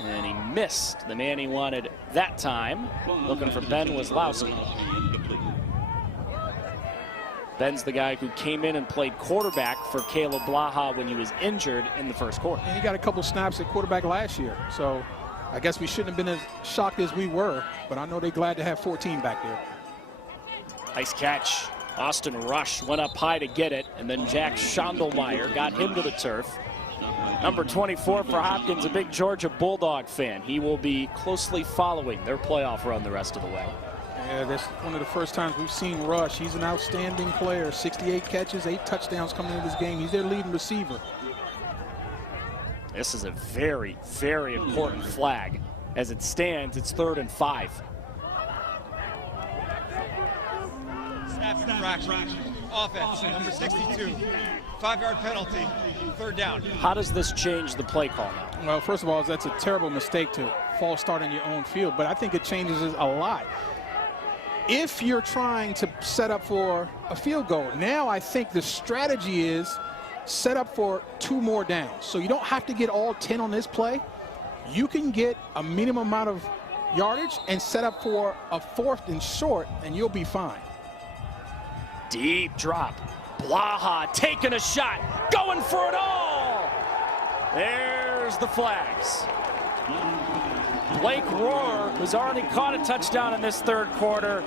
and he missed the man he wanted that time. Looking for Ben Wisłowski. Ben's the guy who came in and played quarterback for Caleb Blaha when he was injured in the first quarter. And he got a couple snaps at quarterback last year, so I guess we shouldn't have been as shocked as we were, but I know they're glad to have 14 back there. Nice catch. Austin Rush went up high to get it, and then Jack Schondelmeyer got him to the turf. Number 24 for Hopkins, a big Georgia Bulldog fan. He will be closely following their playoff run the rest of the way. Yeah, that's one of the first times we've seen Rush. He's an outstanding player. 68 catches, 8 touchdowns coming into this game. He's their leading receiver. This is a very, very important flag. As it stands, it's 3rd and 5. Snap infraction. Offense, number 62. 5-yard penalty, 3rd down. How does this change the play call now? Well, first of all, that's a terrible mistake to false start in your own field, but I think it changes it a lot. If you're trying to set up for a field goal, now I think the strategy is set up for 2 more downs. So you don't have to get all 10 on this play. You can get a minimum amount of yardage and set up for a 4th and short, and you'll be fine. Deep drop. Blaha taking a shot, going for it all. There's the flags. Blake Rohr, who's already caught a touchdown in this 3rd quarter,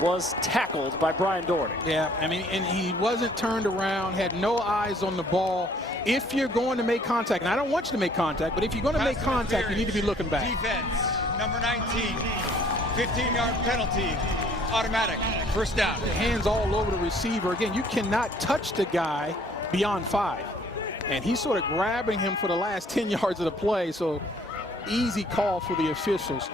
was tackled by Brian Doherty. Yeah, I mean, and he wasn't turned around, had no eyes on the ball. If you're going to make contact, and I don't want you to make contact, but if you're going to make contact, you need to be looking back. Defense, number 19, 15-yard penalty, automatic, 1st down. Hands all over the receiver. Again, you cannot touch the guy beyond 5. And he's sort of grabbing him for the last 10 yards of the play, so easy call for the officials.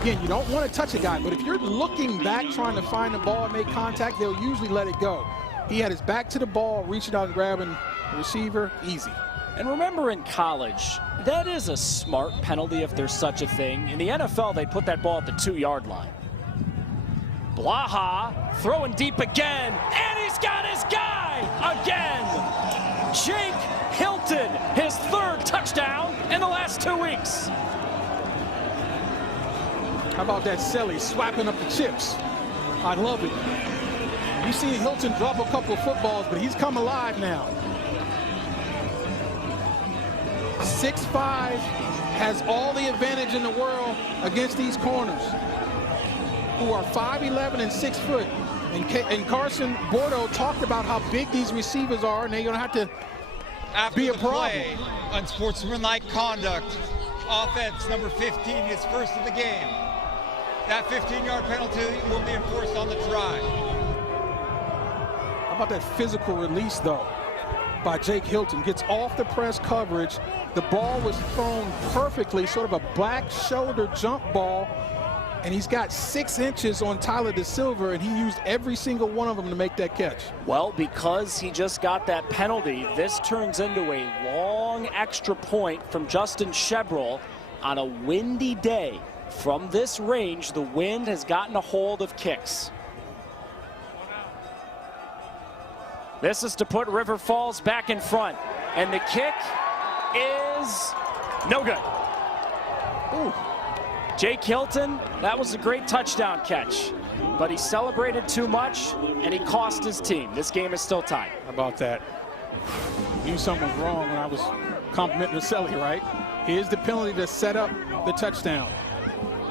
Again, you don't want to touch a guy, but if you're looking back trying to find the ball and make contact, they'll usually let it go. He had his back to the ball, reaching out and grabbing the receiver, easy. And remember, in college, that is a smart penalty if there's such a thing. In the NFL, they put that ball at the 2-yard line. Blaha throwing deep again, and he's got his guy again. Jake Hilton, his 3rd touchdown in the last 2 weeks. How about that Selly swapping up the chips? I love it. You see Hilton drop a couple of footballs, but he's come alive now. 6'5", has all the advantage in the world against these corners, who are 5'11" and 6 foot. And Carson Bordeaux talked about how big these receivers are, and they're going to have to be a problem. Play, unsportsmanlike conduct. Offense, number 15, is first in the game. That 15-yard penalty will be enforced on the try. How about that physical release, though, by Jake Hilton? Gets off the press coverage. The ball was thrown perfectly, sort of a back shoulder jump ball. And he's got 6 inches on Tyler DeSilva, and he used every single one of them to make that catch. Well, because he just got that penalty, this turns into a long extra point from Justin Chevrolet on a windy day. From this range, the wind has gotten a hold of kicks. This is to put River Falls back in front, and the kick is no good. Ooh. Jake Hilton, that was a great touchdown catch, but he celebrated too much and he cost his team. This game is still tied. How about that? Knew something was wrong when I was complimenting Selly, right? Here's the penalty to set up the touchdown.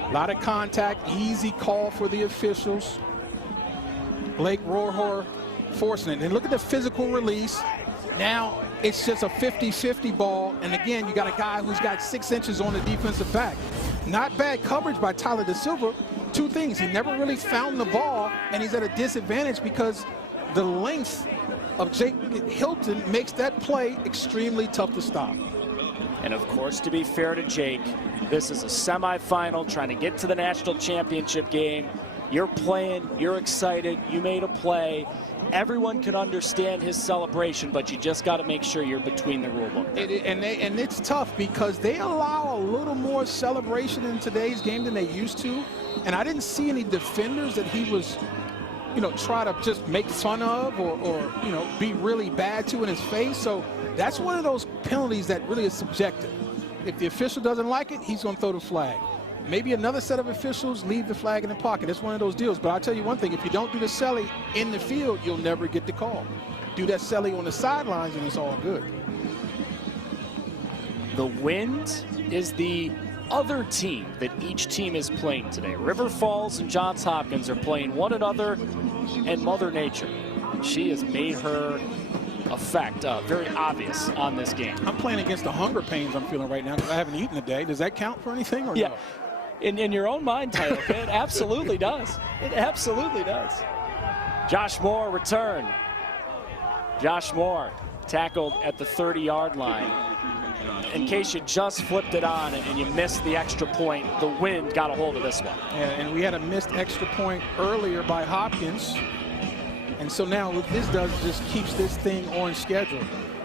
A lot of contact, easy call for the officials. Blake Rohrhor forcing it. And look at the physical release. Now it's just a 50-50 ball. And again, you got a guy who's got 6 inches on the defensive back. Not bad coverage by Tyler DeSilva. 2 things, he never really found the ball, and he's at a disadvantage because the length of Jake Hilton makes that play extremely tough to stop. And of course, to be fair to Jake, this is a semifinal trying to get to the national championship game. You're playing, you're excited, you made a play. Everyone can understand his celebration, but you just got to make sure you're between the rule book. And it's tough because they allow a little more celebration in today's game than they used to. And I didn't see any defenders that he was, try to just make fun of or be really bad to in his face. So that's one of those penalties that really is subjective. If the official doesn't like it, he's going to throw the flag. Maybe another set of officials leave the flag in the pocket. It's one of those deals. But I'll tell you one thing, if you don't do the celly in the field, you'll never get the call. Do that celly on the sidelines and it's all good. The wind is the other team that each team is playing today. River Falls and Johns Hopkins are playing one another and Mother Nature. She has made her effect very obvious on this game. I'm playing against the hunger pains I'm feeling right now because I haven't eaten today. Does that count for anything or no? In your own mind, Tyler, it absolutely does. It absolutely does. Josh Moore return. Josh Moore tackled at the 30-yard line. In case you just flipped it on and you missed the extra point, the wind got a hold of this one. Yeah, and we had a missed extra point earlier by Hopkins. And so now what this does is just keeps this thing on schedule.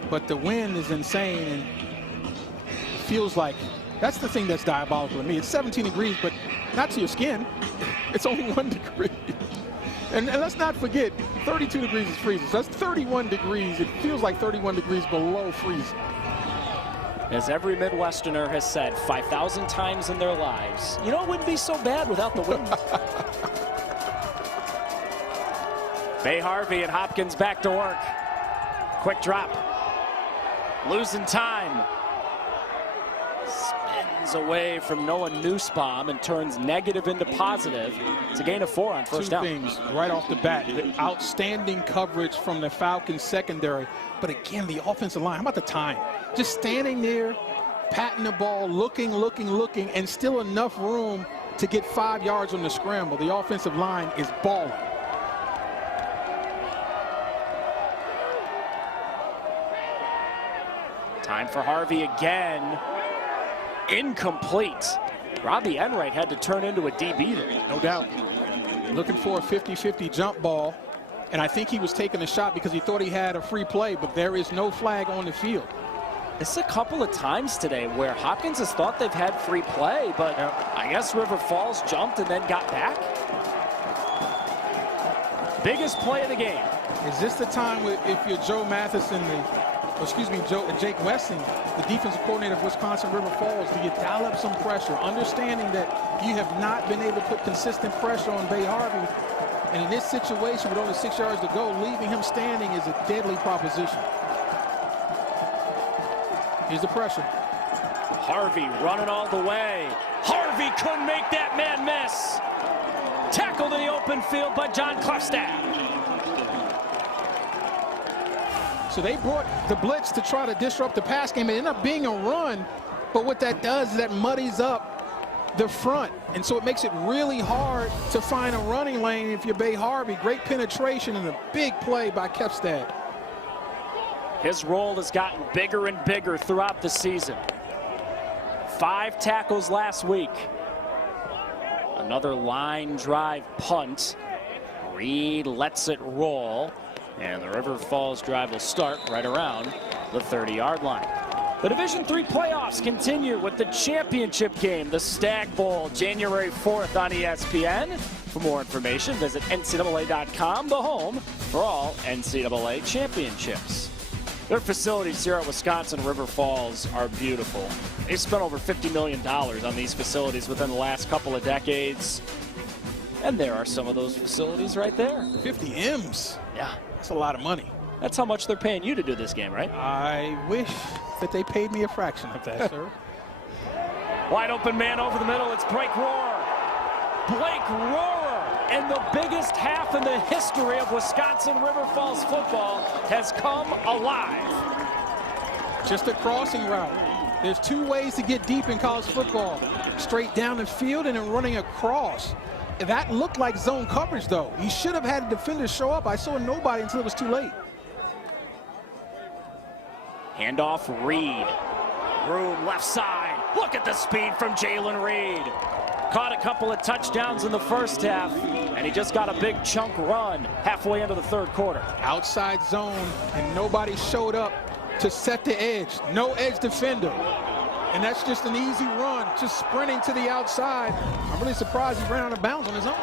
But the wind is insane and it feels like that's the thing that's diabolical to me. It's 17 degrees, but not to your skin. It's only 1 degree. And let's not forget, 32 degrees is freezing. So that's 31 degrees. It feels like 31 degrees below freezing. As every Midwesterner has said 5,000 times in their lives, it wouldn't be so bad without the wind. Bay Harvey and Hopkins back to work. Quick drop. Losing time. Spins away from Noah Nussbaum and turns negative into positive. It's a gain of 4 on first down. 2 things right off the bat. The outstanding coverage from the Falcons secondary. But again, the offensive line, how about the time? Just standing there, patting the ball, looking, and still enough room to get 5 yards on the scramble. The offensive line is balling. Time for Harvey again. Incomplete. Robbie Enright had to turn into a DB there. No doubt. Looking for a 50-50 jump ball. And I think he was taking a shot because he thought he had a free play, but there is no flag on the field. This is a couple of times today where Hopkins has thought they've had free play, but I guess River Falls jumped and then got back. Biggest play of the game. Is this the time if you're Joe Matheson, Jake Wessing, the defensive coordinator of Wisconsin River Falls, do you dial up some pressure, understanding that you have not been able to put consistent pressure on Bay Harvey? And in this situation with only 6 yards to go, leaving him standing is a deadly proposition. Here's the pressure. Harvey running all the way. Harvey couldn't make that man miss. Tackled in the open field by John Klefstad. So they brought the blitz to try to disrupt the pass game. It ended up being a run, but what that does is that muddies up the front, and so it makes it really hard to find a running lane if you're Bay Harvey. Great penetration and a big play by Kepstad. His role has gotten bigger and bigger throughout the season. 5 tackles last week. Another line drive punt. Reed lets it roll, and the River Falls drive will start right around the 30-yard line. The Division III playoffs continue with the championship game, the Stag Bowl, January 4th on ESPN. For more information, visit NCAA.com, the home for all NCAA championships. Their facilities here at Wisconsin River Falls are beautiful. They've spent over $50 million on these facilities within the last couple of decades. And there are some of those facilities right there. 50 M's. Yeah. That's a lot of money. That's how much they're paying you to do this game, right? I wish that they paid me a fraction of that, sir. Wide open man over the middle. It's Blake Rohrer. Blake Rohrer, in the biggest half in the history of Wisconsin River Falls football, has come alive. Just a crossing route. There's 2 ways to get deep in college football. Straight down the field and then running across. That looked like zone coverage, though. He should have had a defender show up. I saw nobody until it was too late. Handoff, Reed. Room left side. Look at the speed from Jalen Reed. Caught a couple of touchdowns in the first half, and he just got a big chunk run halfway into the 3rd quarter. Outside zone, and nobody showed up to set the edge. No edge defender. And that's just an easy run, just sprinting to the outside. I'm really surprised he ran out of bounds on his own.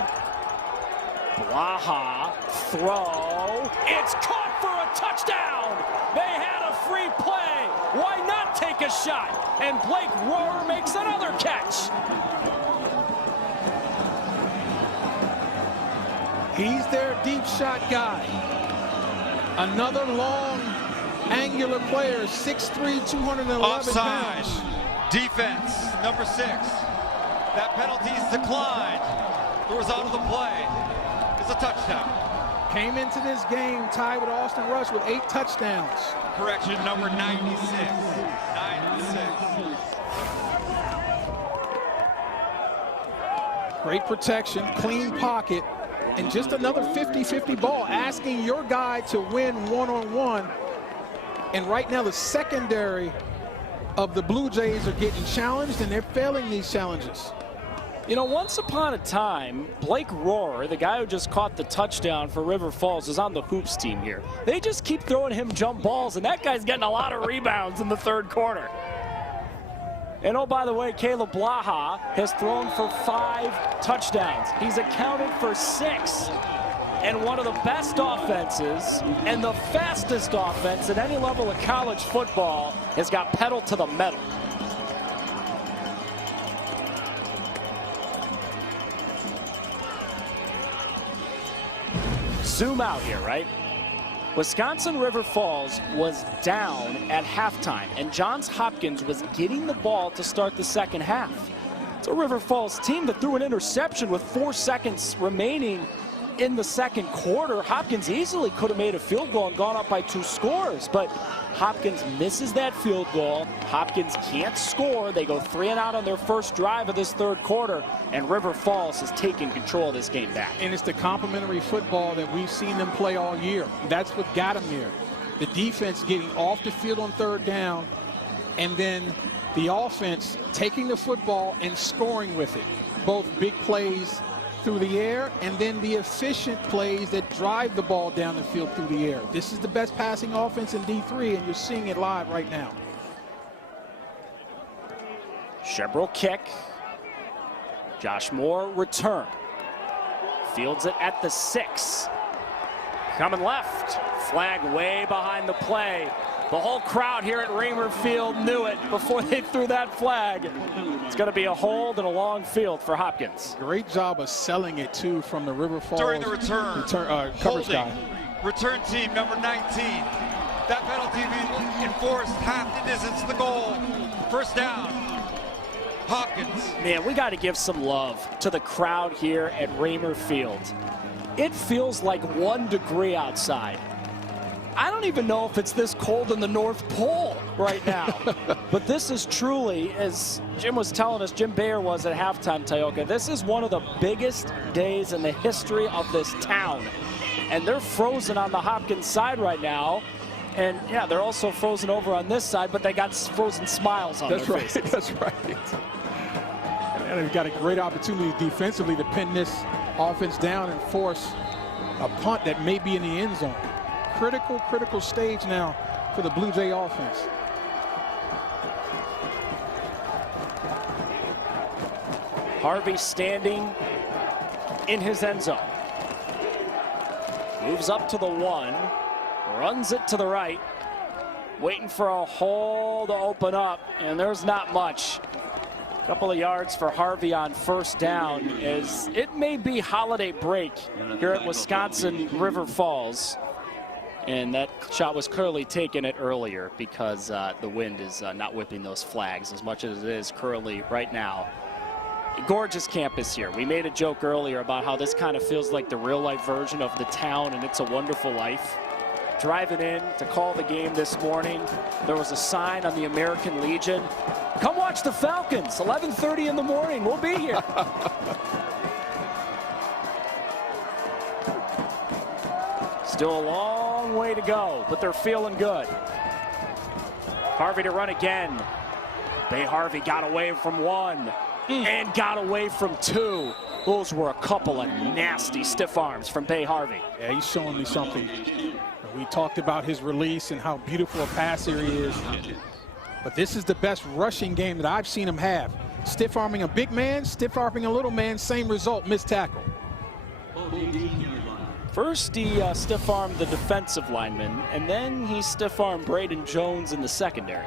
Blaha, throw. It's caught for a touchdown. They had a free play. Why not take a shot? And Blake Rohrer makes another catch. He's their deep shot guy. Another long, angular player, 6'3", 211 Offside. pounds. Defense, number 6. That penalty is declined. The result of the play is a touchdown. Came into this game tied with Austin Rush with 8 touchdowns. Correction, number 96. 96. Great protection, clean pocket, and just another 50-50 ball, asking your guy to win one-on-one. And right now the secondary of the Blue Jays are getting challenged, and they're failing these challenges. You know, once upon a time, Blake Rohrer, the guy who just caught the touchdown for River Falls, is on the hoops team here. They just keep throwing him jump balls, and that guy's getting a lot of rebounds in the 3rd quarter. And oh, by the way, Caleb Blaha has thrown for 5 touchdowns. He's accounted for 6. And one of the best offenses and the fastest offense at any level of college football has got pedal to the metal. Zoom out here, right? Wisconsin River Falls was down at halftime, and Johns Hopkins was getting the ball to start the 2nd half. It's a River Falls team that threw an interception with 4 seconds remaining in the 2nd quarter. Hopkins easily could have made a field goal and gone up by 2 scores, but Hopkins misses that field goal. Hopkins can't score. They go 3 and out on their first drive of this 3rd quarter, and River Falls has taken control of this game back. And it's the complementary football that we've seen them play all year. That's what got them there. The defense getting off the field on 3rd down, and then the offense taking the football and scoring with it. Both big plays through the air, and then the efficient plays that drive the ball down the field through the air. This is the best passing offense in D3, and you're seeing it live right now. Shebrel kick. Josh Moore return. Fields it at the 6. Coming left. Flag way behind the play. The whole crowd here at Raymer Field knew it before they threw that flag. It's going to be a hold and a long field for Hopkins. Great job of selling it, too, from the River Falls During the return coverage guy. Return team number 19. That penalty enforced half the distance to the goal. 1st down. Hopkins. Man, we got to give some love to the crowd here at Raymer Field. It feels like 1 degree outside. I don't even know if it's this cold in the North Pole right now. But this is truly, as Jim was telling us, Jim Bayer was at halftime, Tioka, this is one of the biggest days in the history of this town. And they're frozen on the Hopkins side right now. And, yeah, they're also frozen over on this side, but they got frozen smiles on their faces. That's right. And they've got a great opportunity defensively to pin this offense down and force a punt that may be in the end zone. Critical stage now for the Blue Jay offense. Harvey standing in his end zone. Moves up to the 1, runs it to the right, waiting for a hole to open up, and there's not much. A couple of yards for Harvey on first down, as it may be holiday break here at Wisconsin River Falls. And that shot was clearly taken it earlier because the wind is not whipping those flags as much as it is currently right now. Gorgeous campus here. We made a joke earlier about how this kind of feels like the real life version of the town and It's a Wonderful Life. Driving in to call the game this morning, there was a sign on the American Legion. Come watch the Falcons, 11:30 in the morning. We'll be here. Still a long way to go, but they're feeling good. Harvey to run again. Bay Harvey got away from 1 and got away from 2. Those were a couple of nasty stiff arms from Bay Harvey. Yeah, he's showing me something. We talked about his release and how beautiful a passer he is. But this is the best rushing game that I've seen him have. Stiff arming a big man, stiff arming a little man, same result, missed tackle. First, he stiff-armed the defensive lineman, and then he stiff-armed Braden Jones in the secondary.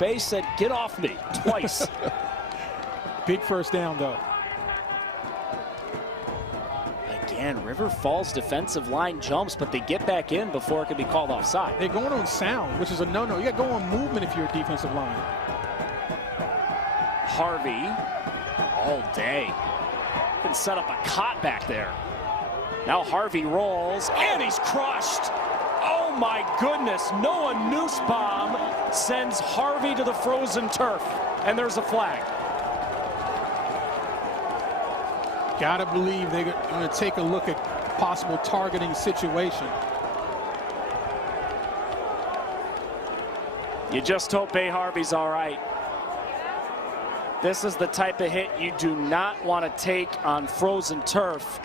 Bay said, "Get off me," twice. Big first down, though. Again, River Falls defensive line jumps, but they get back in before it can be called offside. They're going on sound, which is a no-no. You got to go on movement if you're a defensive line. Harvey all day. Can set up a cot back there. Now Harvey rolls, and he's crushed. Oh my goodness, Noah Nussbaum sends Harvey to the frozen turf, and there's a flag. Gotta believe they're going to take a look at possible targeting situation. You just hope Bay Harvey's all right. This is the type of hit you do not want to take on frozen turf.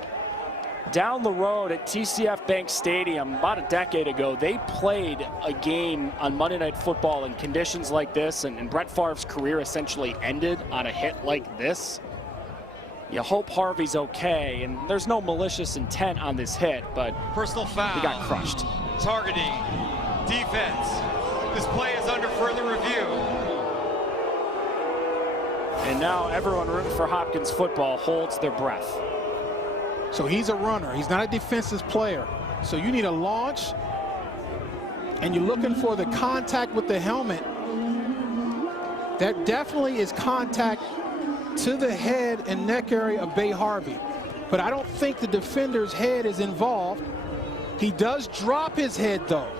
Down the road at TCF Bank Stadium about a decade ago, they played a game on Monday Night Football in conditions like this, and Brett Favre's career essentially ended on a hit like this. You hope Harvey's okay, and there's no malicious intent on this hit, but personal foul. He got crushed. Targeting, defense. This play is under further review. And now everyone rooting for Hopkins football holds their breath. So he's a runner. He's not a defensive player. So you need a launch, and you're looking for the contact with the helmet. That definitely is contact to the head and neck area of Bay Harvey. But I don't think the defender's head is involved. He does drop his head, though.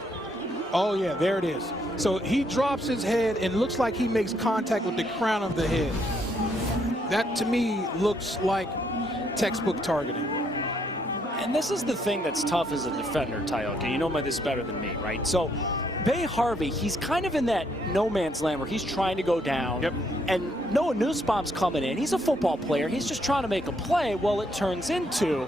Oh, yeah, there it is. So he drops his head and looks like he makes contact with the crown of the head. That, to me, looks like textbook targeting. And this is the thing that's tough as a defender, Tioka. You know this better than me, right? So Bay Harvey, he's kind of in that no man's land where he's trying to go down. Yep. And Noah Nussbaum's coming in. He's a football player. He's just trying to make a play. Well, it turns into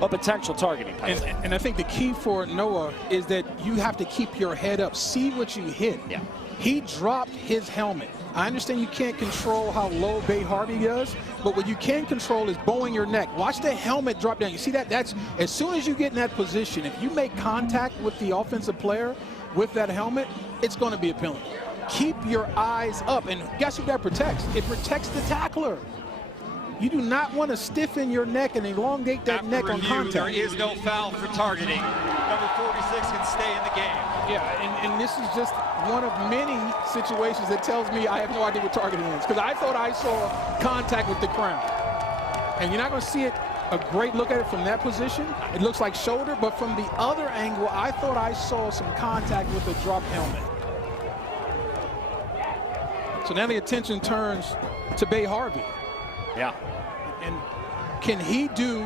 a potential targeting penalty. And I think the key for Noah is that you have to keep your head up. See what you hit. Yeah. He dropped his helmet. I understand you can't control how low Bay Harvey does, but what you can control is bowing your neck. Watch the helmet drop down. You see that? That's as soon as you get in that position, if you make contact with the offensive player with that helmet, it's going to be a penalty. Keep your eyes up, and guess who that protects? It protects the tackler. You do not want to stiffen your neck and elongate that neck on contact. There is no foul for targeting. Number 46 can stay in the game. Yeah, and this is just one of many situations that tells me I have no idea what targeting is, because I thought I saw contact with the crown. And you're not going to see it a great look at it from that position. It looks like shoulder, but from the other angle, I thought I saw some contact with the drop helmet. So now the attention turns to Bay Harvey. Yeah. And can he do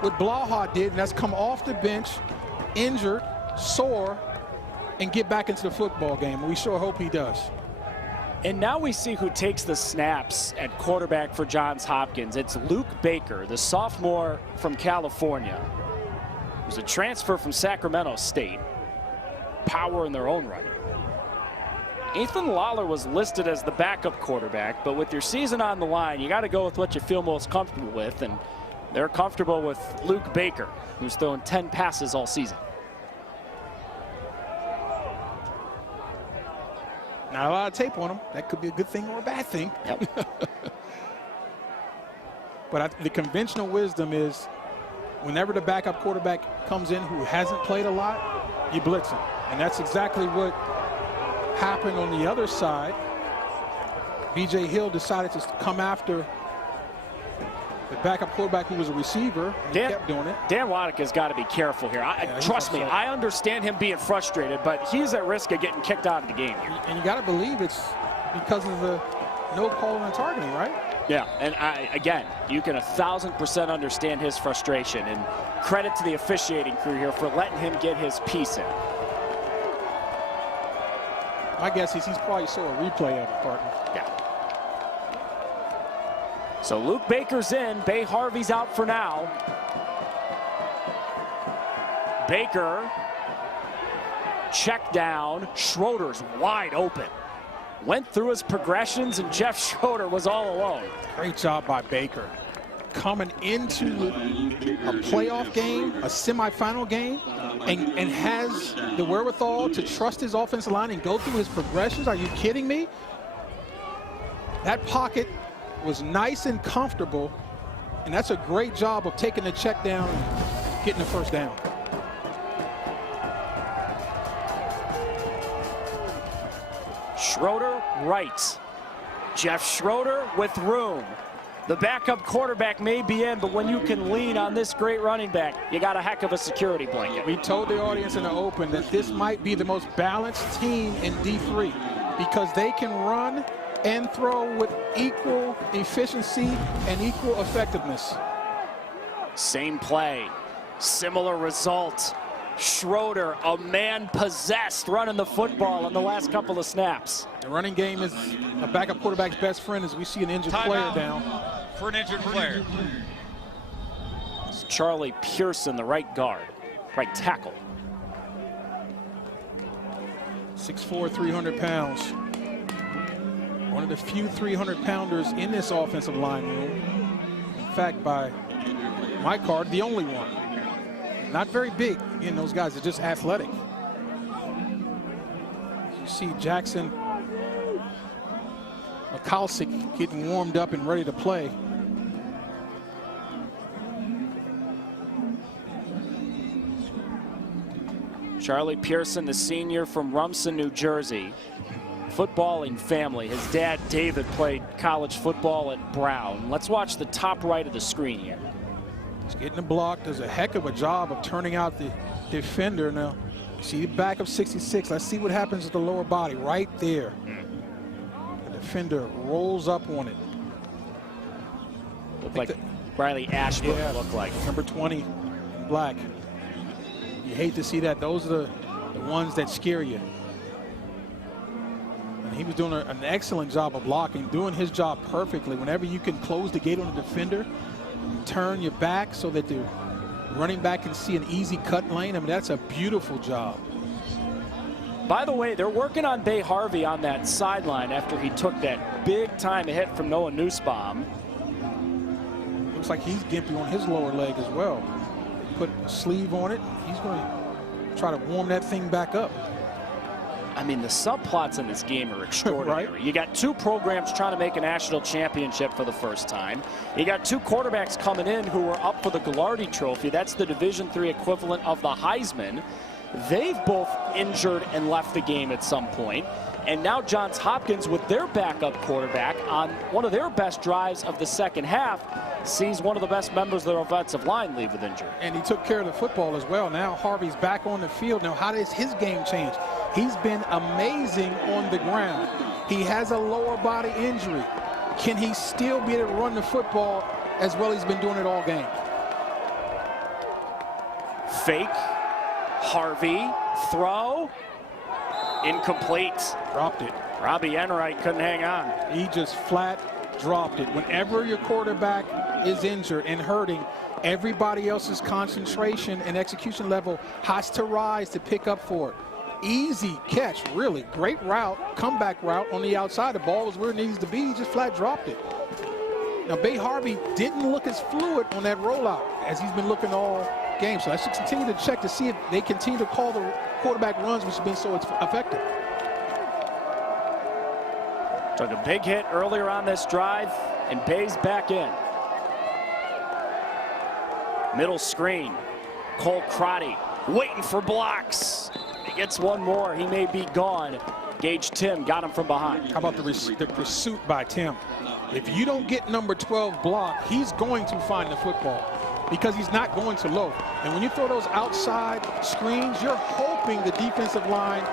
what Blaha did, and that's come off the bench, injured, sore, and get back into the football game? We sure hope he does. And now we see who takes the snaps at quarterback for Johns Hopkins. It's Luke Baker, the sophomore from California. It was a transfer from Sacramento State. Power in their own right. Ethan Lawler was listed as the backup quarterback, but with your season on the line, you got to go with what you feel most comfortable with, and they're comfortable with Luke Baker, who's thrown 10 passes all season. Not a lot of tape on him. That could be a good thing or a bad thing. Yep. But the conventional wisdom is whenever the backup quarterback comes in who hasn't played a lot, you blitz him. And that's exactly what happened on the other side. B.J. Hill decided to come after the backup quarterback who was a receiver, and he kept doing it. Dan Waddick has got to be careful here. Trust me, I understand him being frustrated, but he's at risk of getting kicked out of the game here. And you got to believe it's because of the no calling and targeting, right? Yeah, and again, you can 1,000% understand his frustration, and credit to the officiating crew here for letting him get his piece in. My guess is he's probably saw a replay of it, partner. Yeah. So Luke Baker's in. Bay Harvey's out for now. Baker, check down. Schroeder's wide open. Went through his progressions, and Jeff Schroeder was all alone. Great job by Baker. Coming into a playoff game, a semifinal game, and has the wherewithal to trust his offensive line and go through his progressions. Are you kidding me? That pocket was nice and comfortable, and that's a great job of taking the check down and getting the first down. Schroeder right. Jeff Schroeder with room. The backup quarterback may be in, but when you can lean on this great running back, you got a heck of a security blanket. We told the audience in the open that this might be the most balanced team in D3 because they can run and throw with equal efficiency and equal effectiveness. Same play, similar result. Schroeder, a man possessed, running the football in the last couple of snaps. The running game is a backup quarterback's best friend as we see an injured player down. For an injured player. It's Charlie Pearson, the right guard, right tackle. 6'4", 300 pounds. One of the few 300-pounders in this offensive line room. In fact, by my card, the only one. Not very big. Again, those guys are just athletic. You see Jackson McCalsick getting warmed up and ready to play. Charlie Pearson, the senior from Rumson, New Jersey. Footballing family. His dad, David, played college football at Brown. Let's watch the top right of the screen here. He's getting the block. Does a heck of a job of turning out the defender. Now, see the back of 66. Let's see what happens with the lower body right there. The defender rolls up on it. Looked like Riley Ashburn looked like. Number 20, black. You hate to see that. Those are the ones that scare you. And he was doing an excellent job of blocking, doing his job perfectly. Whenever you can close the gate on the defender, turn your back so that the running back can see an easy cut lane. I mean, that's a beautiful job. By the way, they're working on Bay Harvey on that sideline after he took that big-time hit from Noah Nussbaum. Looks like he's gimpy on his lower leg as well. They put a sleeve on it. He's going to try to warm that thing back up. I mean, the subplots in this game are extraordinary. Right? You got two programs trying to make a national championship for the first time. You got two quarterbacks coming in who are up for the Ghilardi Trophy. That's the Division III equivalent of the Heisman. They've both injured and left the game at some point. And now Johns Hopkins with their backup quarterback on one of their best drives of the second half sees one of the best members of their offensive line leave with injury. And he took care of the football as well. Now Harvey's back on the field. Now how does his game change? He's been amazing on the ground. He has a lower body injury. Can he still be able to run the football as well as he's been doing it all game? Fake. Harvey. Throw. Incomplete. Dropped it. Robbie Enright couldn't hang on. He just flat dropped it. Whenever your quarterback is injured and hurting, everybody else's concentration and execution level has to rise to pick up for it. Easy catch, really. Great route, comeback route on the outside. The ball was where it needs to be. He just flat dropped it. Now, Bay Harvey didn't look as fluid on that rollout as he's been looking all game. So I should continue to check to see if they continue to call the quarterback runs, which have been so effective. Took a big hit earlier on this drive, and Bay's back in. Middle screen. Cole Crotty waiting for blocks. He gets one more. He may be gone. Gage Tim got him from behind. How about the pursuit by Tim? If you don't get number 12 blocked, he's going to find the football because he's not going to low. And when you throw those outside screens, you're hoping the defensive line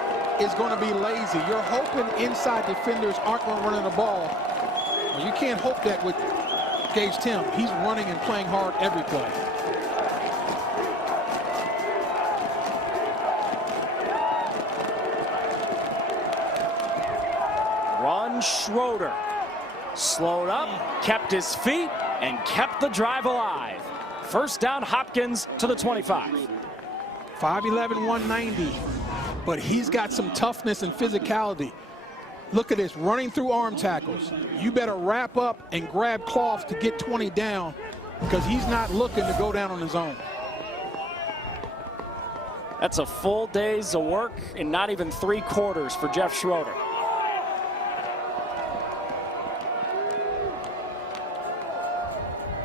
is going to be lazy. You're hoping inside defenders aren't going to run in the ball. Well, you can't hope that with Gage Tim. He's running and playing hard every play. Ron Schroeder slowed up, kept his feet, and kept the drive alive. First down, Hopkins to the 25. 5'11", 190. But he's got some toughness and physicality. Look at this, running through arm tackles. You better wrap up and grab cloth to get 20 down because he's not looking to go down on his own. That's a full day's of work in not even 3 quarters for Jeff Schroeder.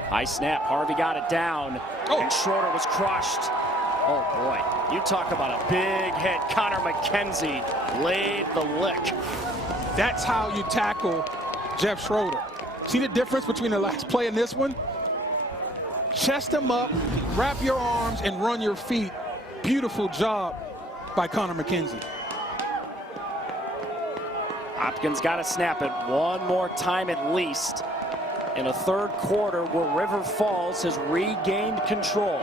High snap, Harvey got it down, and Schroeder was crushed. Oh boy, you talk about a big hit. Connor McKenzie laid the lick. That's how you tackle Jeff Schroeder. See the difference between the last play and this one? Chest him up, wrap your arms, and run your feet. Beautiful job by Connor McKenzie. Hopkins got to snap it one more time at least in a third quarter where River Falls has regained control.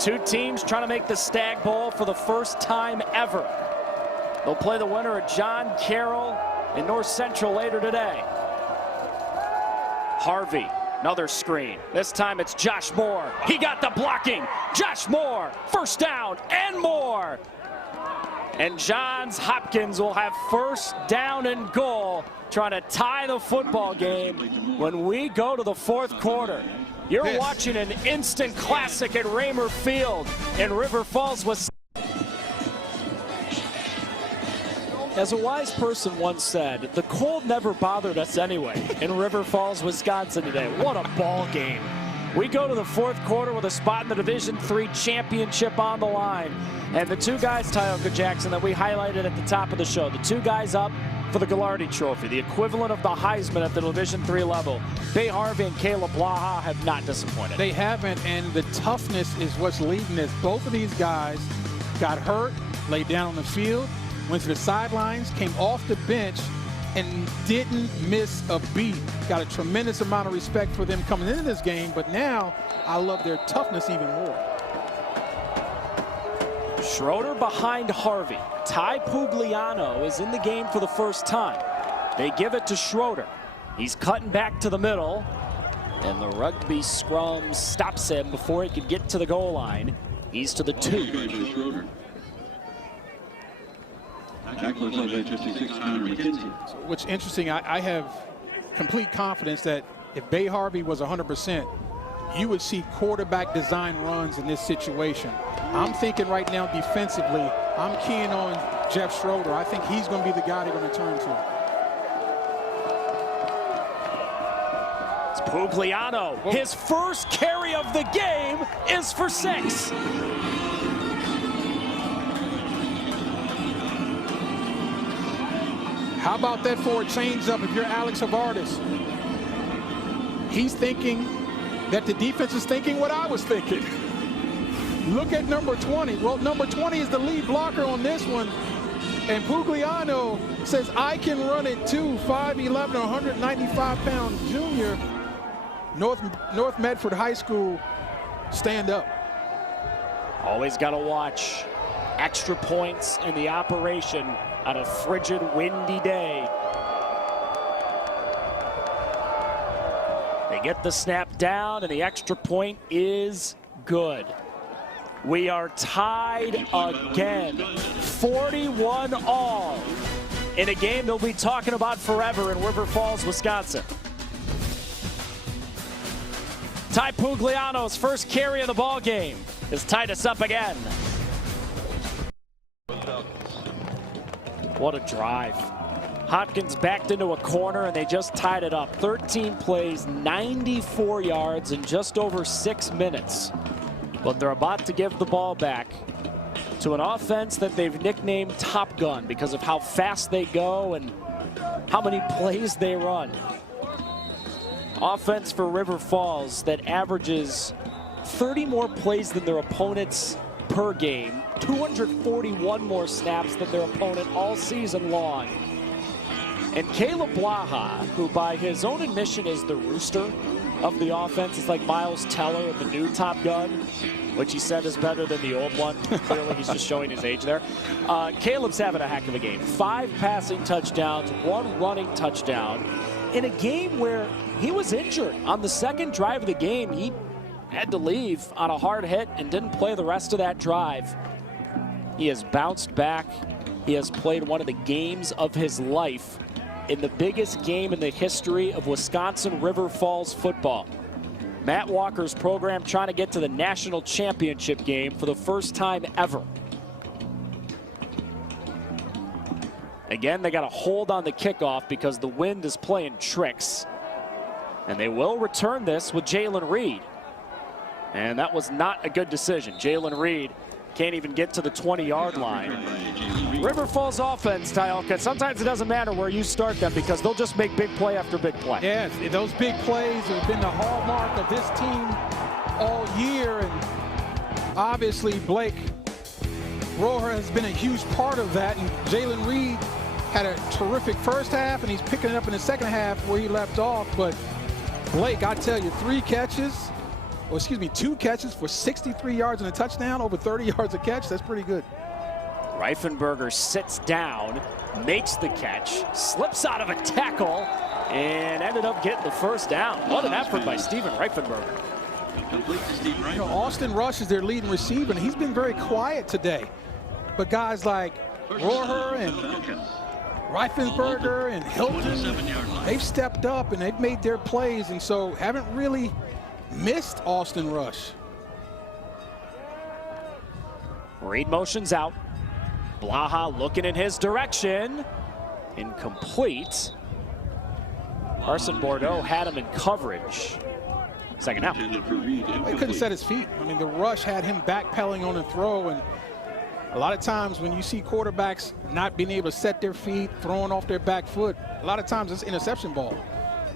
2 teams trying to make the Stag Bowl for the first time ever. They'll play the winner of John Carroll in North Central later today. Harvey, another screen. This time it's Josh Moore. He got the blocking. Josh Moore, first down and more. And Johns Hopkins will have first down and goal, trying to tie the football game when we go to the 4th quarter. You're watching an instant classic at Raymer Field in River Falls, Wisconsin. As a wise person once said, the cold never bothered us anyway in River Falls, Wisconsin today. What a ball game. We go to the 4th quarter with a spot in the Division III championship on the line. And the 2 guys, Tioka Jackson, that we highlighted at the top of the show, the 2 guys up for the Gallardi Trophy, the equivalent of the Heisman at the Division III level. Bay Harvey and Caleb Blaha have not disappointed. They haven't, and the toughness is what's leading this. Both of these guys got hurt, laid down on the field, went to the sidelines, came off the bench, and didn't miss a beat. Got a tremendous amount of respect for them coming into this game, but now I love their toughness even more. Schroeder behind Harvey. Ty Pugliano is in the game for the first time. They give it to Schroeder. He's cutting back to the middle, and the rugby scrum stops him before he could get to the goal line. He's to the 2. What's interesting, I have complete confidence that if Bay Harvey was 100%, you would see quarterback design runs in this situation. I'm thinking right now defensively, I'm keying on Jeff Schroeder. I think he's going to be the guy they're going to turn to. It's Pugliano. His first carry of the game is for 6. How about that for a change-up if you're Alex Havardis? he's thinking that the defense is thinking what I was thinking. Look at number 20. Well, number 20 is the lead blocker on this one. And Pugliano says, I can run it too. 5'11", 195-pound junior. North Medford High School, stand up. Always got to watch extra points in the operation on a frigid, windy day. They get the snap down, and the extra point is good. We are tied again, 41-all, in a game they'll be talking about forever in River Falls, Wisconsin. Ty Pugliano's first carry of the ball game has tied us up again. What a drive. Hopkins backed into a corner and they just tied it up. 13 plays, 94 yards in just over 6 minutes. But they're about to give the ball back to an offense that they've nicknamed Top Gun because of how fast they go and how many plays they run. Offense for River Falls that averages 30 more plays than their opponents per game, 241 more snaps than their opponent all season long. And Caleb Blaha, who by his own admission is the rooster of the offense, is like Miles Teller of the new Top Gun, which he said is better than the old one. Clearly he's just showing his age there. Caleb's having a heck of a game. 5 passing touchdowns, 1 running touchdown in a game where he was injured. On the second drive of the game, he had to leave on a hard hit and didn't play the rest of that drive. He has bounced back. He has played one of the games of his life in the biggest game in the history of Wisconsin River Falls football. Matt Walker's program trying to get to the national championship game for the first time ever. Again, they got a hold on the kickoff because the wind is playing tricks. And they will return this with Jalen Reed. And that was not a good decision. Jalen Reed can't even get to the 20-yard line. River Falls offense, Tyelka, sometimes it doesn't matter where you start them because they'll just make big play after big play. Yes, those big plays have been the hallmark of this team all year. And obviously, Blake Roher has been a huge part of that. And Jalen Reed had a terrific first half, and he's picking it up in the second half where he left off. But Blake, I tell you, 2 catches for 63 yards and a touchdown, over 30 yards a catch. That's pretty good. Reifenberger sits down, makes the catch, slips out of a tackle, and ended up getting the first down. What an effort by Steven Reifenberger. You know, Austin Rush is their leading receiver, and he's been very quiet today. But guys like Roher and Reifenberger and Hilton, they've stepped up and they've made their plays, and so haven't really missed Austin Rush. Reed motions out. Blaha looking in his direction. Incomplete. Carson Bordeaux had him in coverage. Second down. He couldn't set his feet. I mean, the rush had him backpedaling on the throw, and a lot of times when you see quarterbacks not being able to set their feet, throwing off their back foot, a lot of times it's interception ball.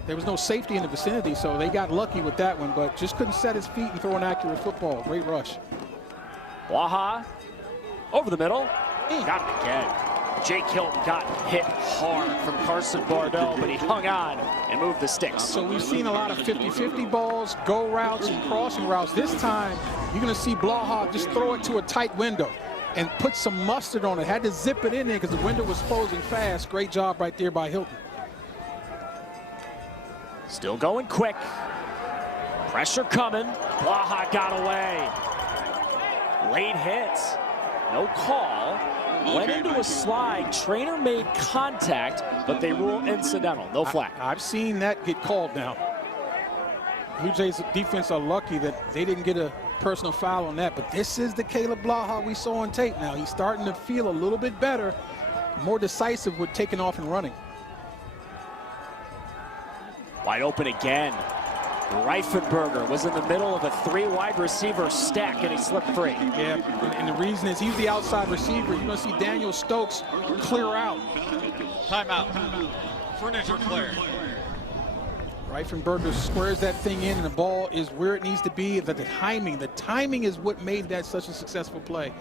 There was no safety in the vicinity, so they got lucky with that one, but just couldn't set his feet and throw an accurate football. Great rush. Blaha over the middle. Got it again. Jake Hilton got hit hard from Carson Bordeaux, but he hung on and moved the sticks. So we've seen a lot of 50-50 balls, go routes, and crossing routes. This time, you're going to see Blaha just throw it to a tight window and put some mustard on it. Had to zip it in there because the window was closing fast. Great job right there by Hilton. Still going quick. Pressure coming. Blaha got away. Late hit. No call. Went into a slide. Trainer made contact, but they rule incidental. No flag. I've seen that get called now. Blue Jays defense are lucky that they didn't get a personal foul on that, but this is the Caleb Blaha we saw on tape now. He's starting to feel a little bit better, more decisive with taking off and running. Wide open again. Reifenberger was in the middle of a 3 wide receiver stack and he slipped free. Yeah, and the reason is he's the outside receiver. You're going to see Daniel Stokes clear out. Timeout. For an injured player. Reifenberger squares that thing in, and the ball is where it needs to be. The timing is what made that such a successful play.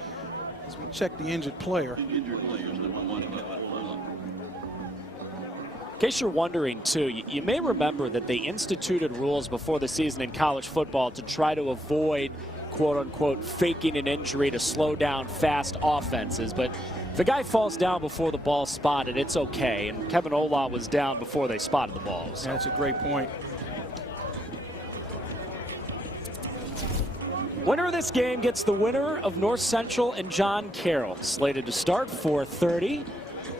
As we check the injured player. Injured players, number 1, Kevin. In case you're wondering, too, you may remember that they instituted rules before the season in college football to try to avoid, quote-unquote, faking an injury to slow down fast offenses. But if a guy falls down before the ball's spotted, it's okay. And Kevin Olin was down before they spotted the ball. So. That's a great point. Winner of this game gets the winner of North Central and John Carroll. Slated to start 4:30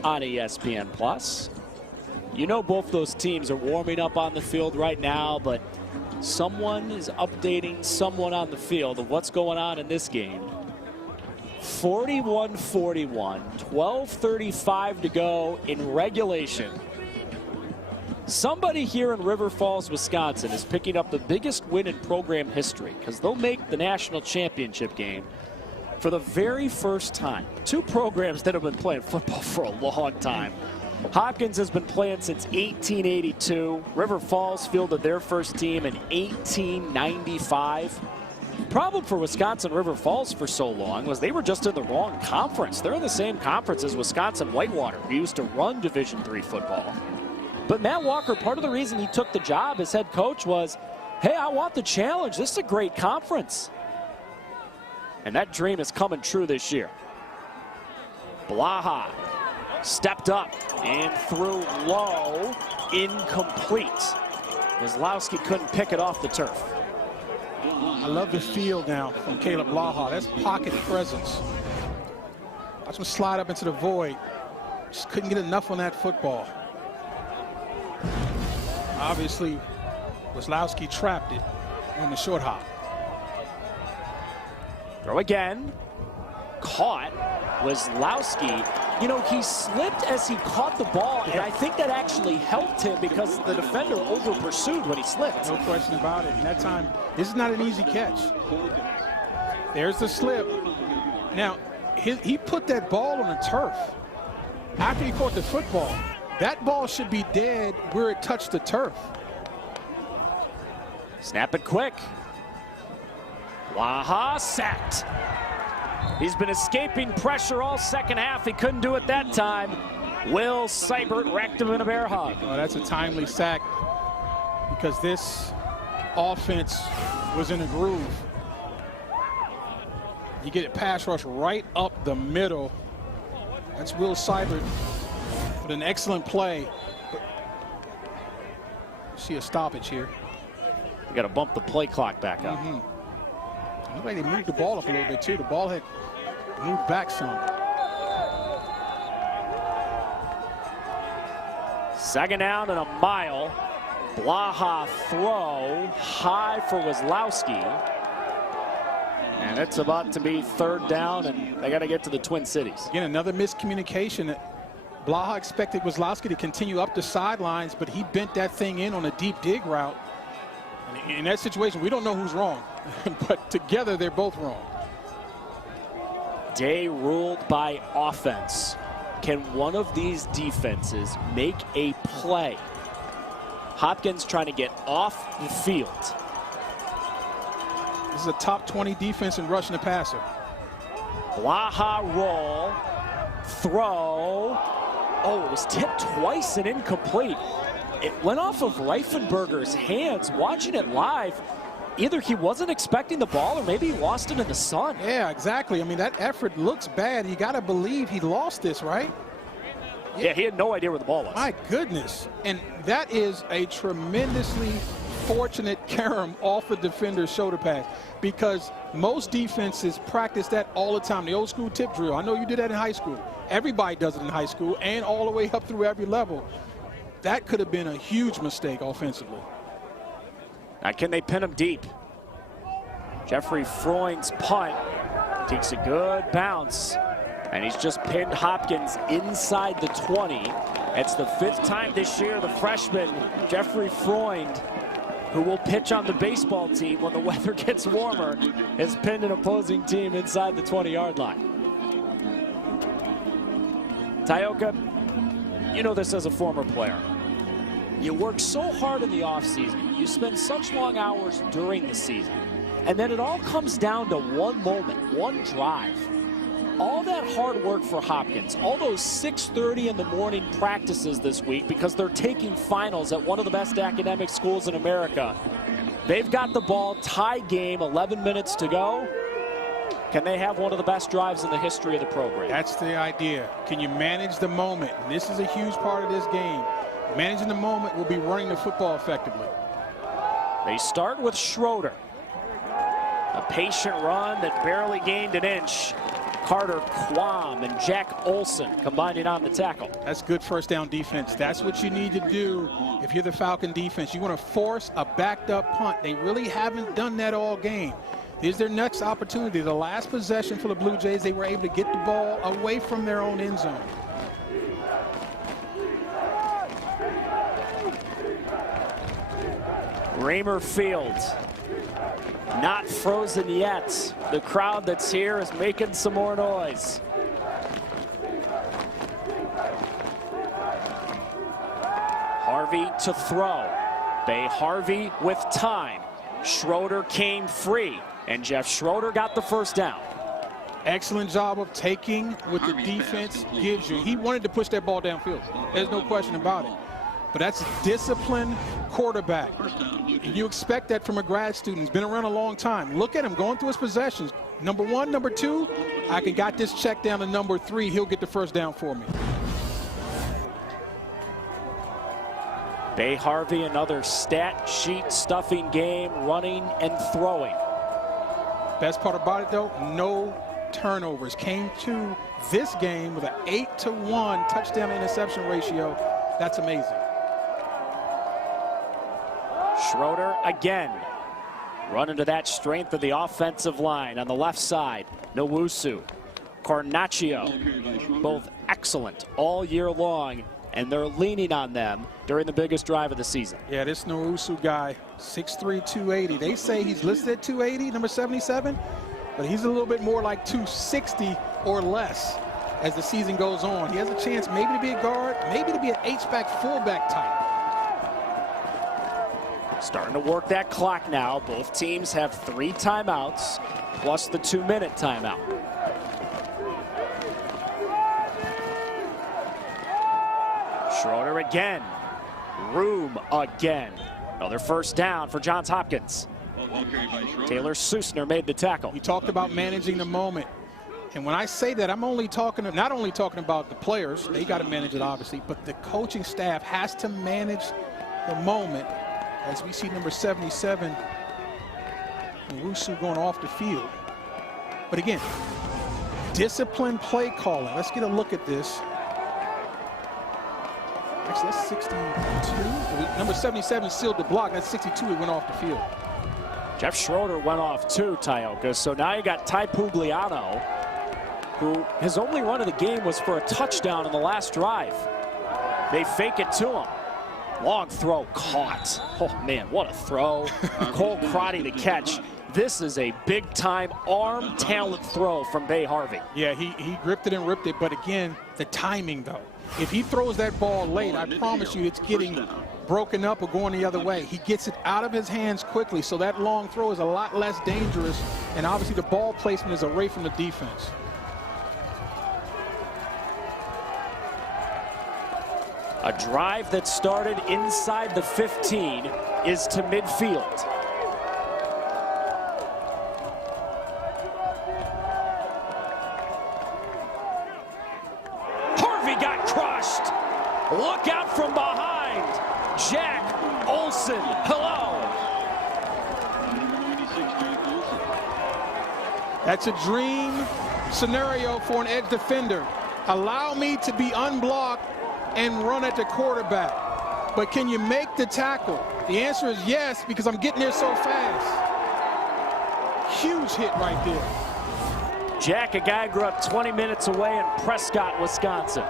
on ESPN+. You know both those teams are warming up on the field right now, but someone is updating someone on the field of what's going on in this game. 41-41, 12:35 to go in regulation. Somebody here in River Falls, Wisconsin is picking up the biggest win in program history because they'll make the national championship game for the very first time. Two programs that have been playing football for a long time. Hopkins has been playing since 1882. River Falls fielded their first team in 1895. Problem for Wisconsin River Falls for so long was they were just in the wrong conference. They're in the same conference as Wisconsin Whitewater, who used to run Division III football. But Matt Walker, part of the reason he took the job as head coach was, hey, I want the challenge. This is a great conference. And that dream is coming true this year. Blaha stepped up and threw low, incomplete. Kozlowski couldn't pick it off the turf. I love the field now from Caleb Blaha. That's pocket presence. Watch him slide up into the void. Just couldn't get enough on that football. Obviously, Kozlowski trapped it on the short hop. Throw again. Caught. Kozlowski, you know, he slipped as he caught the ball, and I think that actually helped him because the defender over-pursued when he slipped. No question about it. And that time, this is not an easy catch. There's the slip. Now, he put that ball on the turf after he caught the football. That ball should be dead where it touched the turf. Snap it quick. Blaha sacked. He's been escaping pressure all second half. He couldn't do it that time. Will Seibert wrecked him in a bear hug. Oh, that's a timely sack because this offense was in a groove. You get a pass rush right up the middle. That's Will Seibert with an excellent play. See a stoppage here. You got to bump the play clock back up. Looks like they moved the ball up a little bit too. The ball had moved back some. Second down and a mile. Blaha throw high for Kozlowski. And it's about to be third down, and they got to get to the Twin Cities. Again, another miscommunication. Blaha expected Kozlowski to continue up the sidelines, but he bent that thing in on a deep dig route. In that situation, we don't know who's wrong, but together they're both wrong. Day ruled by offense. Can one of these defenses make a play? Hopkins trying to get off the field. This is a top 20 defense in rushing the passer. Blaha roll, throw. Oh, it was tipped twice and incomplete. It went off of Reifenberger's hands. Watching it live, either he wasn't expecting the ball or maybe he lost it in the sun. Yeah, exactly. I mean, that effort looks bad. You got to believe he lost this, right? Yeah, he had no idea where the ball was. My goodness. And that is a tremendously fortunate carom off the defender's shoulder pass, because most defenses practice that all the time. The old school tip drill. I know you did that in high school. Everybody does it in high school and all the way up through every level. That could have been a huge mistake offensively. Now, can they pin him deep? Jeffrey Freund's punt takes a good bounce, and he's just pinned Hopkins inside the 20. It's the 5th time this year the freshman, Jeffrey Freund, who will pitch on the baseball team when the weather gets warmer, has pinned an opposing team inside the 20-yard line. Tioka, you know this as a former player. You work so hard in the offseason. You spend such long hours during the season. And then it all comes down to one moment, one drive. All that hard work for Hopkins, all those 6:30 in the morning practices this week because they're taking finals at one of the best academic schools in America. They've got the ball, tie game, 11 minutes to go. Can they have one of the best drives in the history of the program? That's the idea. Can you manage the moment? And this is a huge part of this game. Managing the moment will be running the football effectively. They start with Schroeder. A patient run that barely gained an inch. Carter Quam and Jack Olson combining on the tackle. That's good first down defense. That's what you need to do if you're the Falcon defense. You want to force a backed up punt. They really haven't done that all game. Here's their next opportunity. The last possession for the Blue Jays, they were able to get the ball away from their own end zone. Raymer Field, not frozen yet. The crowd that's here is making some more noise. Harvey to throw. Bay Harvey with time. Schroeder came free, and Jeff Schroeder got the first down. Excellent job of taking what the defense gives you. He wanted to push that ball downfield. There's no question about it. But that's a disciplined quarterback. And you expect that from a grad student. He's been around a long time. Look at him going through his possessions. Number one, number two, I can got this check down to number three. He'll get the first down for me. Bay Harvey, another stat sheet stuffing game, running and throwing. Best part about it, though, no turnovers. Came to this game with an 8-to-1 touchdown interception ratio. That's amazing. Schroeder again. Run into that strength of the offensive line on the left side. Nowusu, Carnaccio, both excellent all year long, and they're leaning on them during the biggest drive of the season. Yeah, this Nowusu guy, 6'3", 280. They say he's listed at 280, number 77, but he's a little bit more like 260 or less as the season goes on. He has a chance maybe to be a guard, maybe to be an H-back, fullback type. Starting to work that clock now. Both teams have 3 timeouts plus the 2-minute timeout. Schroeder again. Room again. Another first down for Johns Hopkins. Taylor Susner made the tackle. We talked about managing the moment. And when I say that, I'm not only talking about the players. They got to manage it, obviously. But the coaching staff has to manage the moment. As we see number 77, Nowusu going off the field. But again, disciplined play calling. Let's get a look at this. Actually, that's 62. Number 77 sealed the block. That's 62. He went off the field. Jeff Schroeder went off too, Tioka. So now you got Ty Pugliano, who his only run of the game was for a touchdown in the last drive. They fake it to him. Long throw caught. Oh man, what a throw. Cole Crotty to catch. This is a big-time arm talent throw from Bay Harvey. Yeah, he gripped it and ripped it, but again, the timing though. If he throws that ball late, I promise you it's getting broken up or going the other way. He gets it out of his hands quickly, so that long throw is a lot less dangerous, and obviously the ball placement is away from the defense. A drive that started inside the 15 is to midfield. Harvey got crushed. Look out from behind. Jack Olson, hello. That's a dream scenario for an edge defender. Allow me to be unblocked and run at the quarterback. But can you make the tackle? The answer is yes, because I'm getting there so fast. Huge hit right there. Jack, a guy grew up 20 minutes away in Prescott, Wisconsin.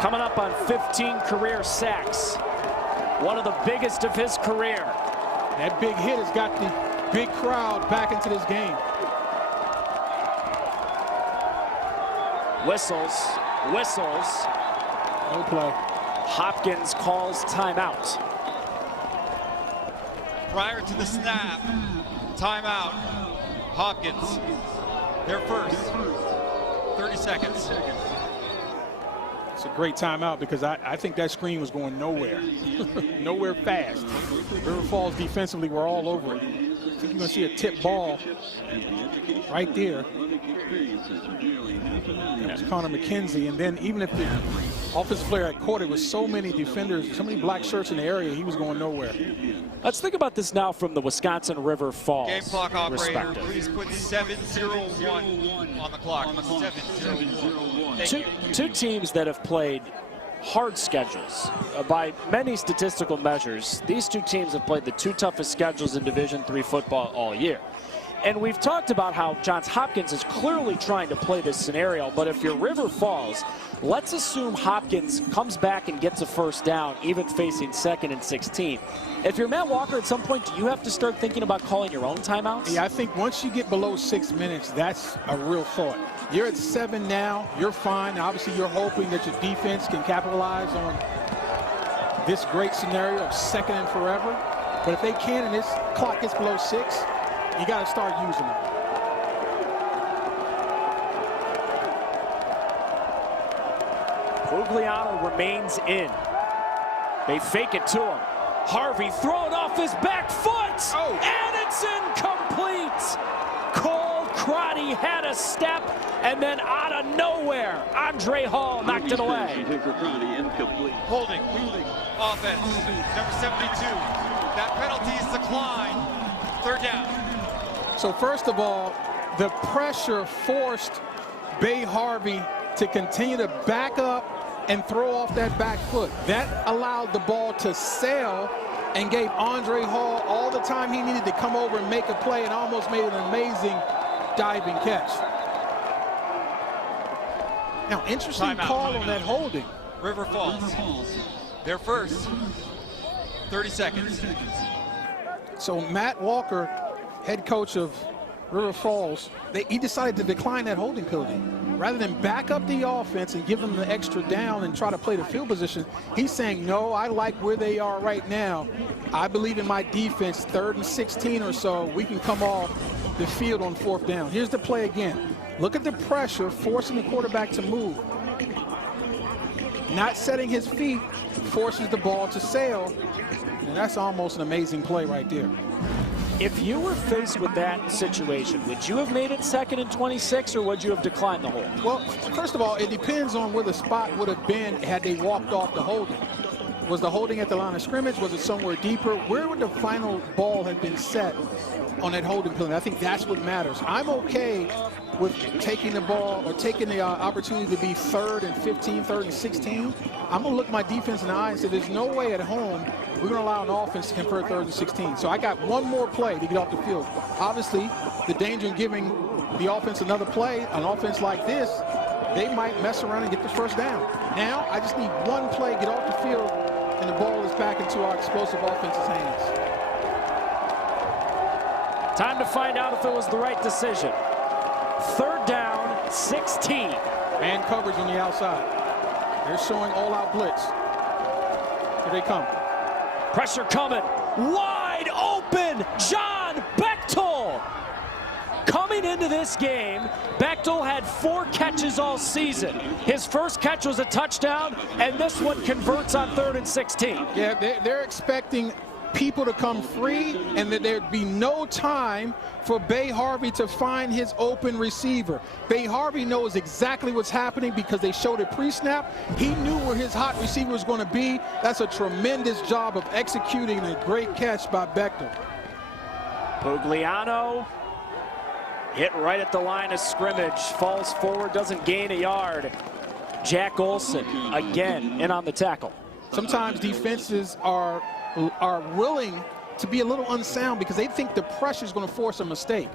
Coming up on 15 career sacks. One of the biggest of his career. That big hit has got the big crowd back into this game. Whistles. No play. Hopkins calls timeout. Prior to the snap, timeout. Hopkins, their first. 30 seconds. It's a great timeout because I think that screen was going nowhere. Nowhere fast. River Falls defensively were all over it. I think you're going to see a tip ball right there. That's Connor McKenzie. And then even if the offensive player had caught it with so many defenders, so many black shirts in the area, he was going nowhere. Let's think about this now from the Wisconsin River Falls Game clock operator, perspective. please put 7:01 on the clock. 7:01. Two teams that have played hard schedules. By many statistical measures, these two teams have played the two toughest schedules in Division III football all year. And we've talked about how Johns Hopkins is clearly trying to play this scenario, but if you're River Falls, let's assume Hopkins comes back and gets a first down, even facing 2nd and 16. If you're Matt Walker, at some point, do you have to start thinking about calling your own timeouts? Yeah, I think once you get below 6 minutes, that's a real thought. You're at 7 now, you're fine. Obviously, you're hoping that your defense can capitalize on this great scenario of 2nd and forever. But if they can and this clock gets below 6, you got to start using them. Pugliano remains in. They fake it to him. Harvey thrown off his back foot, and it's incomplete. Cole Crotty had a step, and then out of nowhere, Andre Hall knocked it away. Holding. Offense. Number 72. That penalty is declined. 3rd down. So first of all, the pressure forced Bay Harvey to continue to back up and throw off that back foot. That allowed the ball to sail and gave Andre Hall all the time he needed to come over and make a play, and almost made an amazing diving catch. Now, interesting call on that holding. River Falls, their first. 30 seconds. So Matt Walker, head coach of River Falls, he decided to decline that holding penalty. Rather than back up the offense and give them the extra down and try to play the field position, he's saying, no, I like where they are right now. I believe in my defense. 3rd and 16 or so, we can come off the field on 4th down. Here's the play again. Look at the pressure forcing the quarterback to move. Not setting his feet forces the ball to sail. And that's almost an amazing play right there. If you were faced with that situation, would you have made it 2nd and 26, or would you have declined the hold? Well, first of all, it depends on where the spot would have been had they walked off the holding. Was the holding at the line of scrimmage? Was it somewhere deeper? Where would the final ball have been set on that holding penalty? I think that's what matters. I'm okay with taking the ball or taking the opportunity to be 3rd and 15, 3rd and 16. I'm going to look my defense in the eye and say there's no way at home we're going to allow an offense to convert 3rd and 16. So I got one more play to get off the field. Obviously, the danger in giving the offense another play, an offense like this, they might mess around and get the first down. Now, I just need one play, get off the field, and the ball is back into our explosive offense's hands. Time to find out if it was the right decision. 3rd down, 16. Man coverage on the outside. They're showing all-out blitz. Here they come. Pressure coming. Wide open, John Bechtel. Coming into this game, Bechtel had 4 catches all season. His first catch was a touchdown, and this one converts on 3rd and 16. Yeah, they're expecting people to come free and that there'd be no time for Bay Harvey to find his open receiver. Bay Harvey knows exactly what's happening because they showed it pre-snap. He knew where his hot receiver was going to be. That's a tremendous job of executing a great catch by Bechtel. Pugliano hit right at the line of scrimmage, falls forward, doesn't gain a yard. Jack Olson again in on the tackle. Sometimes defenses are willing to be a little unsound because they think the pressure is going to force a mistake.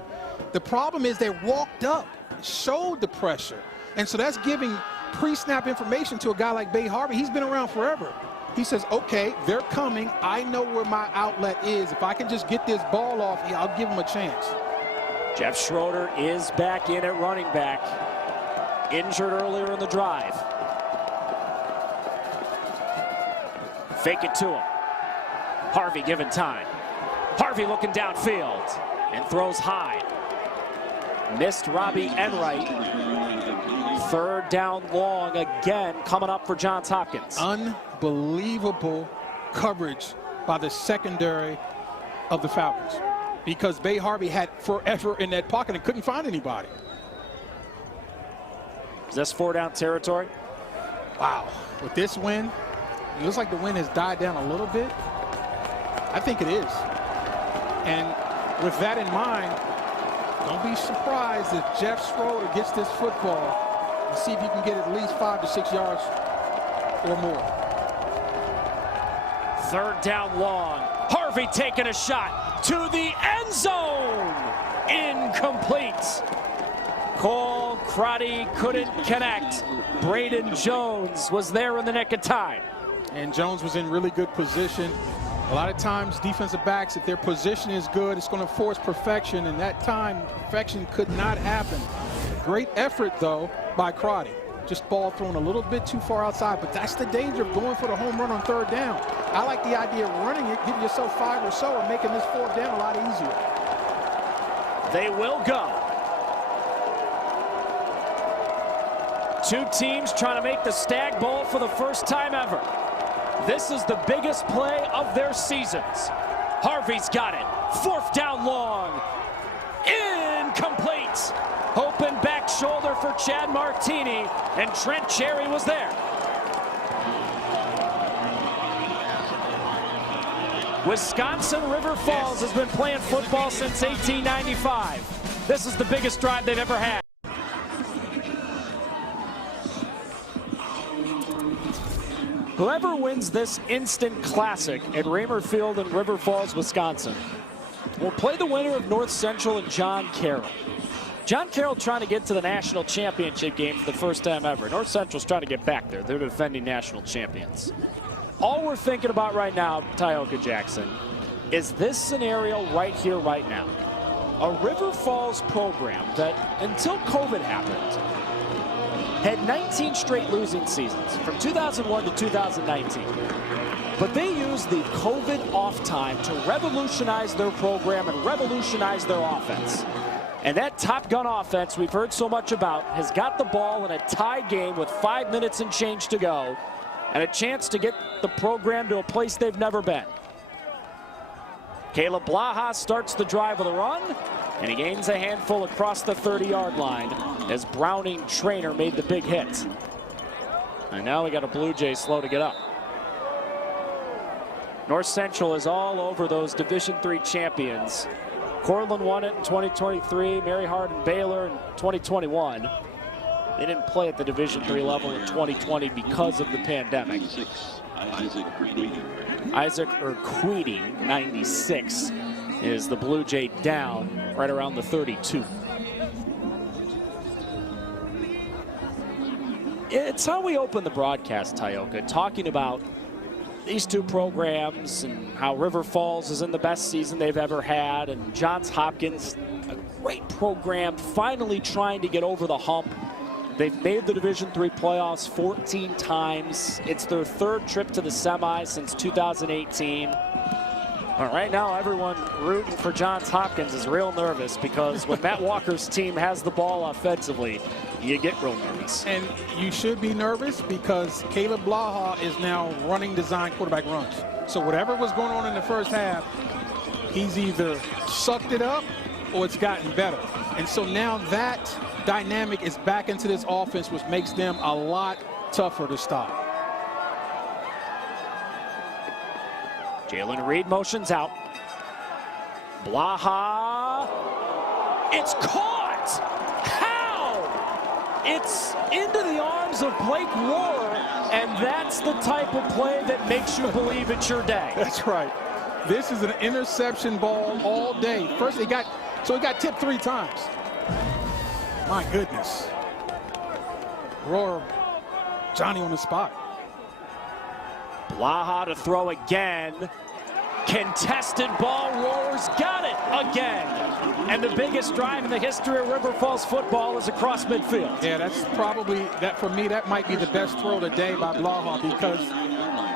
The problem is they walked up, showed the pressure, and so that's giving pre-snap information to a guy like Bay Harvey. He's been around forever. He says, okay, they're coming. I know where my outlet is. If I can just get this ball off, I'll give them a chance. Jeff Schroeder is back in at running back, injured earlier in the drive. Fake it to him. Harvey given time. Harvey looking downfield and throws high. Missed Robbie Enright. Third down long again coming up for Johns Hopkins. Unbelievable coverage by the secondary of the Falcons, because Bay Harvey had forever in that pocket and couldn't find anybody. Is this 4-down territory? Wow. With this win, it looks like the wind has died down a little bit. I think it is. And with that in mind, don't be surprised if Jeff Schroeder gets this football and see if you can get at least 5 to 6 yards or more. Third down long. Harvey taking a shot to the end zone. Incomplete. Cole Crotty couldn't connect. Braden Jones was there in the nick of time. And Jones was in really good position. A lot of times defensive backs, if their position is good, it's going to force perfection, and that time perfection could not happen. Great effort though by Crotty. Just ball thrown a little bit too far outside, but that's the danger of going for the home run on third down. I like the idea of running it, giving yourself 5 or so, and making this fourth down a lot easier. They will go. Two teams trying to make the Stag Bowl for the first time ever. This is the biggest play of their seasons. Harvey's got it. Fourth down long. Incomplete. Open back shoulder for Chad Martini, and Trent Cherry was there. Wisconsin River Falls has been playing football since 1895. This is the biggest drive they've ever had. Whoever wins this instant classic at Raymer Field in River Falls, Wisconsin, will play the winner of North Central and John Carroll. John Carroll trying to get to the national championship game for the first time ever. North Central's trying to get back there. They're the defending national champions. All we're thinking about right now, Tioka Jackson, is this scenario right here, right now. A River Falls program that, until COVID happened, had 19 straight losing seasons from 2001 to 2019. But they used the COVID off time to revolutionize their program and revolutionize their offense. And that Top Gun offense we've heard so much about has got the ball in a tie game with 5 minutes and change to go, and a chance to get the program to a place they've never been. Caleb Blaha starts the drive with a run, and he gains a handful across the 30-yard line as Browning Trainer made the big hit. And now we got a Blue Jay slow to get up. North Central is all over those Division III champions. Cortland won it in 2023, Mary Hardin Baylor in 2021. They didn't play at the Division III level in 2020 because of the pandemic. Isaac Urquidi, 96, is the Blue Jay down right around the 32. It's how we open the broadcast, Tioka, talking about these two programs and how River Falls is in the best season they've ever had, and Johns Hopkins, a great program, finally trying to get over the hump. They've made the Division III playoffs 14 times. It's their third trip to the semis since 2018. But right now, everyone rooting for Johns Hopkins is real nervous, because when Matt Walker's team has the ball offensively, you get real nervous. And you should be nervous because Caleb Blaha is now running design quarterback runs. So whatever was going on in the first half, he's either sucked it up or it's gotten better. And so now that dynamic is back into this offense, which makes them a lot tougher to stop. Jalen Reed motions out. Blaha. It's caught! How? It's into the arms of Blake Rohr, and that's the type of play that makes you believe it's your day. That's right. This is an interception ball all day. First, he got tipped 3 times. My goodness. Rohr, Johnny on the spot. Blaha to throw again. Contested ball. Rohr's got it again. And the biggest drive in the history of River Falls football is across midfield. Yeah, that's probably, that for me, that might be the best throw today by Blaha, because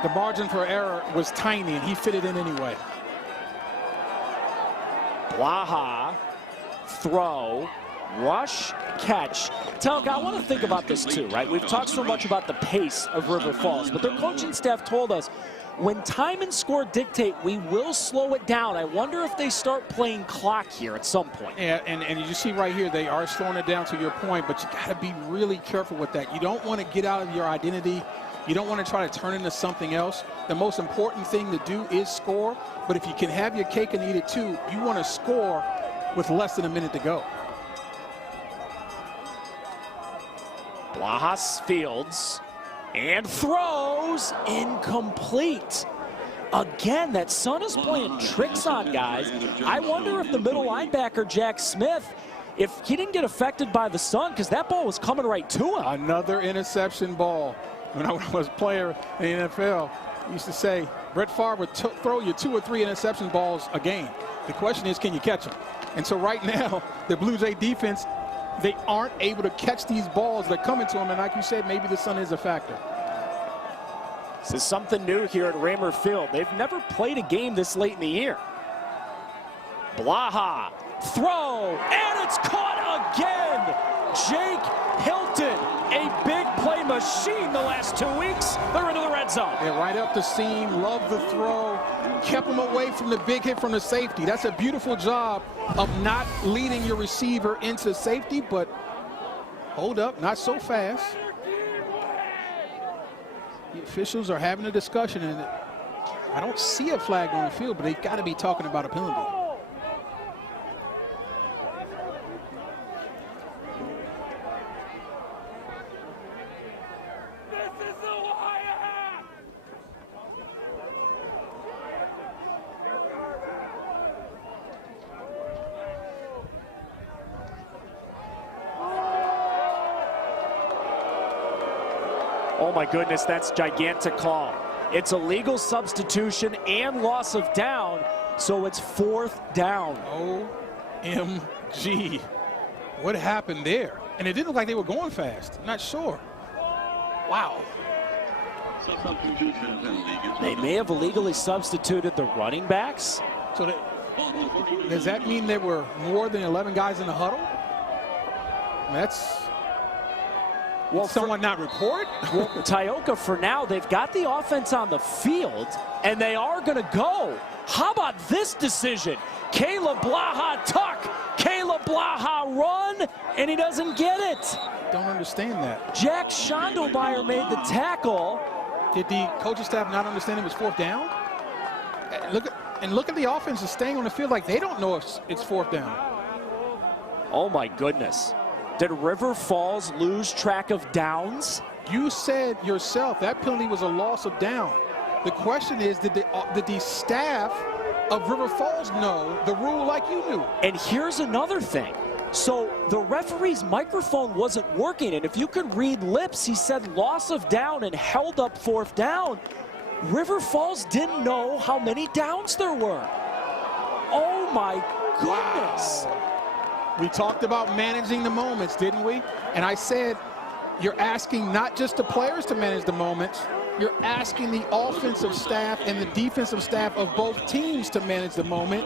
the margin for error was tiny, and he fit it in anyway. Blaha, throw, rush, catch. Telka, I want to think about this too, right? We've talked so much about the pace of River Falls, but their coaching staff told us when time and score dictate, we will slow it down. I wonder if they start playing clock here at some point. Yeah, and you see right here, they are slowing it down to your point, but you got to be really careful with that. You don't want to get out of your identity. You don't want to try to turn into something else. The most important thing to do is score, but if you can have your cake and eat it too, you want to score with less than a minute to go. Blaha fields and throws incomplete. Again, that Sun is playing tricks on guys. I wonder if the middle linebacker, Jack Smith, if he didn't get affected by the sun, because that ball was coming right to him. Another interception ball. When I was a player in the NFL, I used to say, Brett Favre would throw you 2 or 3 interception balls a game. The question is, can you catch them? And so right now, the Blue Jay defense, they aren't able to catch these balls that come into them. And like you said, maybe the sun is a factor. This is something new here at Raymer Field. They've never played a game this late in the year. Blaha, throw, and it's caught again. Jake Hilton, a big play machine the last 2 weeks. They're into the red zone. Yeah, right up the seam, love the throw, kept him away from the big hit from the safety. That's a beautiful job of not leading your receiver into safety, but hold up, not so fast. The officials are having a discussion, and I don't see a flag on the field, but they've got to be talking about a penalty. Oh my goodness, that's gigantic call. It's a legal substitution and loss of down, so it's 4th down. OMG. What happened there? And it didn't look like they were going fast. I'm not sure. Wow. They may have illegally substituted the running backs. So does that mean there were more than 11 guys in the huddle? That's... Will someone not report? Well, Tioka, for now, they've got the offense on the field, and they are going to go. How about this decision? Caleb Blaha tuck, Caleb Blaha run, and he doesn't get it. Don't understand that. Jack Schondelmeyer made the tackle. Did the coaching staff not understand it was 4th down? Look at the offense is staying on the field like they don't know if it's 4th down. Oh my goodness. Did River Falls lose track of downs? You said yourself that penalty was a loss of down. The question is, did the staff of River Falls know the rule like you knew? And here's another thing. So the referee's microphone wasn't working, and if you could read lips, he said loss of down and held up 4th down. River Falls didn't know how many downs there were. Oh my goodness. Wow. We talked about managing the moments, didn't we? And I said, you're asking not just the players to manage the moments, you're asking the offensive staff and the defensive staff of both teams to manage the moment.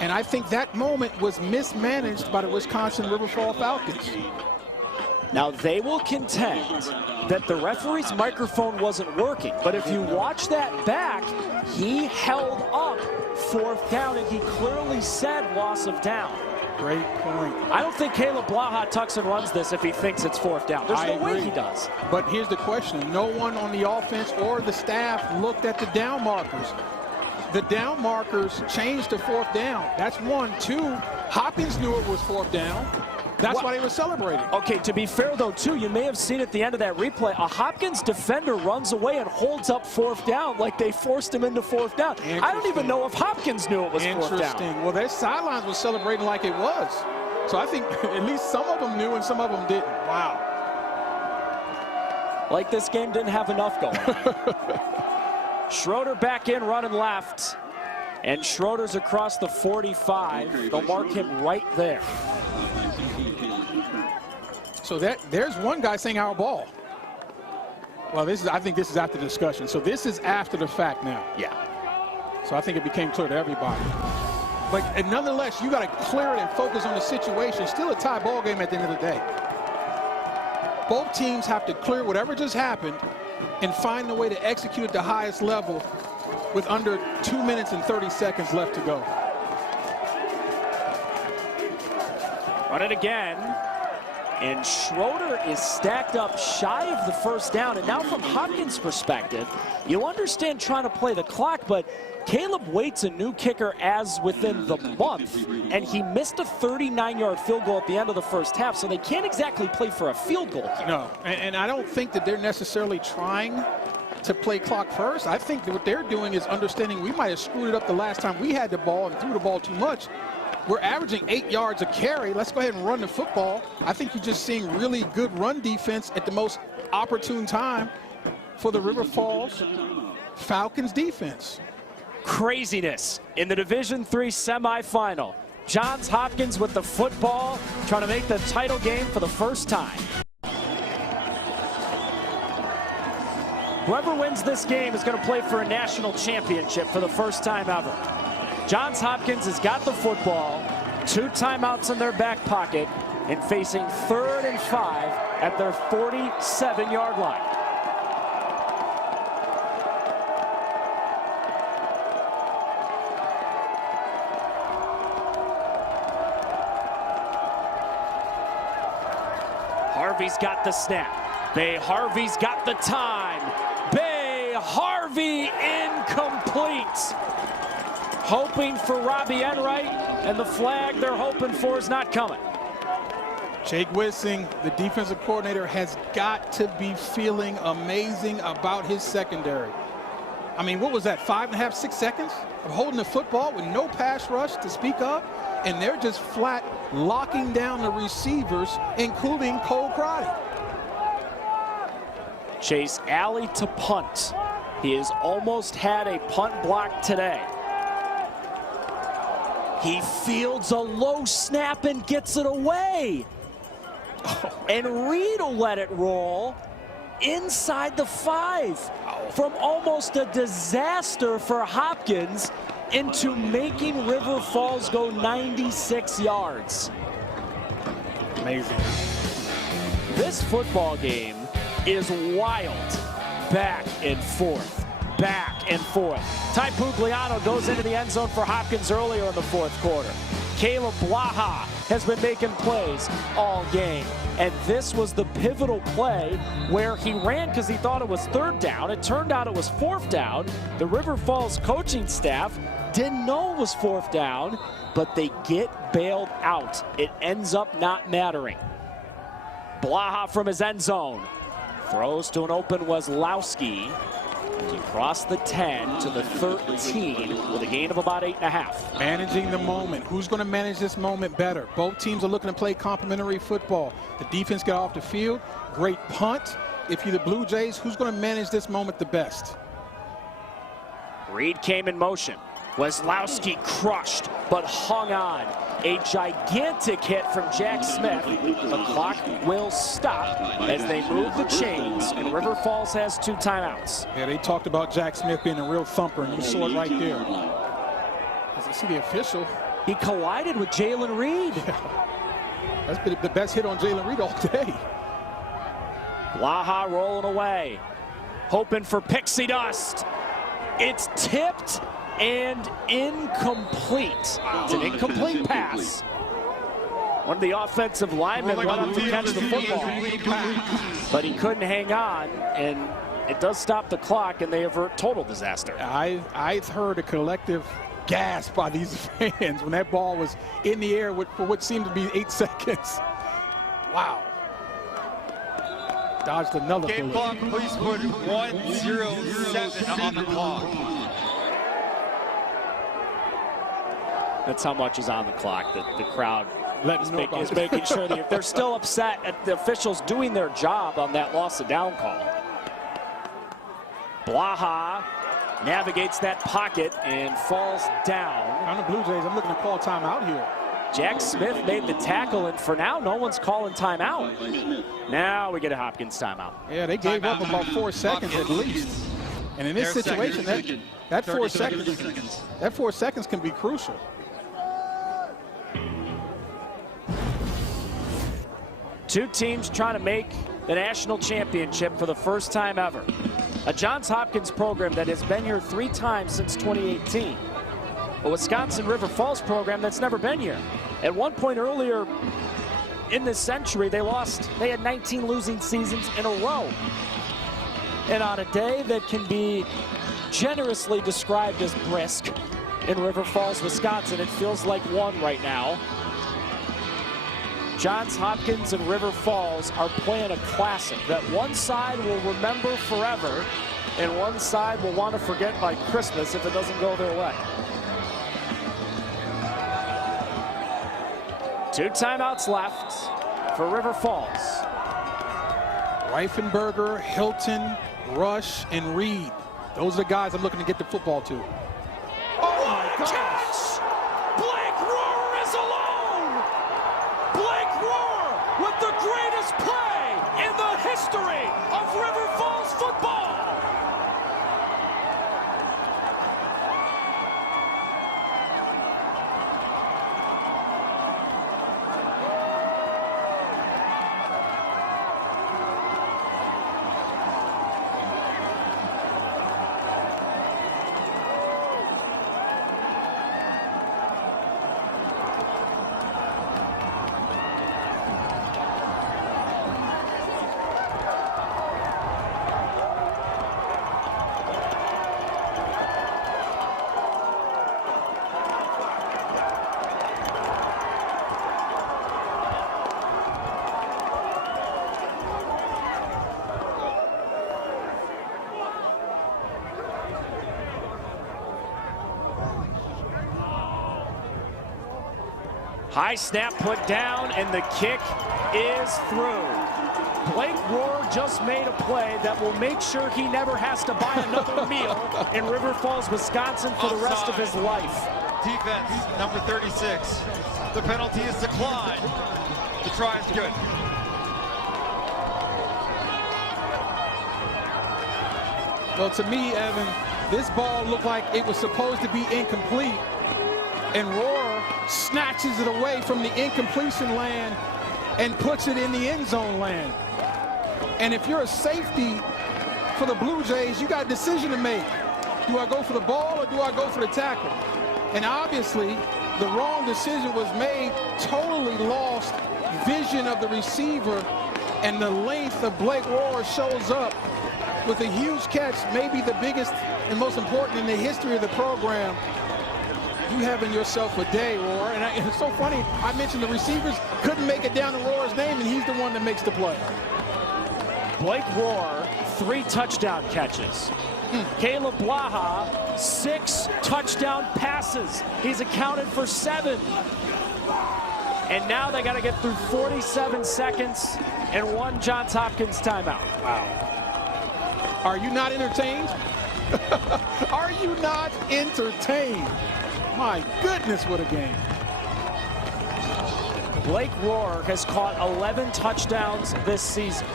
And I think that moment was mismanaged by the Wisconsin River Falls Falcons. Now, they will contend that the referee's microphone wasn't working, but if you watch that back, he held up 4th down, and he clearly said loss of down. Great point. I don't think Caleb Blaha tucks and runs this if he thinks it's 4th down. There's no way he does. But here's the question. No one on the offense or the staff looked at the down markers. The down markers changed to 4th down. That's 1. 2, Hopkins knew it was 4th down. That's why they were celebrating. Okay, to be fair, though, too, you may have seen at the end of that replay, a Hopkins defender runs away and holds up 4th down like they forced him into 4th down. I don't even know if Hopkins knew it was 4th down. Interesting. Well, their sidelines were celebrating like it was. So I think at least some of them knew and some of them didn't. Wow. Like this game didn't have enough going. Schroeder back in, running left. And Schroeder's across the 45. They'll mark him right there. So there's one guy saying our ball. Well, I think this is after the discussion. So this is after the fact now. Yeah. So I think it became clear to everybody. But and nonetheless, you got to clear it and focus on the situation. Still a tie ball game at the end of the day. Both teams have to clear whatever just happened and find a way to execute at the highest level with under 2 minutes and 30 seconds left to go. Run it again. And Schroeder is stacked up shy of the first down. And now from Hopkins' perspective, you understand trying to play the clock, but Caleb Waite's a new kicker as within the month, and he missed a 39-yard field goal at the end of the first half, so they can't exactly play for a field goal. No, and I don't think that they're necessarily trying to play clock first. I think that what they're doing is understanding we might have screwed it up the last time we had the ball and threw the ball too much. We're averaging 8 yards a carry. Let's go ahead and run the football. I think you're just seeing really good run defense at the most opportune time for the River Falls Falcons defense. Craziness in the Division III semifinal. Johns Hopkins with the football, trying to make the title game for the first time. Whoever wins this game is going to play for a national championship for the first time ever. Johns Hopkins has got the football, 2 timeouts in their back pocket, and facing 3rd and 5 at their 47-yard line. Harvey's got the snap. Bay Harvey's got the time. Bay Harvey incomplete. Hoping for Robbie Enright, and the flag they're hoping for is not coming. Jake Wissing, the defensive coordinator, has got to be feeling amazing about his secondary. I mean, what was that, 5.5, 6 seconds of holding the football with no pass rush to speak of? And they're just flat locking down the receivers, including Cole Crotty. Chase Alley to punt. He has almost had a punt block today. He fields a low snap and gets it away. And Reed will let it roll inside the 5. From almost a disaster for Hopkins into making River Falls go 96 yards. Amazing. This football game is wild. Back and forth. Back and forth. Ty Pugliano goes into the end zone for Hopkins earlier in the 4th quarter. Caleb Blaha has been making plays all game. And this was the pivotal play where he ran because he thought it was 3rd down. It turned out it was 4th down. The River Falls coaching staff didn't know it was 4th down, but they get bailed out. It ends up not mattering. Blaha from his end zone. Throws to an open Weslowski. He crossed the 10 to the 13 with a gain of about 8.5. Managing the moment. Who's going to manage this moment better? Both teams are looking to play complementary football. The defense got off the field. Great punt. If you're the Blue Jays, who's going to manage this moment the best? Reed came in motion. Weslowski crushed, but hung on. A gigantic hit from Jack Smith. The clock will stop as they move the chains, and River Falls has 2 timeouts. Yeah, they talked about Jack Smith being a real thumper, and you saw it right there. As I see the official. He collided with Jalen Reed. Yeah. That's been the best hit on Jalen Reed all day. Blaha rolling away, hoping for pixie dust. It's tipped and incomplete. It's an incomplete pass. One of the offensive linemen went up to catch the football, but he couldn't hang on, and it does stop the clock, and they avert total disaster. I've heard a collective gasp by these fans when that ball was in the air for what seemed to be 8 seconds. Wow. Dodged another Game bullet. clock, please put 1:07 on the clock. That's how much is on the clock. The crowd is making sure that if they're still upset at the officials doing their job on that loss of down call. Blaha navigates that pocket and falls down. On the Blue Jays, I'm looking to call timeout here. Jack Smith made the tackle, and for now, no one's calling timeout. Now we get a Hopkins timeout. Yeah, they gave up about 4 seconds at least. And in this situation, that 4 seconds can be crucial. Two teams trying to make the national championship for the first time ever. A Johns Hopkins program that has been here 3 times since 2018. A Wisconsin River Falls program that's never been here. At one point earlier in this century, they had 19 losing seasons in a row. And on a day that can be generously described as brisk in River Falls, Wisconsin, it feels like one right now. Johns Hopkins and River Falls are playing a classic that one side will remember forever and one side will want to forget by Christmas if it doesn't go their way. 2 timeouts left for River Falls. Reifenberger, Hilton, Rush, and Reed. Those are the guys I'm looking to get the football to. Oh my gosh! Blake Rohr is alone! Blake Rohr with the greatest play in the history of River Falls football! High snap put down, and the kick is through. Blake Rohr just made a play that will make sure he never has to buy another meal in River Falls, Wisconsin for the rest of his life. Defense, number 36. The penalty is declined. The try is good. Well, to me, Evan, this ball looked like it was supposed to be incomplete, and Rohr snatches it away from the incompletion land and puts it in the end zone land. And if you're a safety for the Blue Jays, you got a decision to make. Do I go for the ball or do I go for the tackle? And obviously, the wrong decision was made, totally lost vision of the receiver, and the length of Blake Rohr shows up with a huge catch, maybe the biggest and most important in the history of the program. You having yourself a day, Rohr. And it's so funny, I mentioned the receivers couldn't make it down to Rohr's name, and he's the one that makes the play. Blake Rohr, 3 touchdown catches. Caleb Blaha, 6 touchdown passes. He's accounted for 7. And now they got to get through 47 seconds and 1 Johns Hopkins timeout. Wow. Are you not entertained? Are you not entertained? My goodness, what a game. Blake Rohr has caught 11 touchdowns this season.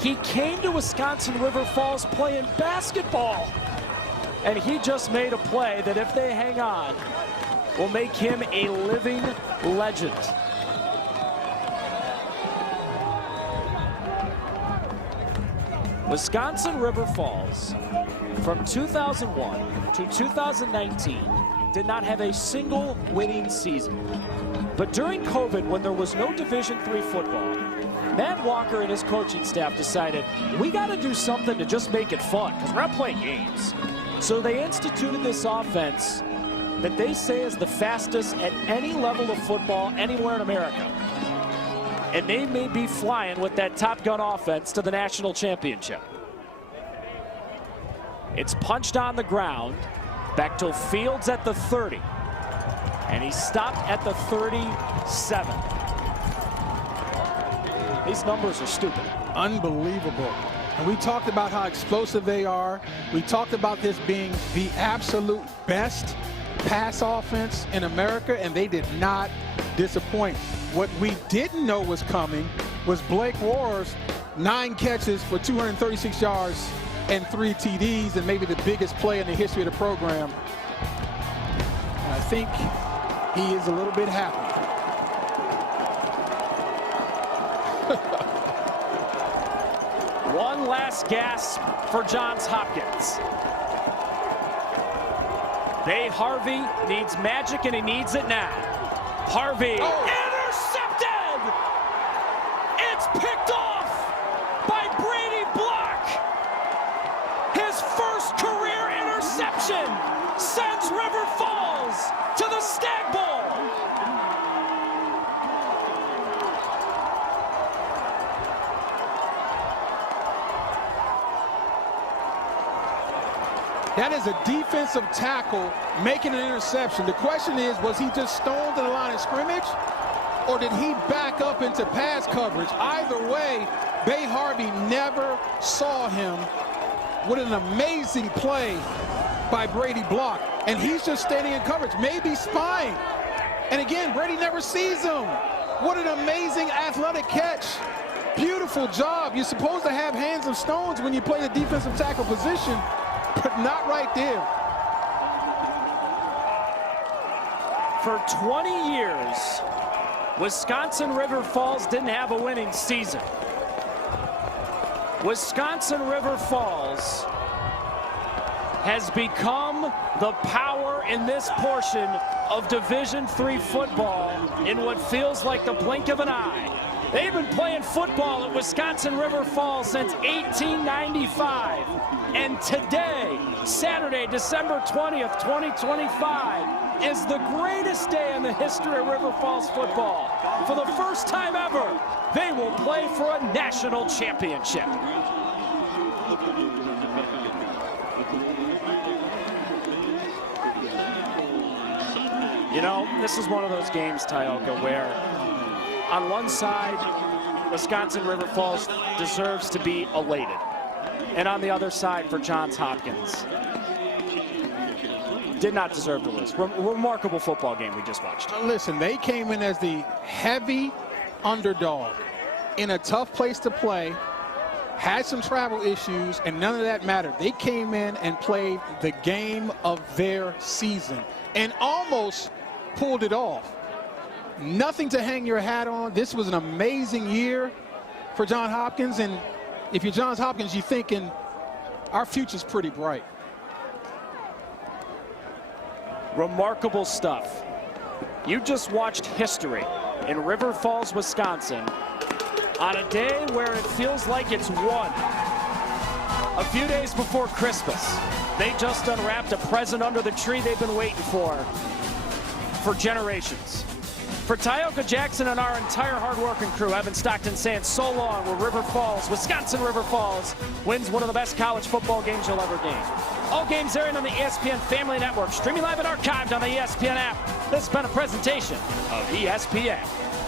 He came to Wisconsin River Falls playing basketball. And he just made a play that, if they hang on, will make him a living legend. Wisconsin River Falls, from 2001 to 2019, did not have a single winning season. But during COVID, when there was no Division III football, Matt Walker and his coaching staff decided, we got to do something to just make it fun, because we're not playing games. So they instituted this offense that they say is the fastest at any level of football anywhere in America. And they may be flying with that Top Gun offense to the national championship. It's punched on the ground. Back to Fields at the 30. And he stopped at the 37. These numbers are stupid. Unbelievable. And we talked about how explosive they are. We talked about this being the absolute best pass offense in America, and they did not disappoint. What we didn't know was coming was Blake Wars, 9 catches for 236 yards and 3 TDs, and maybe the biggest play in the history of the program. And I think he is a little bit happy. One last gasp for Johns Hopkins. Bay Harvey needs magic, and he needs it now. Harvey intercepted! It's picked off by Brady Block. His first career interception sends River Falls to the Stag Bowl. That is a defensive tackle making an interception. The question is, was he just stoned to the line of scrimmage, or did he back up into pass coverage? Either way, Bay Harvey never saw him. What an amazing play by Brady Block. And he's just standing in coverage, maybe spying. And again, Brady never sees him. What an amazing athletic catch. Beautiful job. You're supposed to have hands of stones when you play the defensive tackle position, but not right there. For 20 years, Wisconsin River Falls didn't have a winning season. Wisconsin River Falls has become the power in this portion of Division III football in what feels like the blink of an eye. They've been playing football at Wisconsin River Falls since 1895. And today, Saturday, December 20th, 2025, is the greatest day in the history of River Falls football. For the first time ever, they will play for a national championship. You know, this is one of those games, Tioka, where on one side, Wisconsin River Falls deserves to be elated. And on the other side, for Johns Hopkins, did not deserve to lose. Remarkable football game we just watched. Listen, they came in as the heavy underdog in a tough place to play, had some travel issues, and none of that mattered. They came in and played the game of their season and almost pulled it off. Nothing to hang your hat on. This was an amazing year for Johns Hopkins, and if you're Johns Hopkins, you're thinking our future's pretty bright. Remarkable stuff. You just watched history in River Falls, Wisconsin, on a day where it feels like it's won. A few days before Christmas, they just unwrapped a present under the tree they've been waiting for generations. For Tioka Jackson and our entire hard-working crew, Evan Stockton saying so long, where River Falls, Wisconsin River Falls, wins one of the best college football games you'll ever gain. All games airing on the ESPN Family Network, streaming live and archived on the ESPN app. This has been a presentation of ESPN.